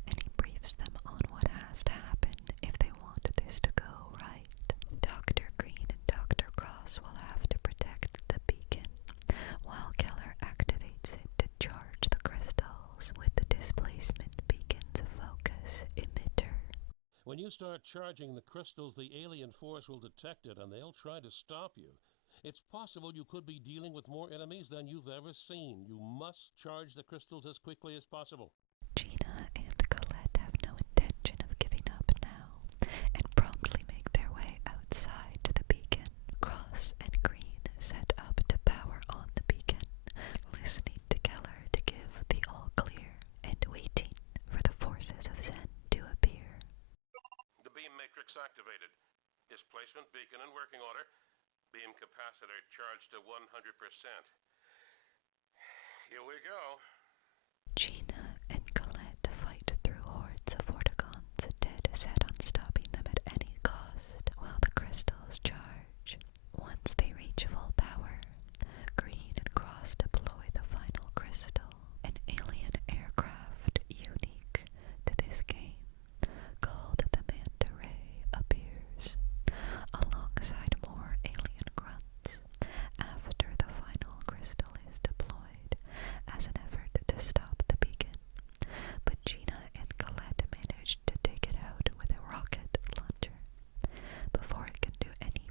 and he briefs them on what has to happen if they want this to go right. Dr. Green and Dr. Cross will have to protect the beacon, while Keller activates it to charge the crystals with the displacement beacon's focus emitter. When you start charging the crystals, the alien force will detect it, and they'll try to stop you. It's possible you could be dealing with more enemies than you've ever seen. You must charge the crystals as quickly as possible. Gina and Colette have no intention of giving up now, and promptly make their way outside to the beacon. Cross and Green set up to power on the beacon, listening to Keller to give the all-clear, and waiting for the forces of Zen to appear. The beam matrix activated. Displacement beacon in working order. Beam capacitor charged to 100%. Here we go. Gina and Colette fight through hordes of Vortigons, dead set on stopping them at any cost, while the crystals charge. Once they reach full power, Green and Cross deploy the final crystal, an alien aircraft unique to this game, called the Manta Ray, appears, alongside more alien grunts, after the final crystal is deployed, as an effort to stop the beacon. But Gina and Colette manage to take it out with a rocket launcher, before it can do any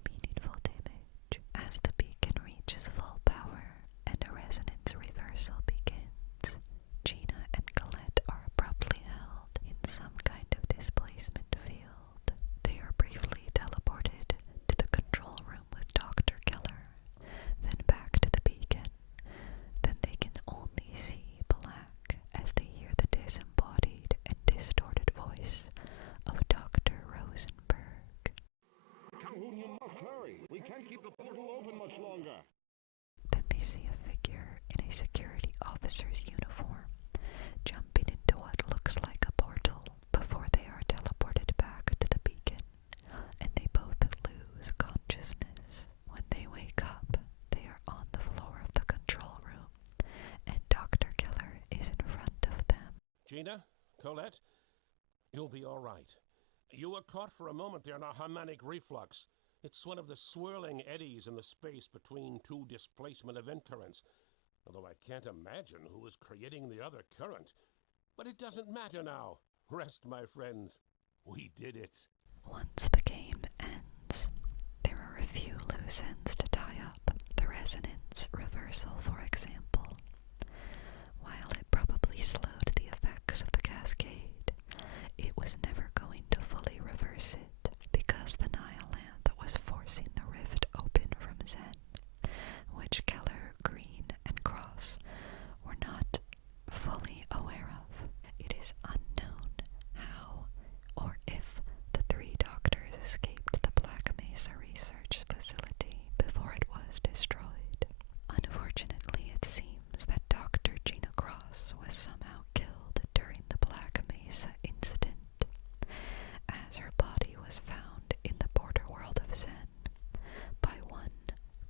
keep the portal open much longer. Then they see a figure in a security officer's uniform jumping into what looks like a portal before they are teleported back to the beacon, and they both lose consciousness. When they wake up, they are on the floor of the control room, and Dr. Keller is in front of them. Gina? Colette? You'll be all right. You were caught for a moment there in a harmonic reflux. It's one of the swirling eddies in the space between two displacement event currents. Although I can't imagine who is creating the other current. But it doesn't matter now. Rest, my friends. We did it. Once the game ends, there are a few loose ends to tie up. The resonance reversal, for example. While it probably slowed the effects of the cascade, it was never going to fully reverse it, because the Nihilanth was forcing the rift open from Zen, which Keller, Green, and Cross were not fully aware of. It is unknown how or if the three doctors escaped the Black Mesa research facility before it was destroyed. Unfortunately, it seems that Dr. Gina Cross was somehow killed during the Black Mesa Incident, as her body was found in the border world of Zen by one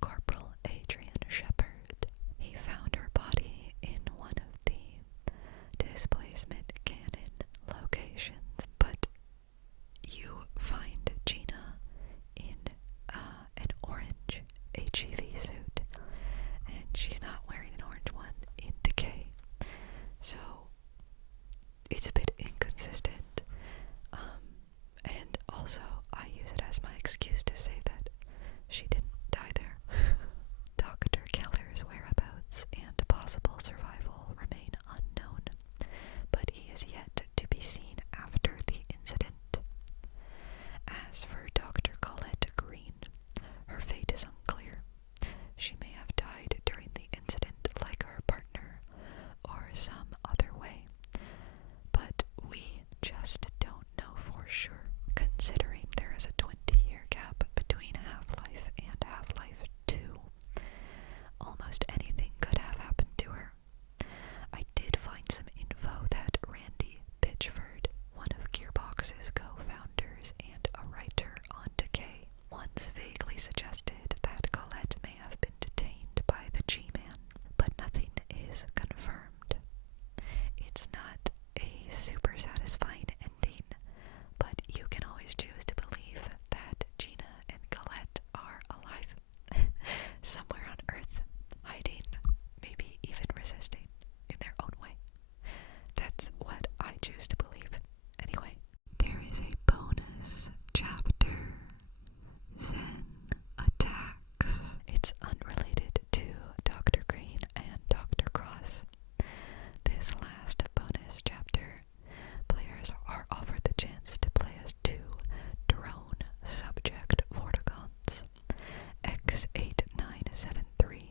Corporal Adrian Shepard. He found her body in one of the displacement cannon locations, but you find Gina in an orange HEV suit, and she's not wearing an orange one in Decay, so it's a bit inconsistent. And also, I use it as my excuse to say that she didn't die there. Dr. Keller's whereabouts and possible survival remain unknown, but he is yet to be seen after the incident. As for Dr. Colette Green, her fate is unclear. She may have died during the incident like her partner, or some other way, but we just don't know for sure, considering there is a 20-year gap between Half-Life and Half-Life 2. Almost anything could have happened to her. I did find some info that Randy Pitchford, one of Gearbox's co-founders and a writer on Decay, once vaguely suggested that Colette may have been detained by the G-Man, but nothing is confirmed. It's not a super satisfying ending, but you can always choose to believe that Gina and Colette are alive somewhere on Earth, hiding, maybe even resisting in their own way. That's what I choose to believe. Anyway, there is a bonus chapter, Zen Attacks. It's unrelated to Dr. Green and Dr. Cross. This last bonus chapter, players are offered the chance to play as two drone subject Vortigons, X8973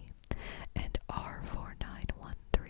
and R4913,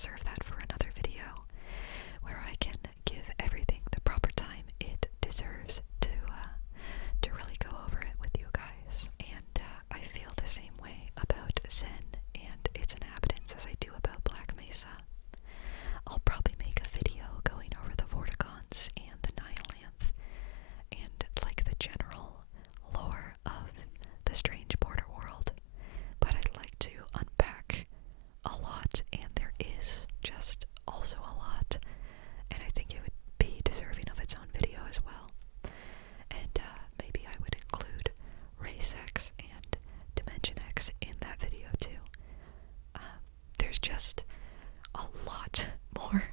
reserve that for another video where I can give everything the proper time it deserves to really go over it with you guys. And I feel the same way about Zen and its inhabitants as I do about Black Mesa. I'll probably make a video going over the Vortigons and the Nihilanth and like the general lore of the strange border world, but I'd like to unpack a lot, and there is just also a lot, and I think it would be deserving of its own video as well. And maybe I would include Race X and Dimension X in that video too. There's just a lot more